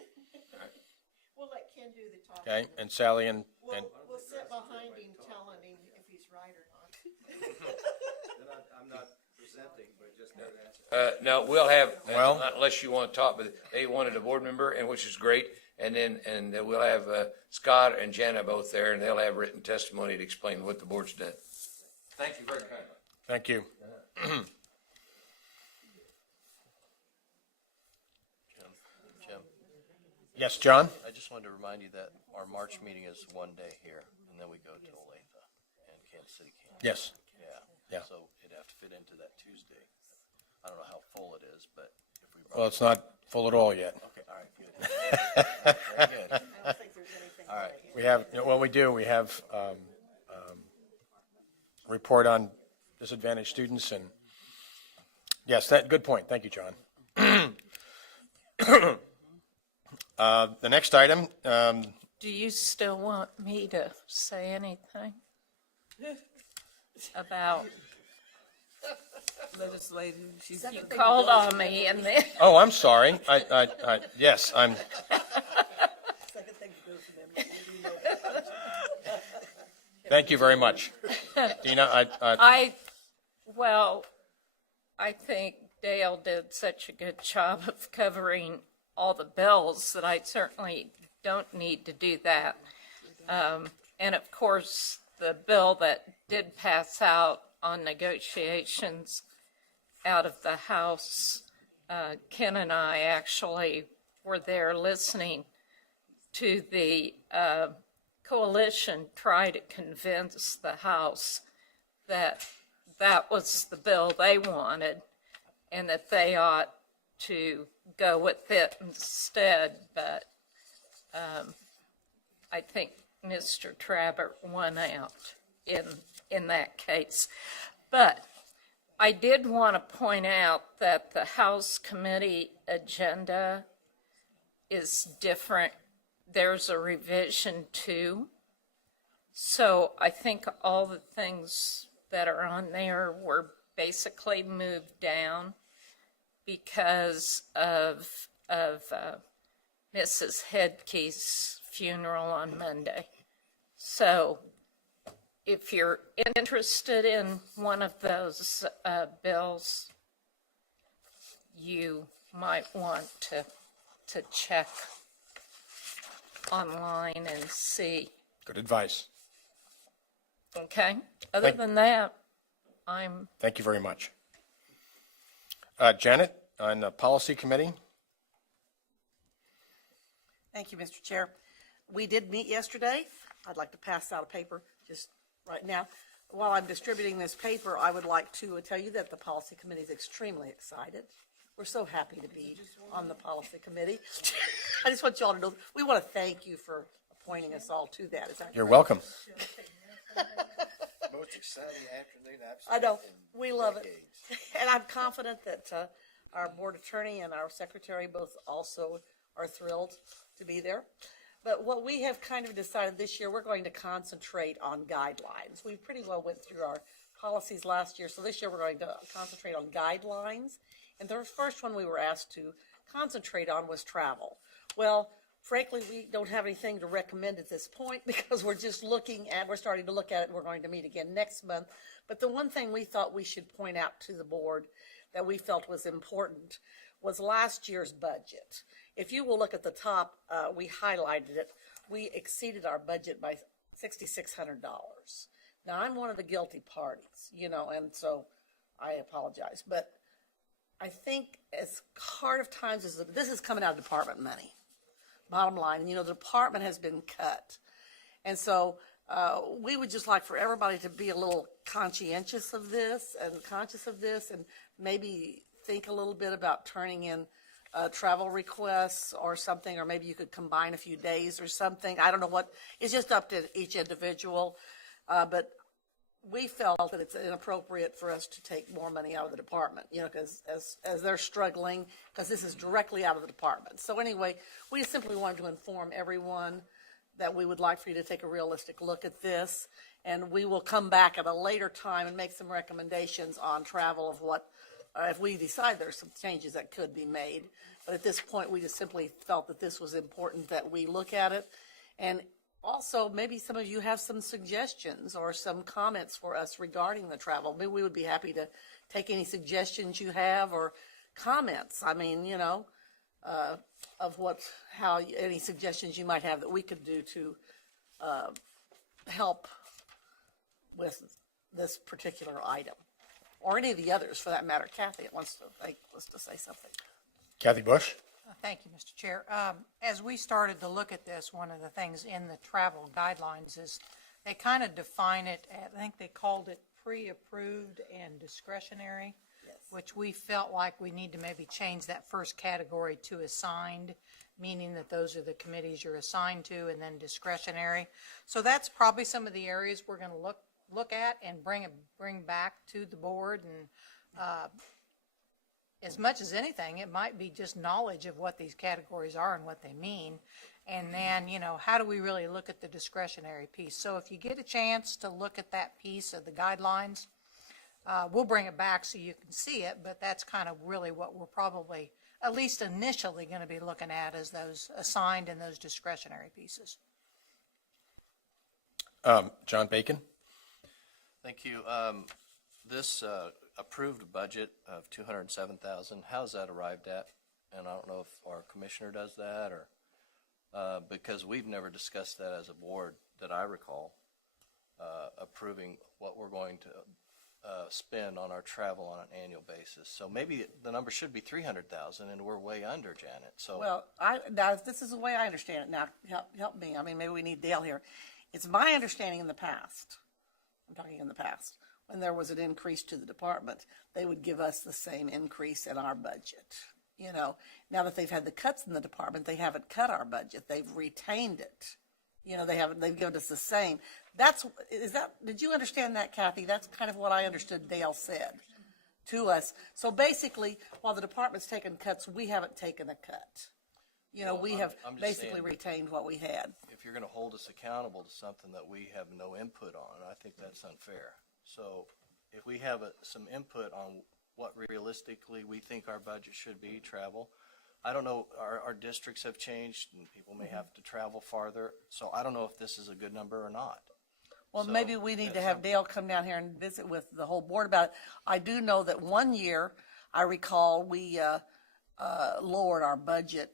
We'll let Ken do the talking. Okay. And Sally and We'll sit behind him telling him if he's right or not. I'm not presenting, but just No, we'll have, Well- unless you want to talk, but they wanted a board member, and which is great. And then, we'll have Scott and Jana both there, and they'll have written testimony to explain what the board's done. Thank you very kindly. thank you. Jim, Yes, John? I just wanted to remind you that our March meeting is one day here, and then we go to Olathe and Kansas City, Kansas. Yes. Yeah. Yeah. So it'd have to fit into that Tuesday. I don't know how full it is, but if we. Well, it's not full at all yet. Okay, all right, good. Very good. I don't think there's anything. All right. We have, well, we do. We have report on disadvantaged students and, yes, good point. Thank you, John. The next item, Do you still want me to say anything about, Legislative, she's. you called on me and then, oh, I'm sorry. Yes, I'm, Second thing to go for them. You know that. thank you very much. Dina, I think Dale did such a good job of covering all the bills that I certainly don't need to do that. And of course, the bill that did pass out on negotiations out of the House, Ken and I actually were there listening to the coalition try to convince the House that that was the bill they wanted and that they ought to go with it instead. But I think Mr. Trabert won out in that case. But I did want to point out that the House committee agenda is different. There's a revision too. So I think all the things that are on there were basically moved down because of Mrs. Hedke's funeral on Monday. So if you're interested in one of those bills, you might want to check online and see. good advice. Okay? Other than that, I'm Thank you very much. Janet, on the policy committee? Thank you, Mr. Chair. We did meet yesterday. I'd like to pass out a paper just right now. while I'm distributing this paper, I would like to tell you that the policy committee is extremely excited. We're so happy to be on the policy committee. I just want you all to know, we want to thank you for appointing us all to that. Is that You're correct? welcome. Most exciting afternoon I've I know, spent in we love it. decades. And I'm confident that our board attorney and our secretary both also are thrilled to be there. But what we have kind of decided this year, we're going to concentrate on guidelines. We pretty well went through our policies last year, so this year we're going to concentrate on guidelines. And the first one we were asked to concentrate on was travel. Well, frankly, we don't have anything to recommend at this point because we're just we're starting to look at it, and we're going to meet again next month. But the one thing we thought we should point out to the board that we felt was important was last year's budget. If you will look at the top, we highlighted it. We exceeded our budget by $6,600. Now, I'm one of the guilty parties, and so I apologize. But I think as hard of times as this is coming out of department money, bottom line, the department has been cut. And so we would just like for everybody to be a little conscientious of this and conscious of this and maybe think a little bit about turning in travel requests or something, or maybe you could combine a few days or something. I don't know what, it's just up to each individual. But we felt that it's inappropriate for us to take more money out of the department, because as they're struggling, because this is directly out of the department. So anyway, we just simply wanted to inform everyone that we would like for you to take a realistic look at this, and we will come back at a later time and make some recommendations on travel of what, if we decide there's some changes that could be made. But at this point, we just simply felt that this was important that we look at it. And also, maybe some of you have some suggestions or some comments for us regarding the travel. Maybe we would be happy to take any suggestions you have or comments. I mean, of any suggestions you might have that we could do to help with this particular item, or any of the others for that matter. Kathy wants to say something. Kathy Bush? Thank you, Mr. Chair. As we started to look at this, one of the things in the travel guidelines is they kind of define it, I think they called it pre-approved and discretionary, which we felt like we need to maybe change that first category to assigned, meaning that those are the committees you're assigned to, and then discretionary. So that's probably some of the areas we're going to look at and bring back to the board. And as much as anything, it might be just knowledge of what these categories are and what they mean. And then, how do we really look at the discretionary piece? So if you get a chance to look at that piece of the guidelines, we'll bring it back so you can see it, but that's kind of really what we're probably, at least initially, going to be looking at is those assigned and those discretionary pieces. John Bacon? Thank you. This approved budget of $207,000, how's that arrived at? And I don't know if our commissioner does that, or because we've never discussed that as a board that I recall, approving what we're going to spend on our travel on an annual basis. So maybe the number should be $300,000, and we're way under, Janet. So well, now this is the way I understand it. Now help me. I mean, maybe we need Dale here. It's my understanding in the past. I'm talking in the past. When there was an increase to the department, they would give us the same increase in our budget. Now that they've had the cuts in the department, they haven't cut our budget. They've retained it. They've given us the same. Did you understand that, Kathy? That's kind of what I understood Dale said to us. So basically, while the department's taken cuts, we haven't taken a cut. We have basically retained what we had. if you're going to hold us accountable to something that we have no input on, I think that's unfair. So if we have some input on what realistically we think our budget should be, travel, I don't know, our districts have changed and people may have to travel farther. So I don't know if this is a good number or not. Well, maybe we need to have Dale come down here and visit with the whole board about it. I do know that one year, I recall, we lowered our budget,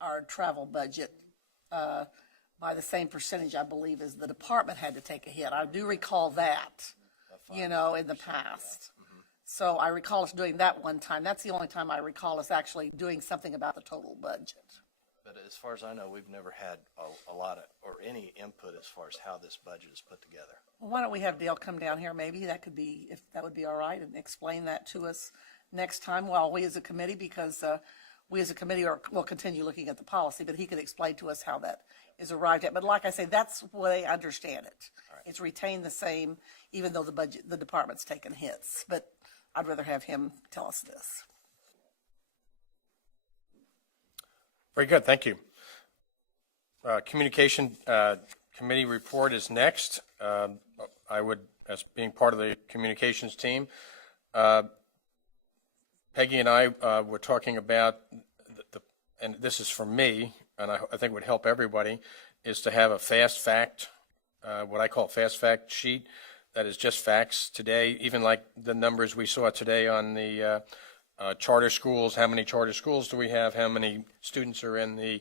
our travel budget, by the same percentage, I believe, as the department had to take a hit. I do recall that, in the past. So I recall us doing that one time. That's the only time I recall us actually doing something about the total budget. But as far as I know, we've never had a lot of, or any input as far as how this budget is put together. Well, why don't we have Dale come down here, maybe, that could be, if that would be all right, and explain that to us next time while we as a committee, because we as a committee will continue looking at the policy, but he could explain to us how that is arrived at. But like I say, that's the way I understand it. It's retained the same, even though the department's taken hits. But I'd rather have him tell us this. Very good, thank you. Communication committee report is next. I would, as being part of the communications team, Peggy and I were talking about, and this is for me, and I think would help everybody, is to have a fast fact, what I call fast fact sheet, that is just facts today, even like the numbers we saw today on the charter schools. How many charter schools do we have? How many students are in the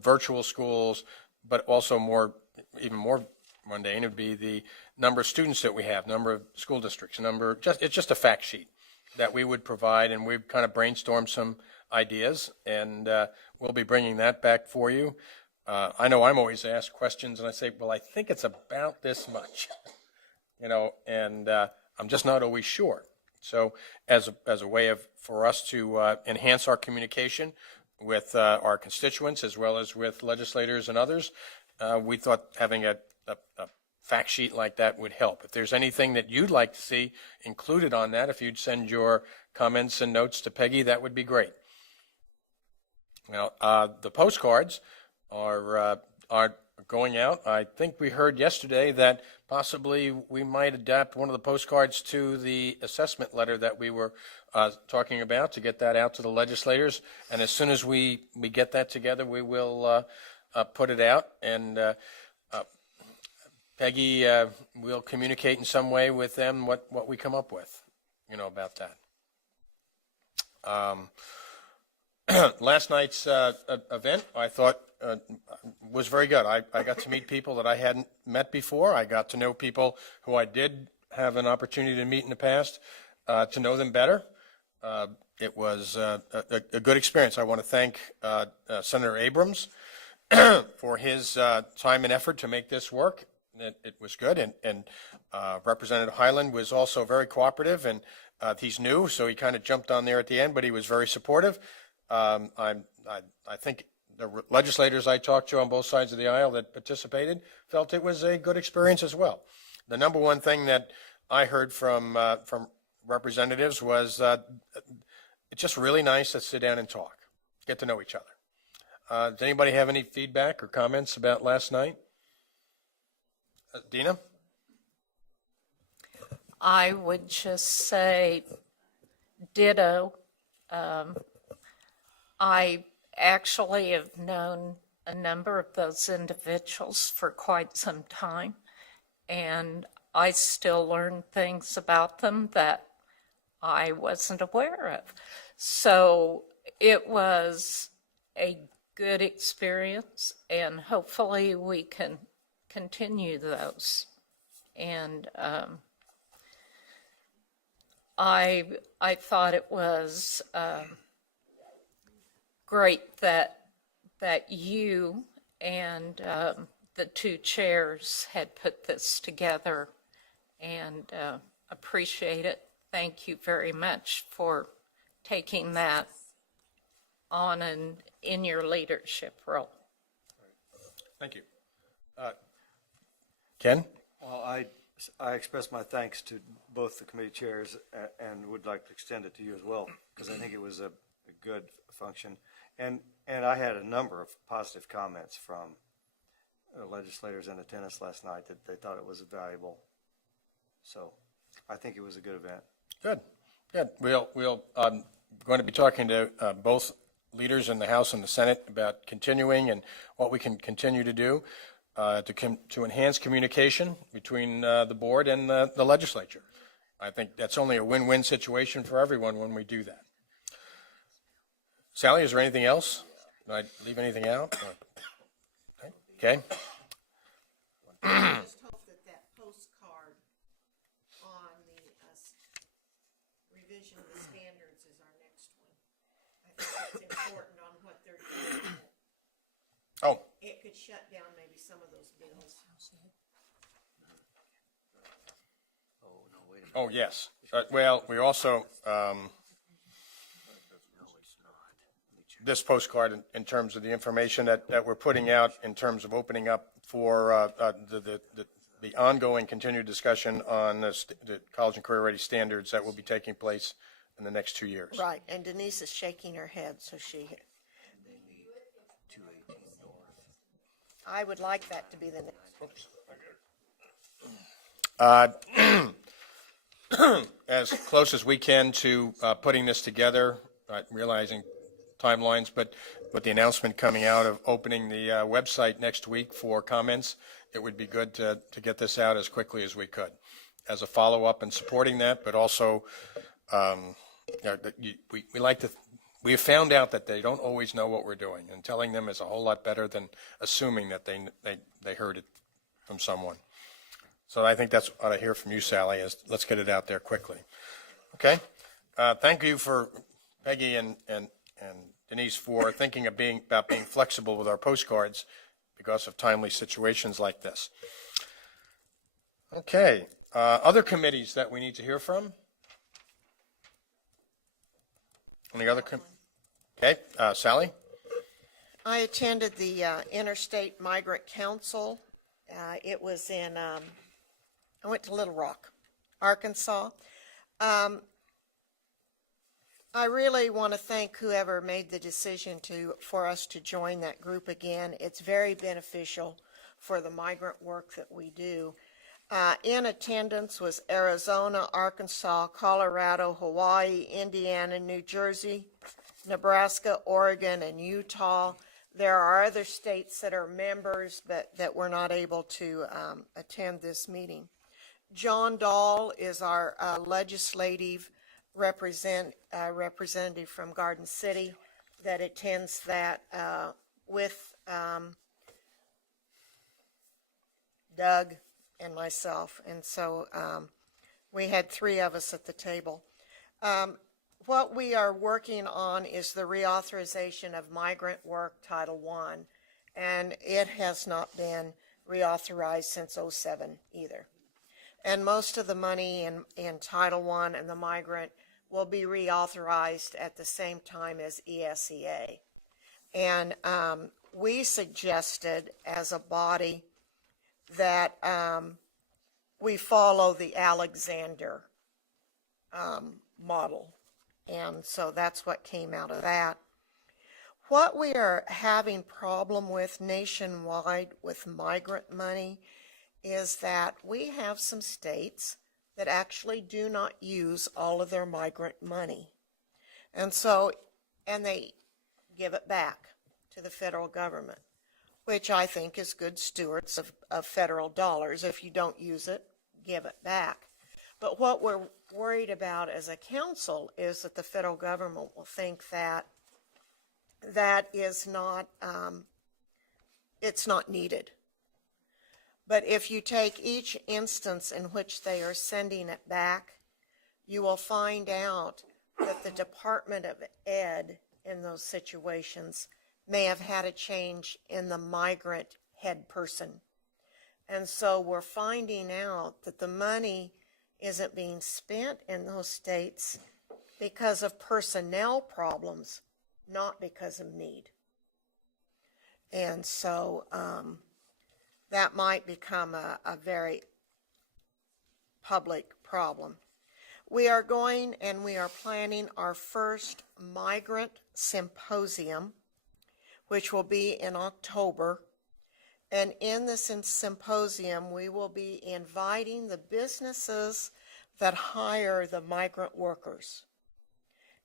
virtual schools? But also even more mundane would be the number of students that we have, number of school districts, it's just a fact sheet that we would provide, and we've kind of brainstormed some ideas, and we'll be bringing that back for you. I know I'm always asked questions, and I say, well, I think it's about this much, and I'm just not always sure. So as a way for us to enhance our communication with our constituents as well as with legislators and others, we thought having a fact sheet like that would help. If there's anything that you'd like to see included on that, if you'd send your comments and notes to Peggy, that would be great. Now, the postcards are going out. I think we heard yesterday that possibly we might adapt one of the postcards to the assessment letter that we were talking about, to get that out to the legislators. And as soon as we get that together, we will put it out, and Peggy will communicate in some way with them what we come up with, about that. Last night's event, I thought, was very good. I got to meet people that I hadn't met before. I got to know people who I did have an opportunity to meet in the past, to know them better. It was a good experience. I want to thank Senator Abrams for his time and effort to make this work. It was good, and Representative Highland was also very cooperative, and he's new, so he kind of jumped on there at the end, but he was very supportive. I think the legislators I talked to on both sides of the aisle that participated felt it was a good experience as well. The number one thing that I heard from representatives was it's just really nice to sit down and talk, get to know each other. Does anybody have any feedback or comments about last night? Dina? I would just say ditto. I actually have known a number of those individuals for quite some time, and I still learn things about them that I wasn't aware of. So it was a good experience, and hopefully we can continue those. And I thought it was great that you and the two chairs had put this together, and appreciate it. Thank you very much for taking that on in your leadership role. Thank you. Ken? Well, I express my thanks to both the committee chairs and would like to extend it to you as well, because I think it was a good function. And I had a number of positive comments from legislators in attendance last night that they thought it was valuable. So I think it was a good event. Good. We're going to be talking to both leaders in the House and the Senate about continuing and what we can continue to do to enhance communication between the board and the legislature. I think that's only a win-win situation for everyone when we do that. Sally, is there anything else? Did I leave anything out? Okay. I just hope that postcard on the revision of the standards is our next one. I think it's important on what they're doing. Oh. It could shut down maybe some of those bills. Oh, yes. Well, we also, this postcard in terms of the information that we're putting out in terms of opening up for the ongoing continued discussion on the college and career ready standards that will be taking place in the next 2 years. Right, and Denise is shaking her head, so she. I would like that to be the next. As close as we can to putting this together, realizing timelines, but with the announcement coming out of opening the website next week for comments, it would be good to get this out as quickly as we could as a follow-up and supporting that, but also we have found out that they don't always know what we're doing, and telling them is a whole lot better than assuming that they heard it from someone. So I think that's what I hear from you, Sally, is let's get it out there quickly. Okay? Thank you for Peggy and Denise for thinking about being flexible with our postcards because of timely situations like this. Okay. Other committees that we need to hear from? Any other okay, Sally? I attended the Interstate Migrant Council. It was in, I went to Little Rock, Arkansas. I really want to thank whoever made the decision for us to join that group again. It's very beneficial for the migrant work that we do. In attendance was Arizona, Arkansas, Colorado, Hawaii, Indiana, New Jersey, Nebraska, Oregon, and Utah. There are other states that are members but that were not able to attend this meeting. John Dahl is our legislative representative from Garden City that attends that with Doug and myself, and so we had 3 of us at the table. What we are working on is the reauthorization of Migrant Work Title I, and it has not been reauthorized since '07 either. And most of the money in Title I and the migrant will be reauthorized at the same time as ESEA. And we suggested as a body that we follow the Alexander model. And so that's what came out of that. What we are having problem with nationwide with migrant money is that we have some states that actually do not use all of their migrant money. And they give it back to the federal government, which I think is good stewards of federal dollars. If you don't use it, give it back. But what we're worried about as a council is that the federal government will think that that is not, it's not needed. But if you take each instance in which they are sending it back, you will find out that the Department of Ed in those situations may have had a change in the migrant head person. And so we're finding out that the money isn't being spent in those states because of personnel problems, not because of need. And so that might become a very public problem. We are going and we are planning our first migrant symposium, which will be in October. And in this symposium, we will be inviting the businesses that hire the migrant workers.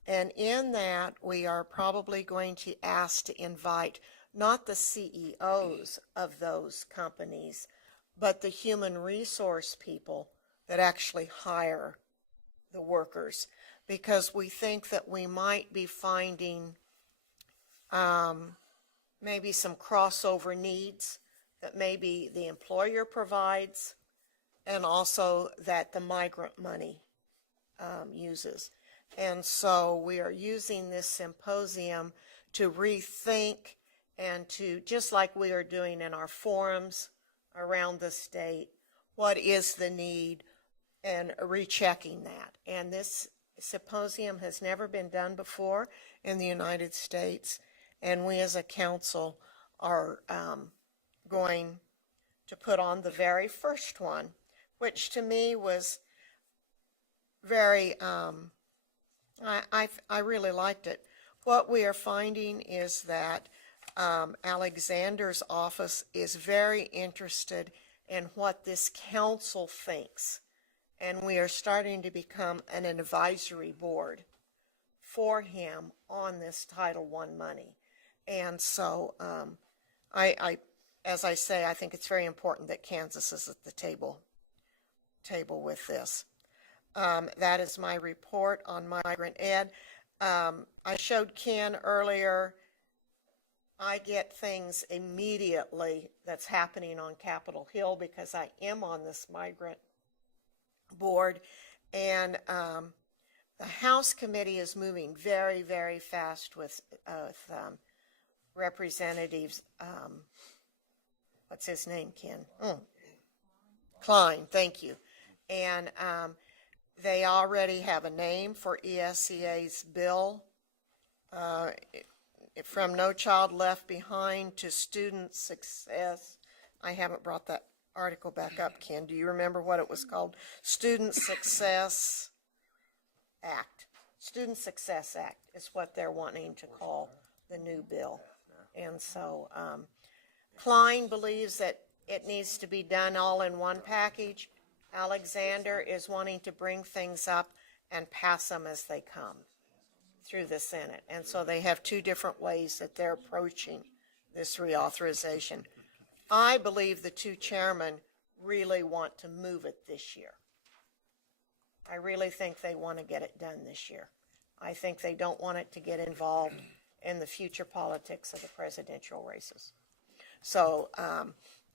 And in that, we are probably going to ask to invite not the CEOs of those companies, but the human resource people that actually hire the workers, because we think that we might be finding maybe some crossover needs that maybe the employer provides and also that the migrant money uses. And so we are using this symposium to rethink and to, just like we are doing in our forums around the state, what is the need and rechecking that. And this symposium has never been done before in the United States, and we as a council are going to put on the very first one, which to me was very, I really liked it. What we are finding is that Alexander's office is very interested in what this council thinks, and we are starting to become an advisory board for him on this Title I money. And so as I say, I think it's very important that Kansas is at the table with this. That is my report on migrant ed. I showed Ken earlier, I get things immediately that's happening on Capitol Hill because I am on this migrant board. And the House committee is moving very, very fast with representatives, what's his name, Ken? Klein, thank you. And they already have a name for ESEA's bill, from No Child Left Behind to student success. I haven't brought that article back up, Ken. Do you remember what it was called? Student Success Act. Student Success Act is what they're wanting to call the new bill. And so Klein believes that it needs to be done all in one package. Alexander is wanting to bring things up and pass them as they come through the Senate. And so they have two different ways that they're approaching this reauthorization. I believe the two chairmen really want to move it this year. I really think they want to get it done this year. I think they don't want it to get involved in the future politics of the presidential races. So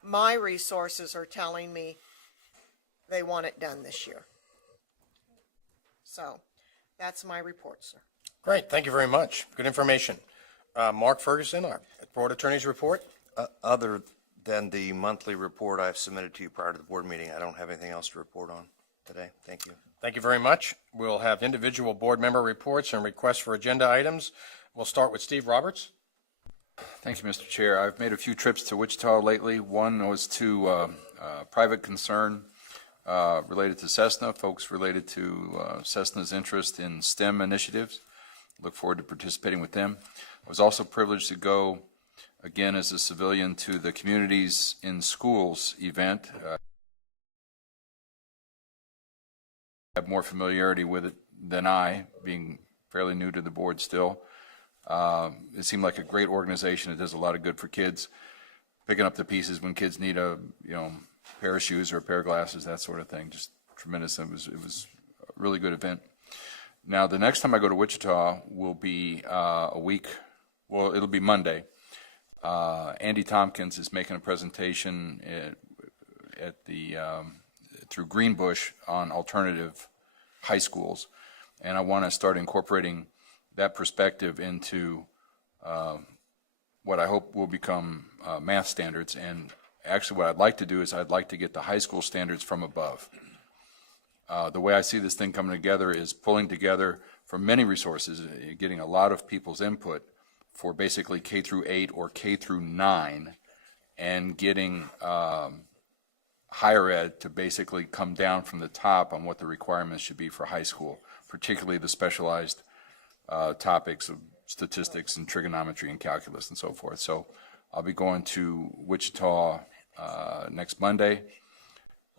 my resources are telling me they want it done this year. So that's my report, sir. Great, thank you very much. Good information. Mark Ferguson, our Board Attorney's report. Other than the monthly report I've submitted to you prior to the board meeting, I don't have anything else to report on today. Thank you. Thank you very much. We'll have individual board member reports and requests for agenda items. We'll start with Steve Roberts. Thank you, Mr. Chair. I've made a few trips to Wichita lately. One was to private concern related to Cessna, folks related to Cessna's interest in STEM initiatives. Look forward to participating with them. I was also privileged to go, again as a civilian, to the Communities in Schools event. Have more familiarity with it than I, being fairly new to the board still. It seemed like a great organization. It does a lot of good for kids, picking up the pieces when kids need a pair of shoes or a pair of glasses, that sort of thing. Just tremendous. It was a really good event. Now, the next time I go to Wichita will be a week. Well, it'll be Monday. Andy Tompkins is making a presentation at the through Greenbush on alternative high schools, and I want to start incorporating that perspective into what I hope will become math standards. And actually what I'd like to do is I'd like to get the high school standards from above. The way I see this thing coming together is pulling together from many resources, getting a lot of people's input for basically K through 8 or K through 9, and getting higher ed to basically come down from the top on what the requirements should be for high school, particularly the specialized topics of statistics and trigonometry and calculus and so forth. So I'll be going to Wichita next Monday,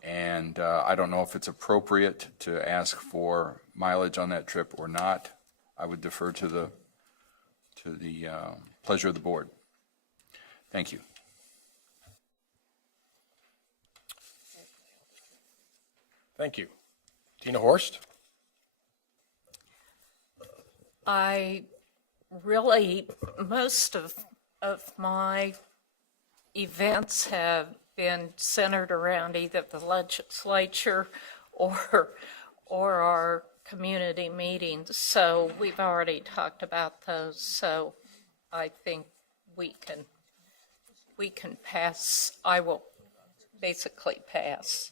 and I don't know if it's appropriate to ask for mileage on that trip or not. I would defer to the pleasure of the board. Thank you. Thank you. Tina Horst. Most of my events have been centered around either the legislature or our community meetings. So we've already talked about those. So I think we can pass. I will basically pass.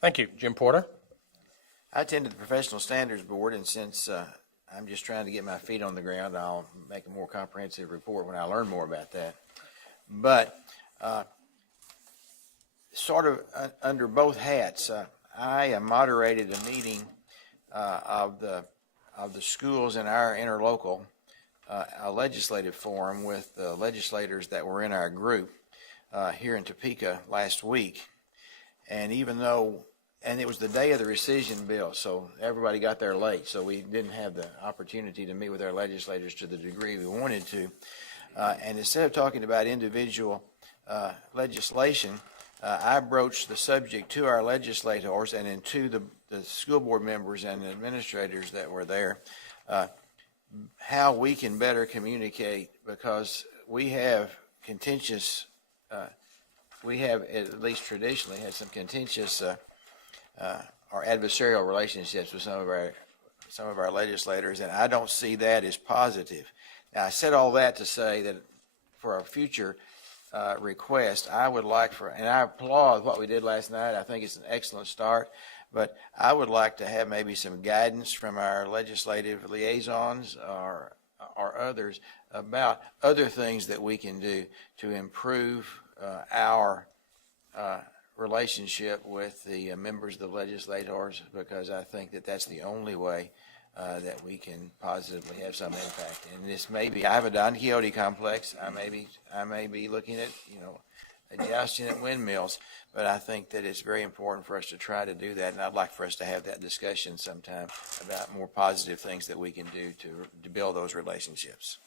Thank you. Jim Porter. I attended the Professional Standards Board, and since I'm just trying to get my feet on the ground, I'll make a more comprehensive report when I learn more about that. But sort of under both hats, I moderated a meeting of the schools in our interlocal a legislative forum with the legislators that were in our group here in Topeka last week. And even though, and it was the day of the rescission bill, so everybody got there late, so we didn't have the opportunity to meet with our legislators to the degree we wanted to. And instead of talking about individual legislation, I broached the subject to our legislators and then to the school board members and administrators that were there, how we can better communicate, because we have contentious, we have at least traditionally had some contentious or adversarial relationships with some of our legislators, and I don't see that as positive. Now, I said all that to say that for a future request, I would like for, and I applaud what we did last night. I think it's an excellent start, but I would like to have maybe some guidance from our legislative liaisons or others about other things that we can do to improve our relationship with the members of the legislators, because I think that that's the only way that we can positively have some impact. And this may be, I have a Don Quixote complex. I may be looking at, jousting at windmills, but I think that it's very important for us to try to do that, and I'd like for us to have that discussion sometime about more positive things that we can do to build those relationships.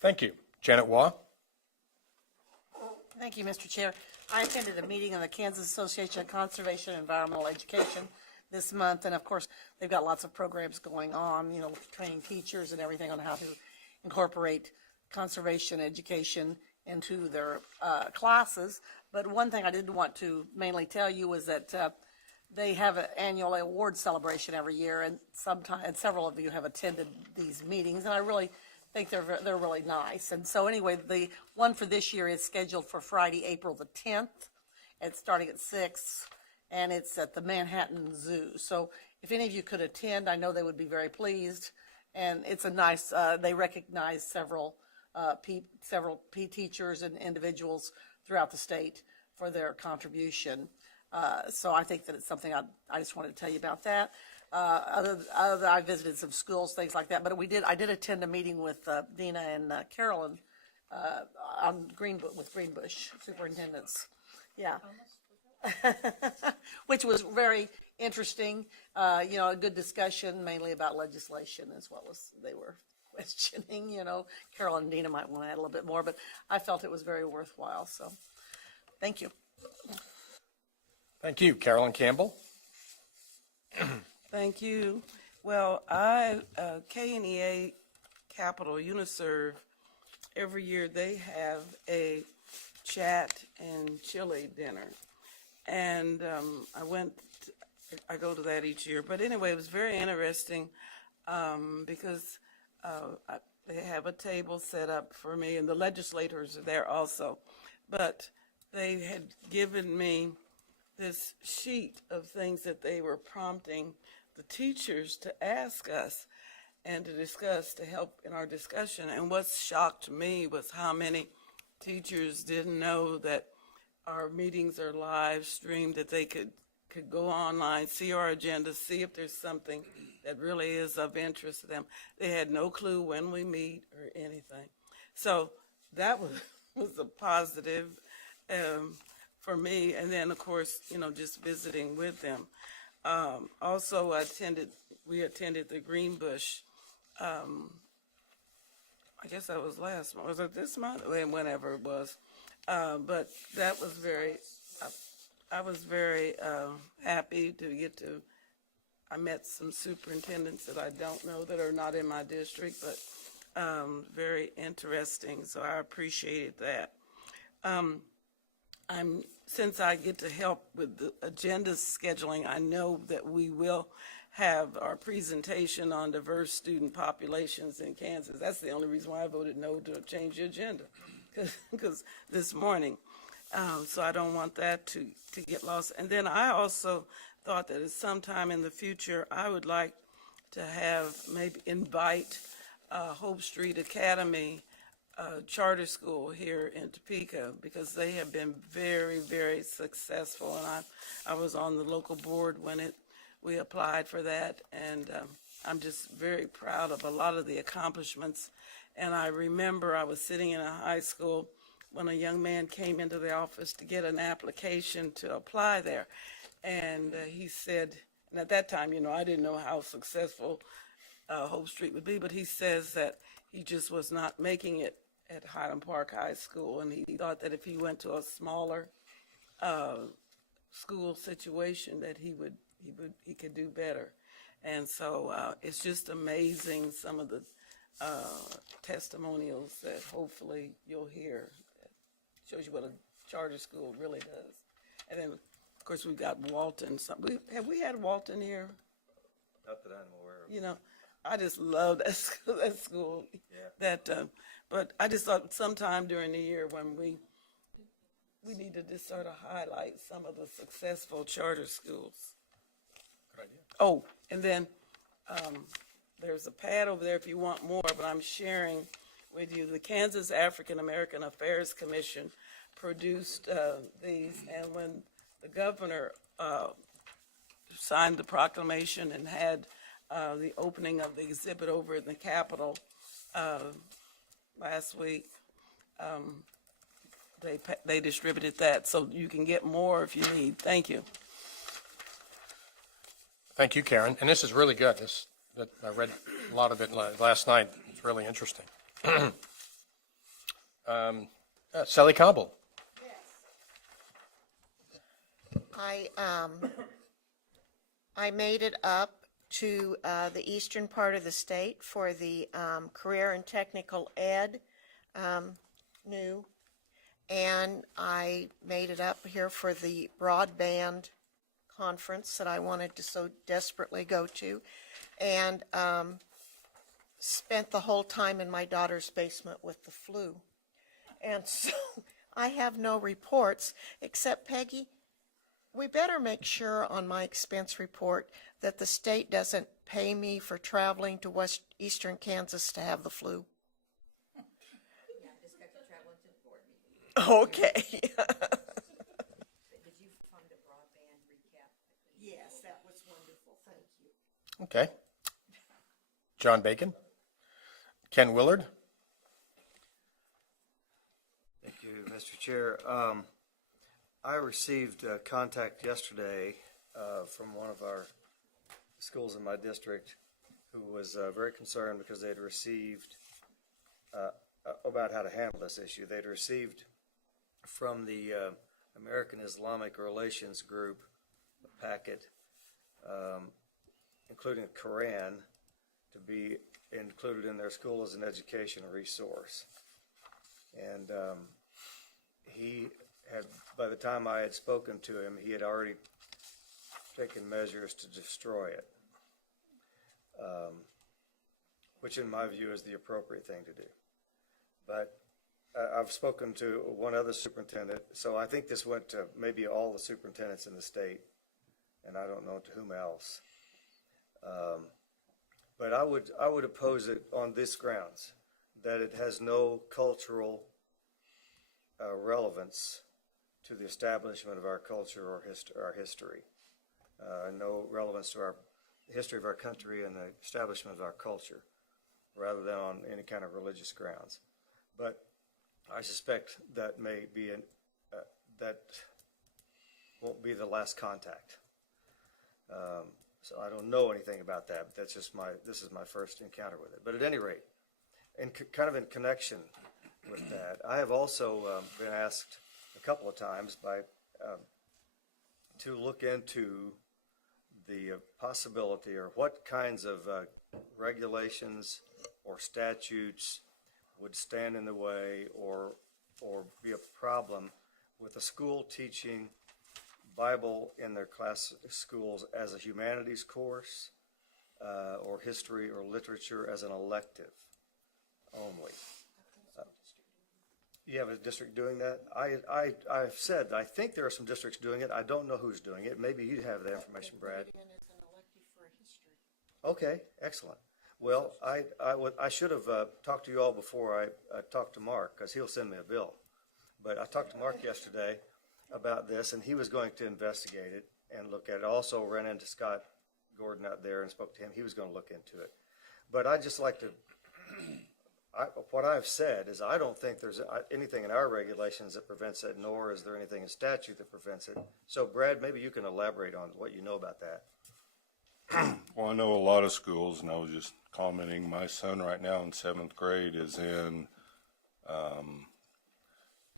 Thank you. Janet Waugh? Thank you, Mr. Chair. I attended a meeting of the Kansas Association of Conservation and Environmental Education this month, and of course, they've got lots of programs going on, training teachers and everything on how to incorporate conservation education into their classes. But one thing I did want to mainly tell you was that they have an annual award celebration every year, and several of you have attended these meetings, and I really think they're really nice. And so anyway, the one for this year is scheduled for Friday, April the 10th. It's starting at 6, and it's at the Manhattan Zoo. So if any of you could attend, I know they would be very pleased. And it's a nice, they recognize several teachers and individuals throughout the state for their contribution. So I think that it's something I just wanted to tell you about that. I visited some schools, things like that, but I did attend a meeting with Dina and Carolyn on Greenbush superintendents. Yeah. Which was very interesting, a good discussion, mainly about legislation as well as they were questioning, Carolyn and Dina might want to add a little bit more, but I felt it was very worthwhile, so thank you. Thank you. Carolyn Campbell? Thank you. Well, KNEA Capital UniServe, every year they have a chat and chili dinner. And I go to that each year. But anyway, it was very interesting because they have a table set up for me, and the legislators are there also. But they had given me this sheet of things that they were prompting the teachers to ask us and to discuss, to help in our discussion. And what shocked me was how many teachers didn't know that our meetings are live streamed, that they could go online, see our agenda, see if there's something that really is of interest to them. They had no clue when we meet or anything. So that was a positive for me. And then, of course, just visiting with them. Also, we attended the Greenbush, I guess that was last month. Was it this month? Whenever it was. But that was I was very happy to I met some superintendents that I don't know that are not in my district, but very interesting, so I appreciated that. Since I get to help with the agenda scheduling, I know that we will have our presentation on diverse student populations in Kansas. That's the only reason why I voted no to change the agenda, because this morning. So I don't want that to get lost. And then I also thought that at some time in the future, I would like to have, maybe invite Hope Street Academy charter school here in Topeka, because they have been very, very successful. And I was on the local board when we applied for that, and I'm just very proud of a lot of the accomplishments. And I remember I was sitting in a high school when a young man came into the office to get an application to apply there. And he said, and at that time, I didn't know how successful Hope Street would be, but he says that he just was not making it at Highland Park High School, and he thought that if he went to a smaller school situation, that he could do better. And so it's just amazing, some of the testimonials that hopefully you'll hear. Shows you what a charter school really does. And then, of course, we've got Walton. Have we had Walton here? Not that I'm aware of. I just love that school. Yeah. But I just thought sometime during the year when we need to just sort of highlight some of the successful charter schools. Good idea. Oh, and then there's a pad over there if you want more, but I'm sharing with you, the Kansas African American Affairs Commission produced these, and when the governor signed the proclamation and had the opening of the exhibit over in the Capitol last week, they distributed that, so you can get more if you need. Thank you. Thank you, Karen. And this is really good. I read a lot of it last night. It's really interesting. Sally Cobble. I made it up to the eastern part of the state for the career and technical ed new, and I made it up here for the broadband conference that I wanted to so desperately go to, and spent the whole time in my daughter's basement with the flu. And so I have no reports, except, Peggy, we better make sure on my expense report that the state doesn't pay me for traveling to eastern Kansas to have the flu. Yeah, just got to travel into the board meeting. Okay. Did you find a broadband recap? Yes, that was wonderful. Thank you. Okay. John Bacon. Ken Willard. Thank you, Mr. Chair. I received contact yesterday from one of our schools in my district who was very concerned because they'd received about how to handle this issue. They'd received from the American Islamic Relations Group a packet including a Quran to be included in their school as an education resource. And he had, by the time I had spoken to him, he had already taken measures to destroy it, which in my view is the appropriate thing to do. But I've spoken to one other superintendent, so I think this went to maybe all the superintendents in the state, and I don't know to whom else. But I would oppose it on this grounds, that it has no cultural relevance to the establishment of our culture or our history, no relevance to our history of our country and the establishment of our culture, rather than on any kind of religious grounds. But I suspect that may be that won't be the last contact. So I don't know anything about that, but this is my first encounter with it. But at any rate, kind of in connection with that, I have also been asked a couple of times to look into the possibility or what kinds of regulations or statutes would stand in the way or be a problem with a school teaching Bible in their class schools as a humanities course or history or literature as an elective only. You have a district doing that? I've said, I think there are some districts doing it. I don't know who's doing it. Maybe you have that information, Brad. Okay, excellent. Well, I should have talked to you all before I talked to Mark, because he'll send me a bill. But I talked to Mark yesterday about this, and he was going to investigate it and look at it. Also ran into Scott Gordon out there and spoke to him. He was going to look into it. But I'd just like to, what I've said is I don't think there's anything in our regulations that prevents it, nor is there anything in statute that prevents it. So Brad, maybe you can elaborate on what you know about that. Well, I know a lot of schools, and I was just commenting, my son right now in 7th grade is in,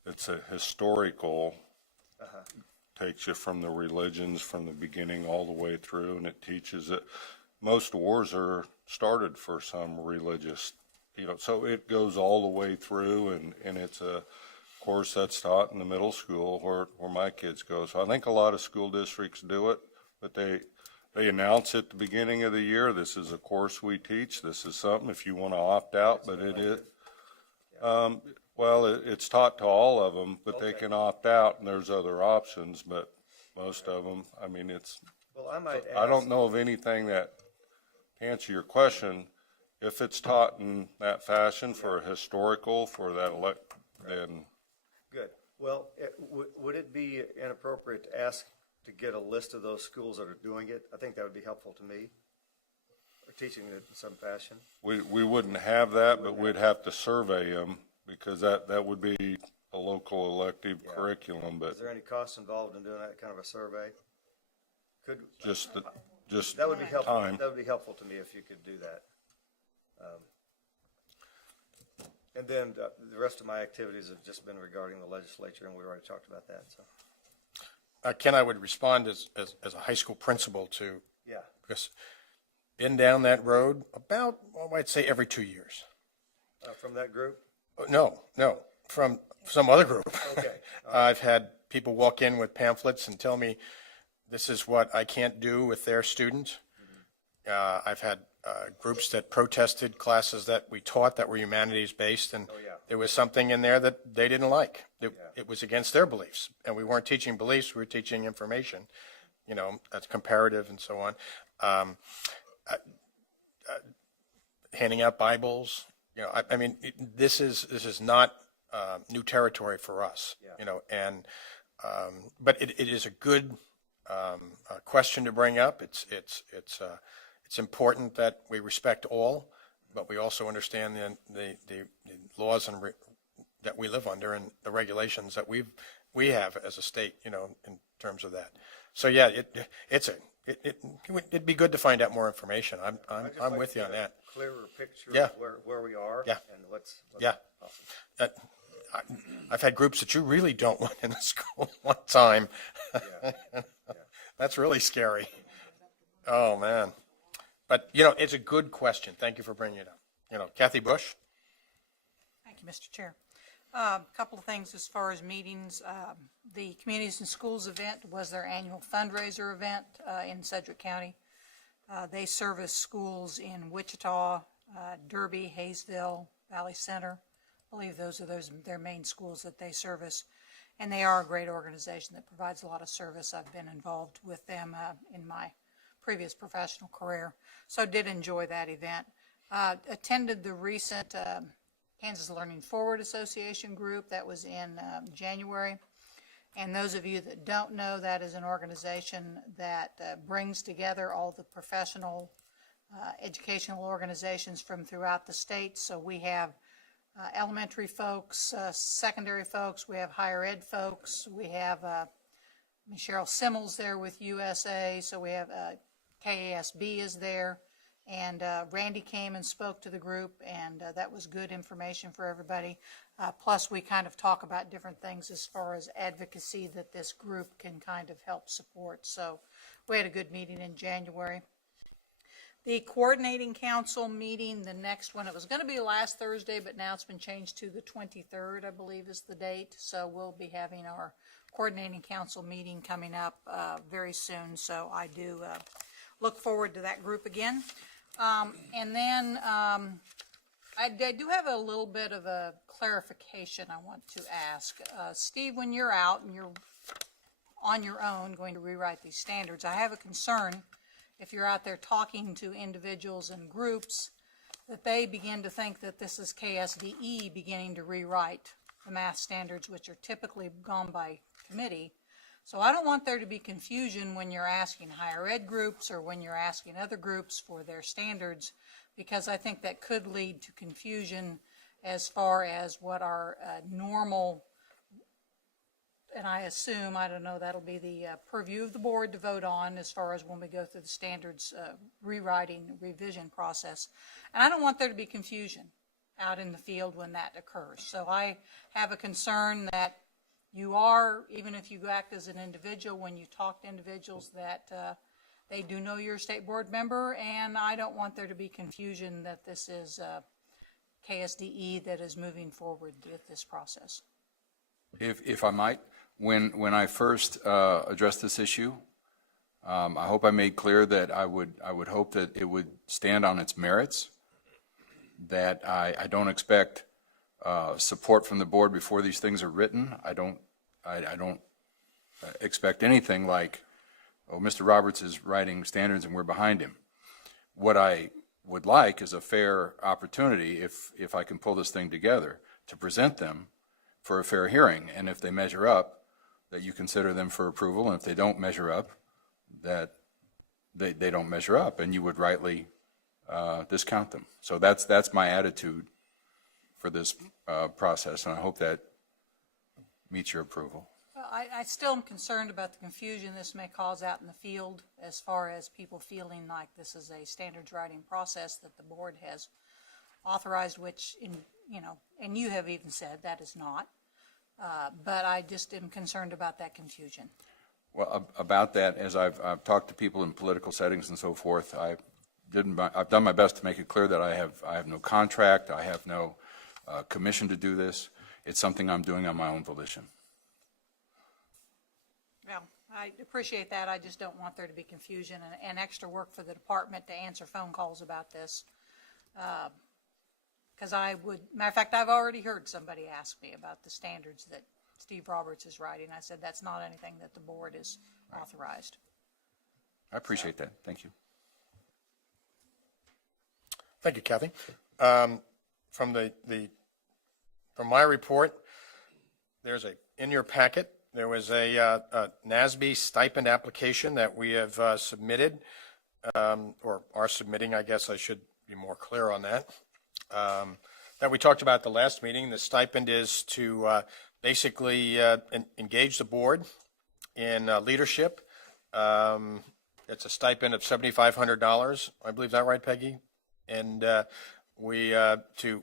it's a historical, takes you from the religions from the beginning all the way through, and it teaches that most wars are started for some religious, so it goes all the way through, and it's of course that's taught in the middle school where my kids go. So I think a lot of school districts do it, but they announce at the beginning of the year, this is a course we teach, this is something if you want to opt out, but it is, well, it's taught to all of them, but they can opt out, and there's other options, but most of them, I mean, it's, Well, I might ask, I don't know of anything that, to answer your question, if it's taught in that fashion for a historical, for that then. Good. Well, would it be inappropriate to ask to get a list of those schools that are doing it? I think that would be helpful to me, or teaching it in some fashion. We wouldn't have that, but we'd have to survey them, because that would be a local elective curriculum, but Is there any cost involved in doing that kind of a survey? just That would be helpful. time. That would be helpful to me if you could do that. And then the rest of my activities have just been regarding the legislature, and we already talked about that. So, Ken, I would respond as a high school principal to, yeah. because been down that road about, well, I'd say every 2 years. From that group? No, from some other group. Okay. I've had people walk in with pamphlets and tell me this is what I can't do with their student. I've had groups that protested classes that we taught that were humanities-based, and there was something in there that they didn't like. It was against their beliefs, and we weren't teaching beliefs, we were teaching information, that's comparative and so on. Handing out Bibles, I mean, this is not new territory for us, and but it is a good question to bring up. It's important that we respect all, but we also understand the laws and that we live under and the regulations that we have as a state, in terms of that. So yeah, it'd be good to find out more information. I'm with you on that. Clearer picture Yeah. of where we are. Yeah. And let's Yeah. awesome. I've had groups that you really don't want in the school one time. That's really scary. Oh, man. But, it's a good question. Thank you for bringing it up. Kathy Bush? Thank you, Mr. Chair. A couple of things as far as meetings. The Communities and Schools event was their annual fundraiser event in Sedgwick County. They service schools in Wichita, Derby, Hayesville, Valley Center. I believe those are their main schools that they service. And they are a great organization that provides a lot of service. I've been involved with them in my previous professional career. So did enjoy that event. Attended the recent Kansas Learning Forward Association group that was in January. And those of you that don't know, that is an organization that brings together all the professional educational organizations from throughout the state. So we have elementary folks, secondary folks, we have higher ed folks, we have Cheryl Simmels there with USA, so we have KSDE is there, and Randy came and spoke to the group, and that was good information for everybody. Plus, we kind of talk about different things as far as advocacy that this group can kind of help support. So we had a good meeting in January. The coordinating council meeting, the next one, it was going to be last Thursday, but now it's been changed to the 23rd, I believe is the date. So we'll be having our coordinating council meeting coming up very soon. So I do look forward to that group again. And then I do have a little bit of a clarification I want to ask. Steve, when you're out and you're on your own going to rewrite these standards, I have a concern if you're out there talking to individuals and groups that they begin to think that this is KSDE beginning to rewrite the math standards, which are typically gone by committee. So I don't want there to be confusion when you're asking higher ed groups or when you're asking other groups for their standards, because I think that could lead to confusion as far as what our normal, and I assume, I don't know, that'll be the purview of the board to vote on as far as when we go through the standards rewriting revision process. And I don't want there to be confusion out in the field when that occurs. So I have a concern that you are, even if you act as an individual, when you talk to individuals, that they do know you're a state board member, and I don't want there to be confusion that this is KSDE that is moving forward with this process. If I might, when I first addressed this issue, I hope I made clear that I would hope that it would stand on its merits, that I don't expect support from the board before these things are written. I don't expect anything like, oh, Mr. Roberts is writing standards and we're behind him. What I would like is a fair opportunity, if I can pull this thing together, to present them for a fair hearing. And if they measure up, that you consider them for approval. And if they don't measure up, that they don't measure up, and you would rightly discount them. So that's my attitude for this process, and I hope that meets your approval. Well, I still am concerned about the confusion this may cause out in the field as far as people feeling like this is a standards writing process that the board has authorized, which, and you have even said that is not. But I just am concerned about that confusion. Well, about that, as I've talked to people in political settings and so forth, I've done my best to make it clear that I have no contract, I have no commission to do this. It's something I'm doing on my own volition. Well, I appreciate that. I just don't want there to be confusion and extra work for the department to answer phone calls about this. Because matter of fact, I've already heard somebody ask me about the standards that Steve Roberts is writing. I said that's not anything that the board has authorized. I appreciate that. Thank you. Thank you, Kathy. From my report, in your packet, there was a NASB stipend application that we have submitted, or are submitting. I guess I should be more clear on that. That we talked about at the last meeting. The stipend is to basically engage the board in leadership. It's a stipend of $7,500. I believe that right, Peggy? And we to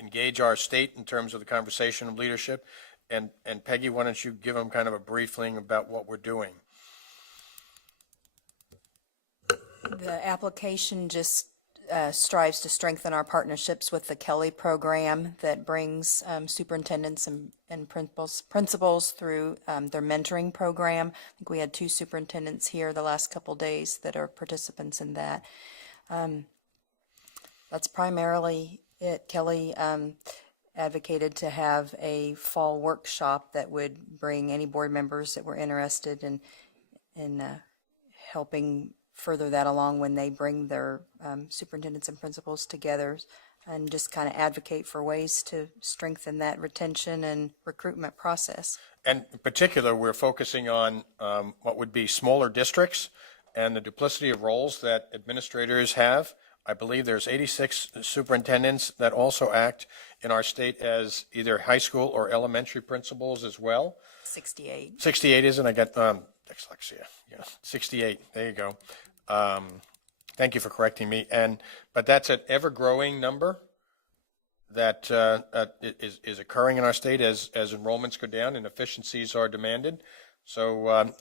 engage our state in terms of the conversation of leadership. And Peggy, why don't you give them kind of a briefing about what we're doing? The application just strives to strengthen our partnerships with the Kelly program that brings superintendents and principals through their mentoring program. I think we had 2 superintendents here the last couple days that are participants in that. That's primarily it. Kelly advocated to have a fall workshop that would bring any board members that were interested in helping further that along when they bring their superintendents and principals together, and just kind of advocate for ways to strengthen that retention and recruitment process. And in particular, we're focusing on what would be smaller districts and the duplicity of roles that administrators have. I believe there's 86 superintendents that also act in our state as either high school or elementary principals as well. 68. 68 isn't, I got dyslexia. Yeah, 68. There you go. Thank you for correcting me. But that's an ever-growing number that is occurring in our state as enrollments go down and efficiencies are demanded. So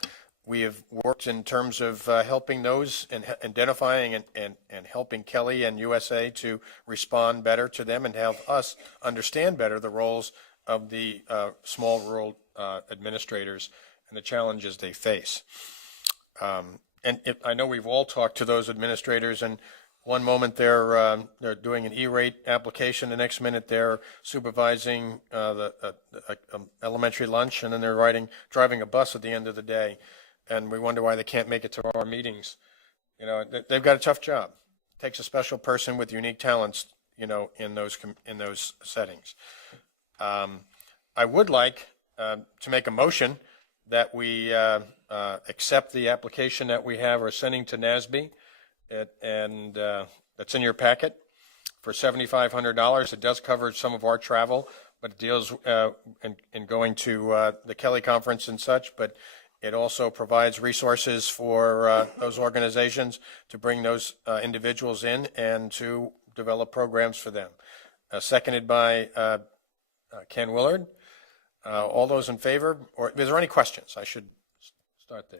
we have worked in terms of helping those and identifying and helping Kelly and USA to respond better to them and help us understand better the roles of the small rural administrators and the challenges they face. I know we've all talked to those administrators, and One moment they're doing an E-rate application, the next minute they're supervising the elementary lunch, and then they're driving a bus at the end of the day, and we wonder why they can't make it to our meetings. You know, they've got a tough job. It takes a special person with unique talents, you know, in those settings. I would like to make a motion that we accept the application that we are sending to NASB. And that's in your packet for $7,500. It does cover some of our travel, but it deals in going to the Kelly Conference and such, but it also provides resources for those organizations to bring those individuals in and to develop programs for them. Seconded by Ken Willard. All those in favor? Or is there any questions? I should start there.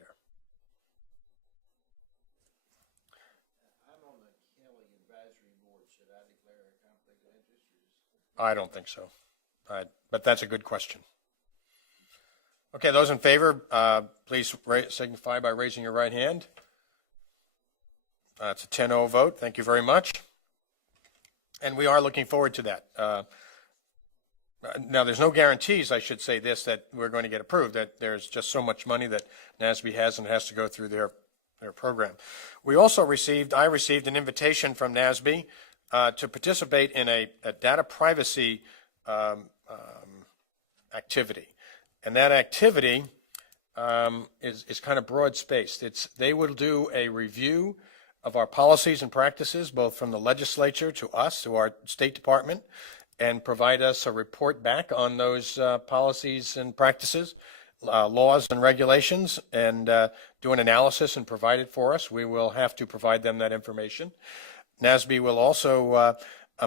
I don't think so, but that's a good question. Okay, those in favor, please signify by raising your right hand. It's a 10-0 vote. Thank you very much. And we are looking forward to that. Now, there's no guarantees, I should say this, that we're going to get approved, that there's just so much money that NASB has and it has to go through their program. I received an invitation from NASB to participate in a data privacy activity. And that activity is kind of broad-spaced. They will do a review of our policies and practices, both from the legislature to us, to our State Department, and provide us a report back on those policies and practices, laws and regulations, and do an analysis and provide it for us. We will have to provide them that information. NASB will also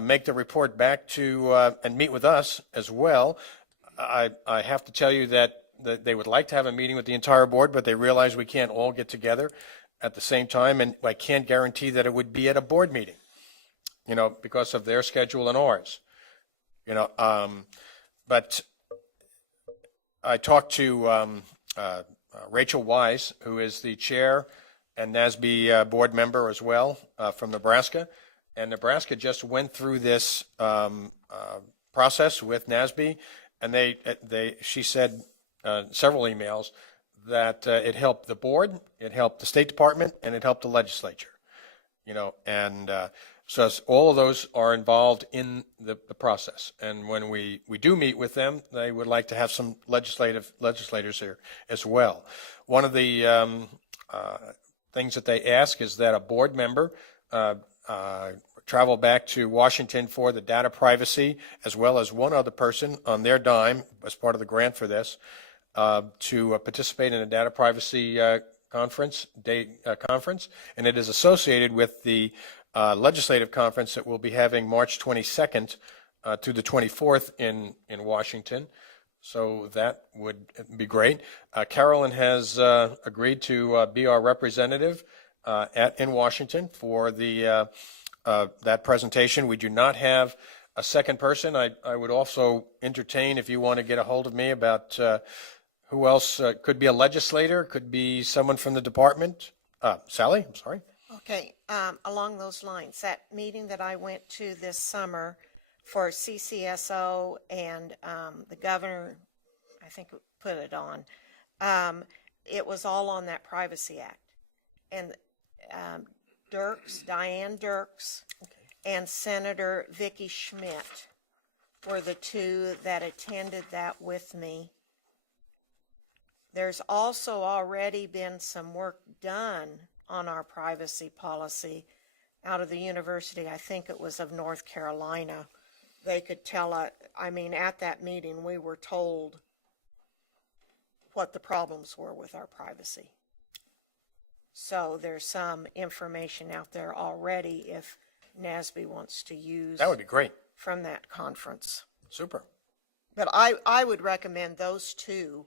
make the report back to and meet with us as well. I have to tell you that they would like to have a meeting with the entire board, but they realize we can't all get together at the same time, and I can't guarantee that it would be at a board meeting, you know, because of their schedule and ours. You know, but I talked to Rachel Wise, who is the chair and NASB board member as well from Nebraska. And Nebraska just went through this process with NASB, and she said several emails that it helped the board, it helped the State Department, and it helped the legislature. You know, and so all of those are involved in the process. And when we do meet with them, they would like to have some legislators here as well. One of the things that they ask is that a board member travel back to Washington for the data privacy, as well as one other person on their dime as part of the grant for this, to participate in a data privacy conference, and it is associated with the legislative conference that we'll be having March 22nd to the 24th in Washington. So that would be great. Carolyn has agreed to be our representative in Washington for that presentation. We do not have a second person. I would also entertain, if you want to get a hold of me, about who else could be a legislator, could be someone from the department. Sally, I'm sorry. Okay, along those lines, that meeting that I went to this summer for CCSO and the governor, I think, put it on, it was all on that Privacy Act. And Diane Dirks, and Senator Vicki Schmidt were the two that attended that with me. There's also already been some work done on our privacy policy out of the University, I think it was of North Carolina. They could tell us, I mean, at that meeting, we were told what the problems were with our privacy. So there's some information out there already if NASB wants to use. That would be great. From that conference. Super. But I would recommend those two,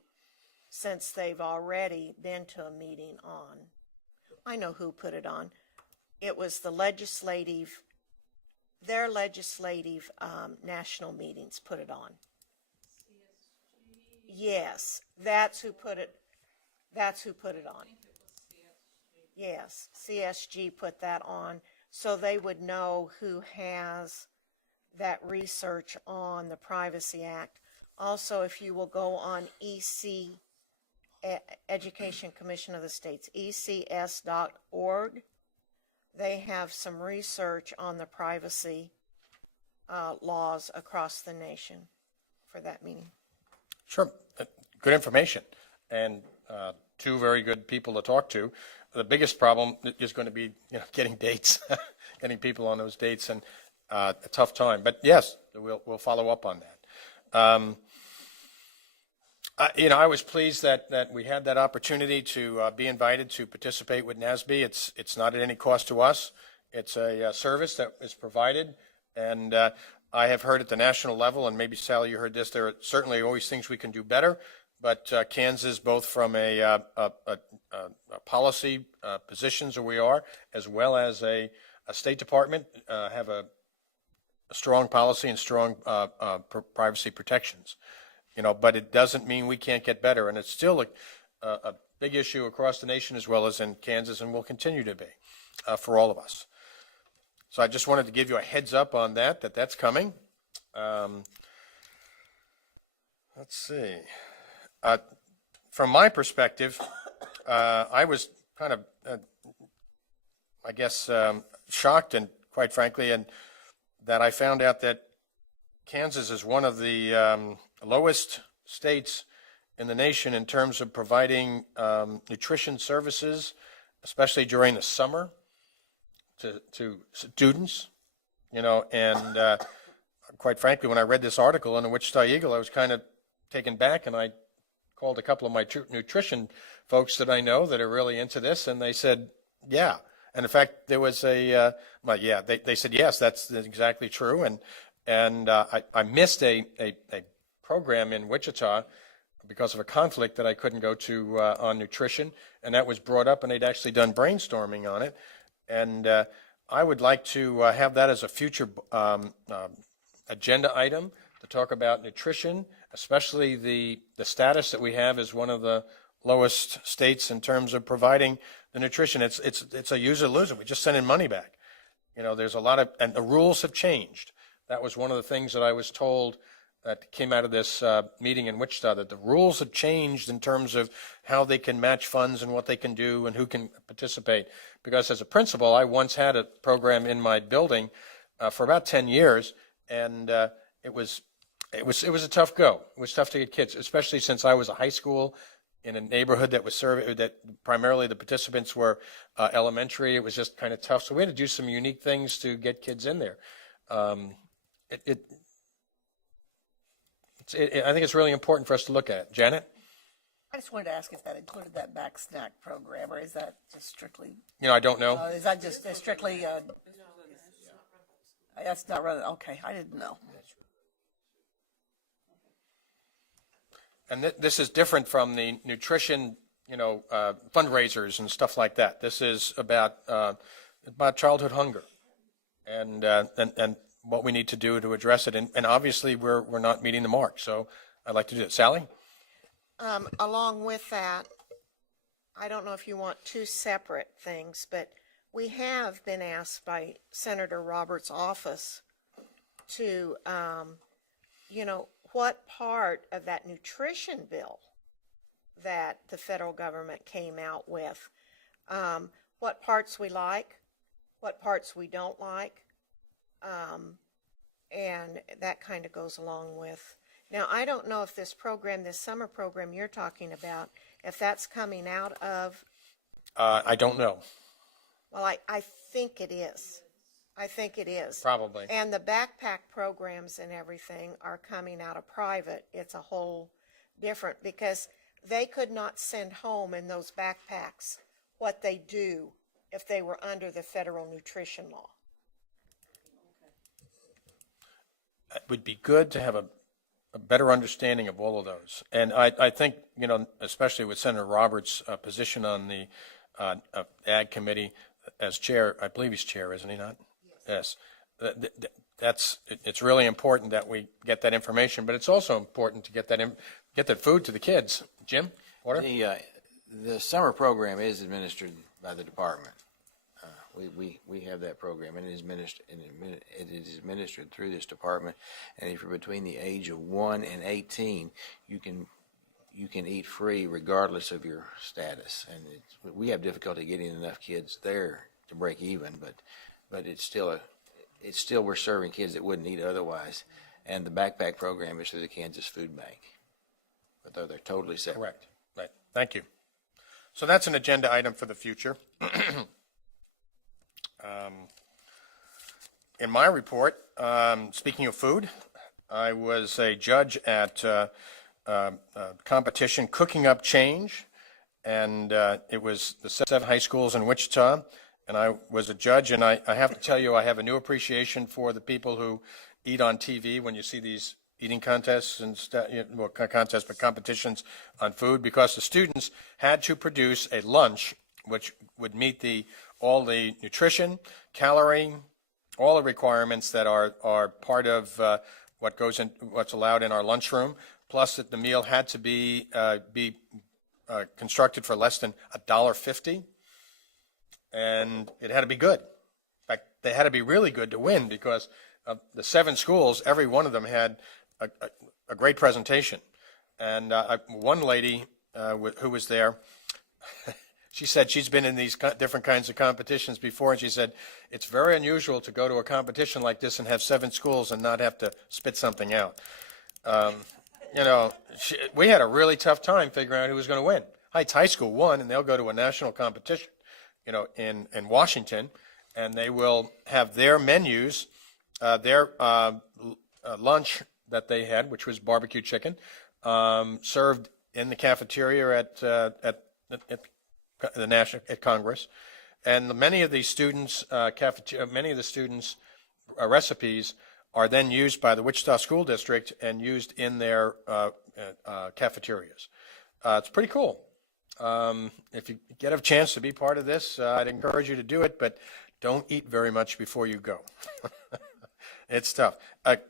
since they've already been to a meeting on. I know who put it on. It was their legislative national meetings put it on. Yes, that's who put it on. Yes, CSG put that on. so they would know who has that research on the Privacy Act. Also, if you will go on Education Commission of the States, ecs.org, they have some research on the privacy laws across the nation for that meeting. Sure. Good information, and two very good people to talk to. The biggest problem is going to be, getting dates, getting people on those dates, and a tough time. But yes, we'll follow up on that. I was pleased that we had that opportunity to be invited to participate with NASB. It's not at any cost to us. It's a service that is provided, and I have heard at the national level, and maybe Sally, you heard this, there are certainly always things we can do better, but Kansas, both from a policy positions where we are, as well as a State Department, have a strong policy and strong privacy protections. But it doesn't mean we can't get better, and it's still a big issue across the nation as well as in Kansas, and will continue to be for all of us. So I just wanted to give you a heads up on that's coming. Let's see. From my perspective, I was kind of, I guess, shocked, and quite frankly, and that I found out that Kansas is one of the lowest states in the nation in terms of providing nutrition services, especially during the summer, to students, and quite frankly, when I read this article in the Wichita Eagle, I was kind of taken back, and I called a couple of my nutrition folks that I know that are really into this, and they said, yeah. And in fact, there was they said, yes, that's exactly true. And I missed a program in Wichita because of a conflict that I couldn't go to on nutrition, and that was brought up, and they'd actually done brainstorming on it. And I would like to have that as a future agenda item to talk about nutrition, especially the status that we have as one of the lowest states in terms of providing the nutrition. It's a use-or-lose it. We just send in money back. There's a lot of, and the rules have changed. That was one of the things that I was told that came out of this meeting in Wichita, that the rules have changed in terms of how they can match funds and what they can do and who can participate. Because as a principal, I once had a program in my building for about 10 years, and it was a tough go. It was tough to get kids, especially since I was a high school in a neighborhood that was served, that primarily the participants were elementary. It was just kind of tough. So we had to do some unique things to get kids in there. I think it's really important for us to look at it. Janet? I just wanted to ask if that included that back snack program, or is that just strictly? I don't know. Is that just strictly? That's not running. Okay, I didn't know. And this is different from the nutrition, fundraisers and stuff like that. This is about childhood hunger, and what we need to do to address it. And obviously, we're not meeting the mark. So I'd like to do it. Sally? Along with that, I don't know if you want two separate things, but we have been asked by Senator Roberts' office to, what part of that nutrition bill that the federal government came out with, what parts we like, what parts we don't like, and that kind of goes along with. Now, I don't know if this summer program you're talking about, if that's coming out of. I don't know. Well, I think it is. I think it is. Probably. And the backpack programs and everything are coming out of private. It's a whole different, because they could not send home in those backpacks what they do if they were under the federal nutrition law. It would be good to have a better understanding of all of those. And I think, especially with Senator Roberts' position on the Ag Committee as chair, I believe he's chair, isn't he not? Yes. It's really important that we get that information, but it's also important to get that food to the kids. Jim, order? The summer program is administered by the department. We have that program, and it is administered through this department. And if you're between the age of 1 and 18, you can eat free regardless of your status. And we have difficulty getting enough kids there to break even, but it's still we're serving kids that wouldn't eat otherwise. And the backpack program is through the Kansas Food Bank, but they're totally separate. Correct. Right. Thank you. So that's an agenda item for the future. In my report, speaking of food, I was a judge at competition Cooking Up Change, and it was the 7 high schools in Wichita, and I was a judge, and I have to tell you, I have a new appreciation for the people who eat on TV when you see these eating contests and contests, but competitions on food, because the students had to produce a lunch which would meet all the nutrition, calorie, all the requirements that are part of what's allowed in our lunchroom. Plus, that the meal had to be constructed for less than $1.50, and it had to be good. In fact, they had to be really good to win, because the 7 schools, every one of them had a great presentation. And one lady who was there, she said she's been in these different kinds of competitions before, and she said it's very unusual to go to a competition like this and have 7 schools and not have to spit something out. We had a really tough time figuring out who was going to win. Heights High School won, and they'll go to a national competition, in Washington, and they will have their menus, their lunch that they had, which was barbecue chicken, served in the cafeteria at the national at Congress, and many of the students' recipes are then used by the Wichita School District and used in their cafeterias. It's pretty cool. If you get a chance to be part of this, I'd encourage you to do it, but don't eat very much before you go. It's tough. It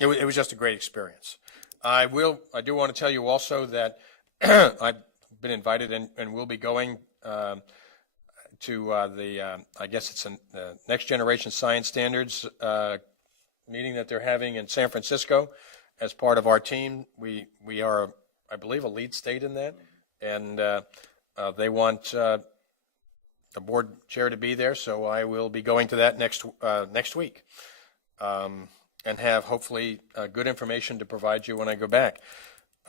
was just a great experience. I do want to tell you also that I've been invited and will be going to I guess it's the Next Generation Science Standards meeting that they're having in San Francisco as part of our team. We are, I believe, a lead state in that, and they want the board chair to be there, so I will be going to that next week. And have hopefully good information to provide you when I go back.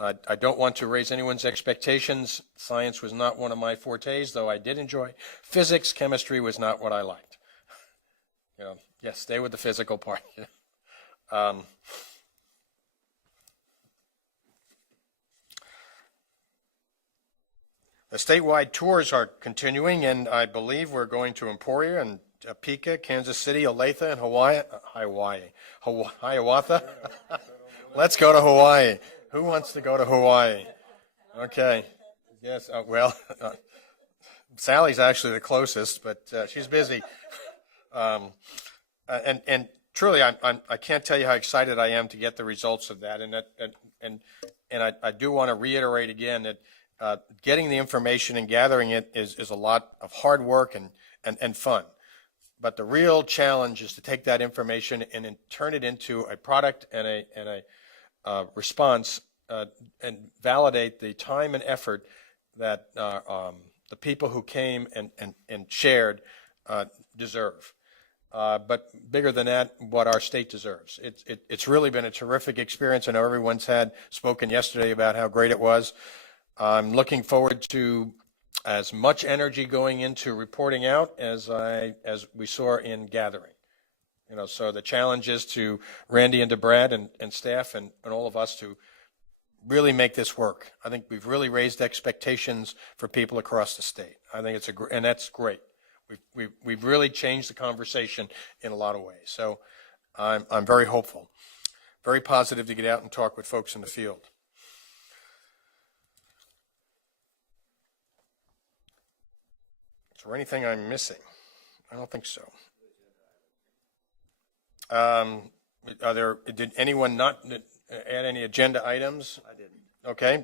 I don't want to raise anyone's expectations. Science was not one of my fortes, though I did enjoy. Physics, chemistry was not what I liked. Yes, stay with the physical part. The statewide tours are continuing, and I believe we're going to Emporia and Topeka, Kansas City, Olathe, and Hiawatha. Let's go to Hawaii. Who wants to go to Hawaii? Okay. Yes. Sally's actually the closest, but she's busy. And truly, I can't tell you how excited I am to get the results of that. And I do want to reiterate again that getting the information and gathering it is a lot of hard work and fun. But the real challenge is to take that information and turn it into a product and a response and validate the time and effort that the people who came and shared deserve. But bigger than that, what our state deserves. It's really been a terrific experience. I know everyone's spoken yesterday about how great it was. I'm looking forward to as much energy going into reporting out as we saw in gathering. So the challenge is to Randy and to Brad and staff and all of us to really make this work. I think we've really raised expectations for people across the state. I think and that's great. We've really changed the conversation in a lot of ways. So I'm very hopeful, very positive to get out and talk with folks in the field. Is there anything I'm missing? I don't think so. Did anyone not add any agenda items? I didn't. Okay.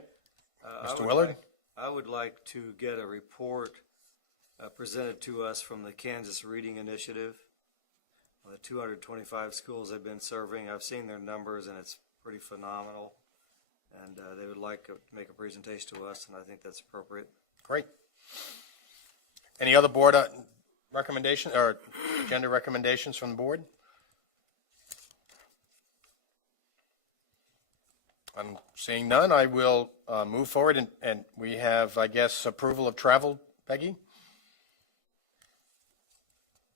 Mr. Willard? I would like to get a report presented to us from the Kansas Reading Initiative. The 225 schools they've been serving. I've seen their numbers, and it's pretty phenomenal. And they would like to make a presentation to us, and I think that's appropriate. Great. Any other board recommendation or agenda recommendations from the board? I'm seeing none. I will move forward, and we have, I guess, approval of travel. Peggy?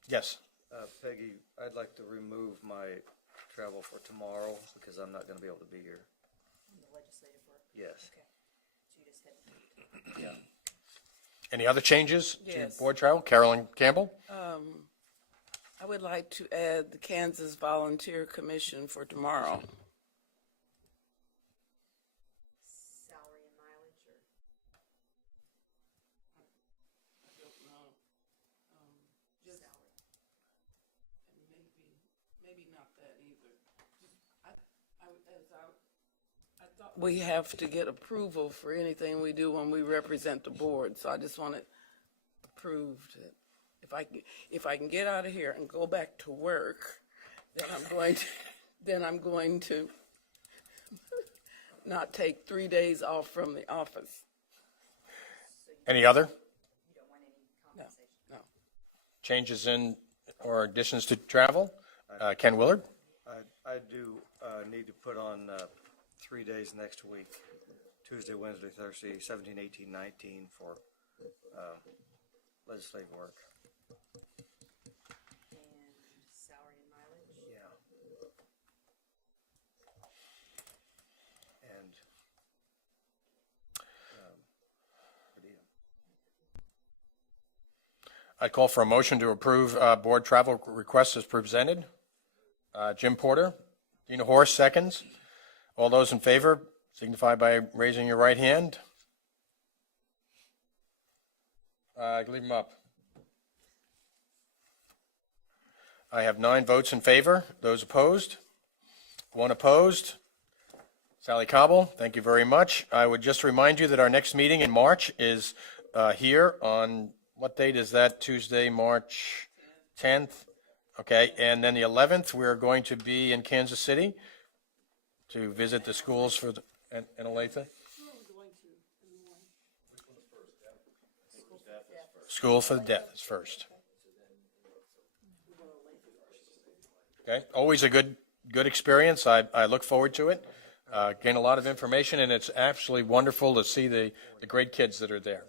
Yes. Peggy, I'd like to remove my travel for tomorrow because I'm not going to be able to be here. Legislative work? Yes. Okay. So you just had to. Yeah. Any other changes Yes. to board travel? Carolyn Campbell? I would like to add the Kansas Volunteer Commission for tomorrow. Salary and mileage or? I don't know. Just maybe not that either. I thought we have to get approval for anything we do when we represent the board, so I just want it approved. If I can get out of here and go back to work, then I'm going to not take 3 days off from the office. Any other You don't want any No, compensation? no. changes in or additions to travel? Ken Willard? I do need to put on 3 days next week, Tuesday, Wednesday, Thursday, 17, 18, 19 for legislative work. And salary and mileage? Yeah. And per diem. I'd call for a motion to approve board travel requests as presented. Jim Porter, Dina Horst, seconds. All those in favor signify by raising your right hand. Leave them up. I have 9 votes in favor. Those opposed? 1 opposed. Sally Cobble, thank you very much. I would just remind you that our next meeting in March is here on, what date is that? Tuesday, March 10th? Okay, and then the 11th, we're going to be in Kansas City to visit the schools for the, and Olathe? School for the Deaf is first. Okay, always a good experience. I look forward to it. Gain a lot of information, and it's absolutely wonderful to see the great kids that are there.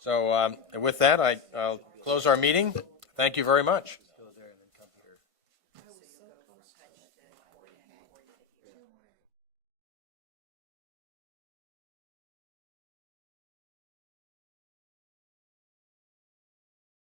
So with that, I'll close our meeting. Thank you very much.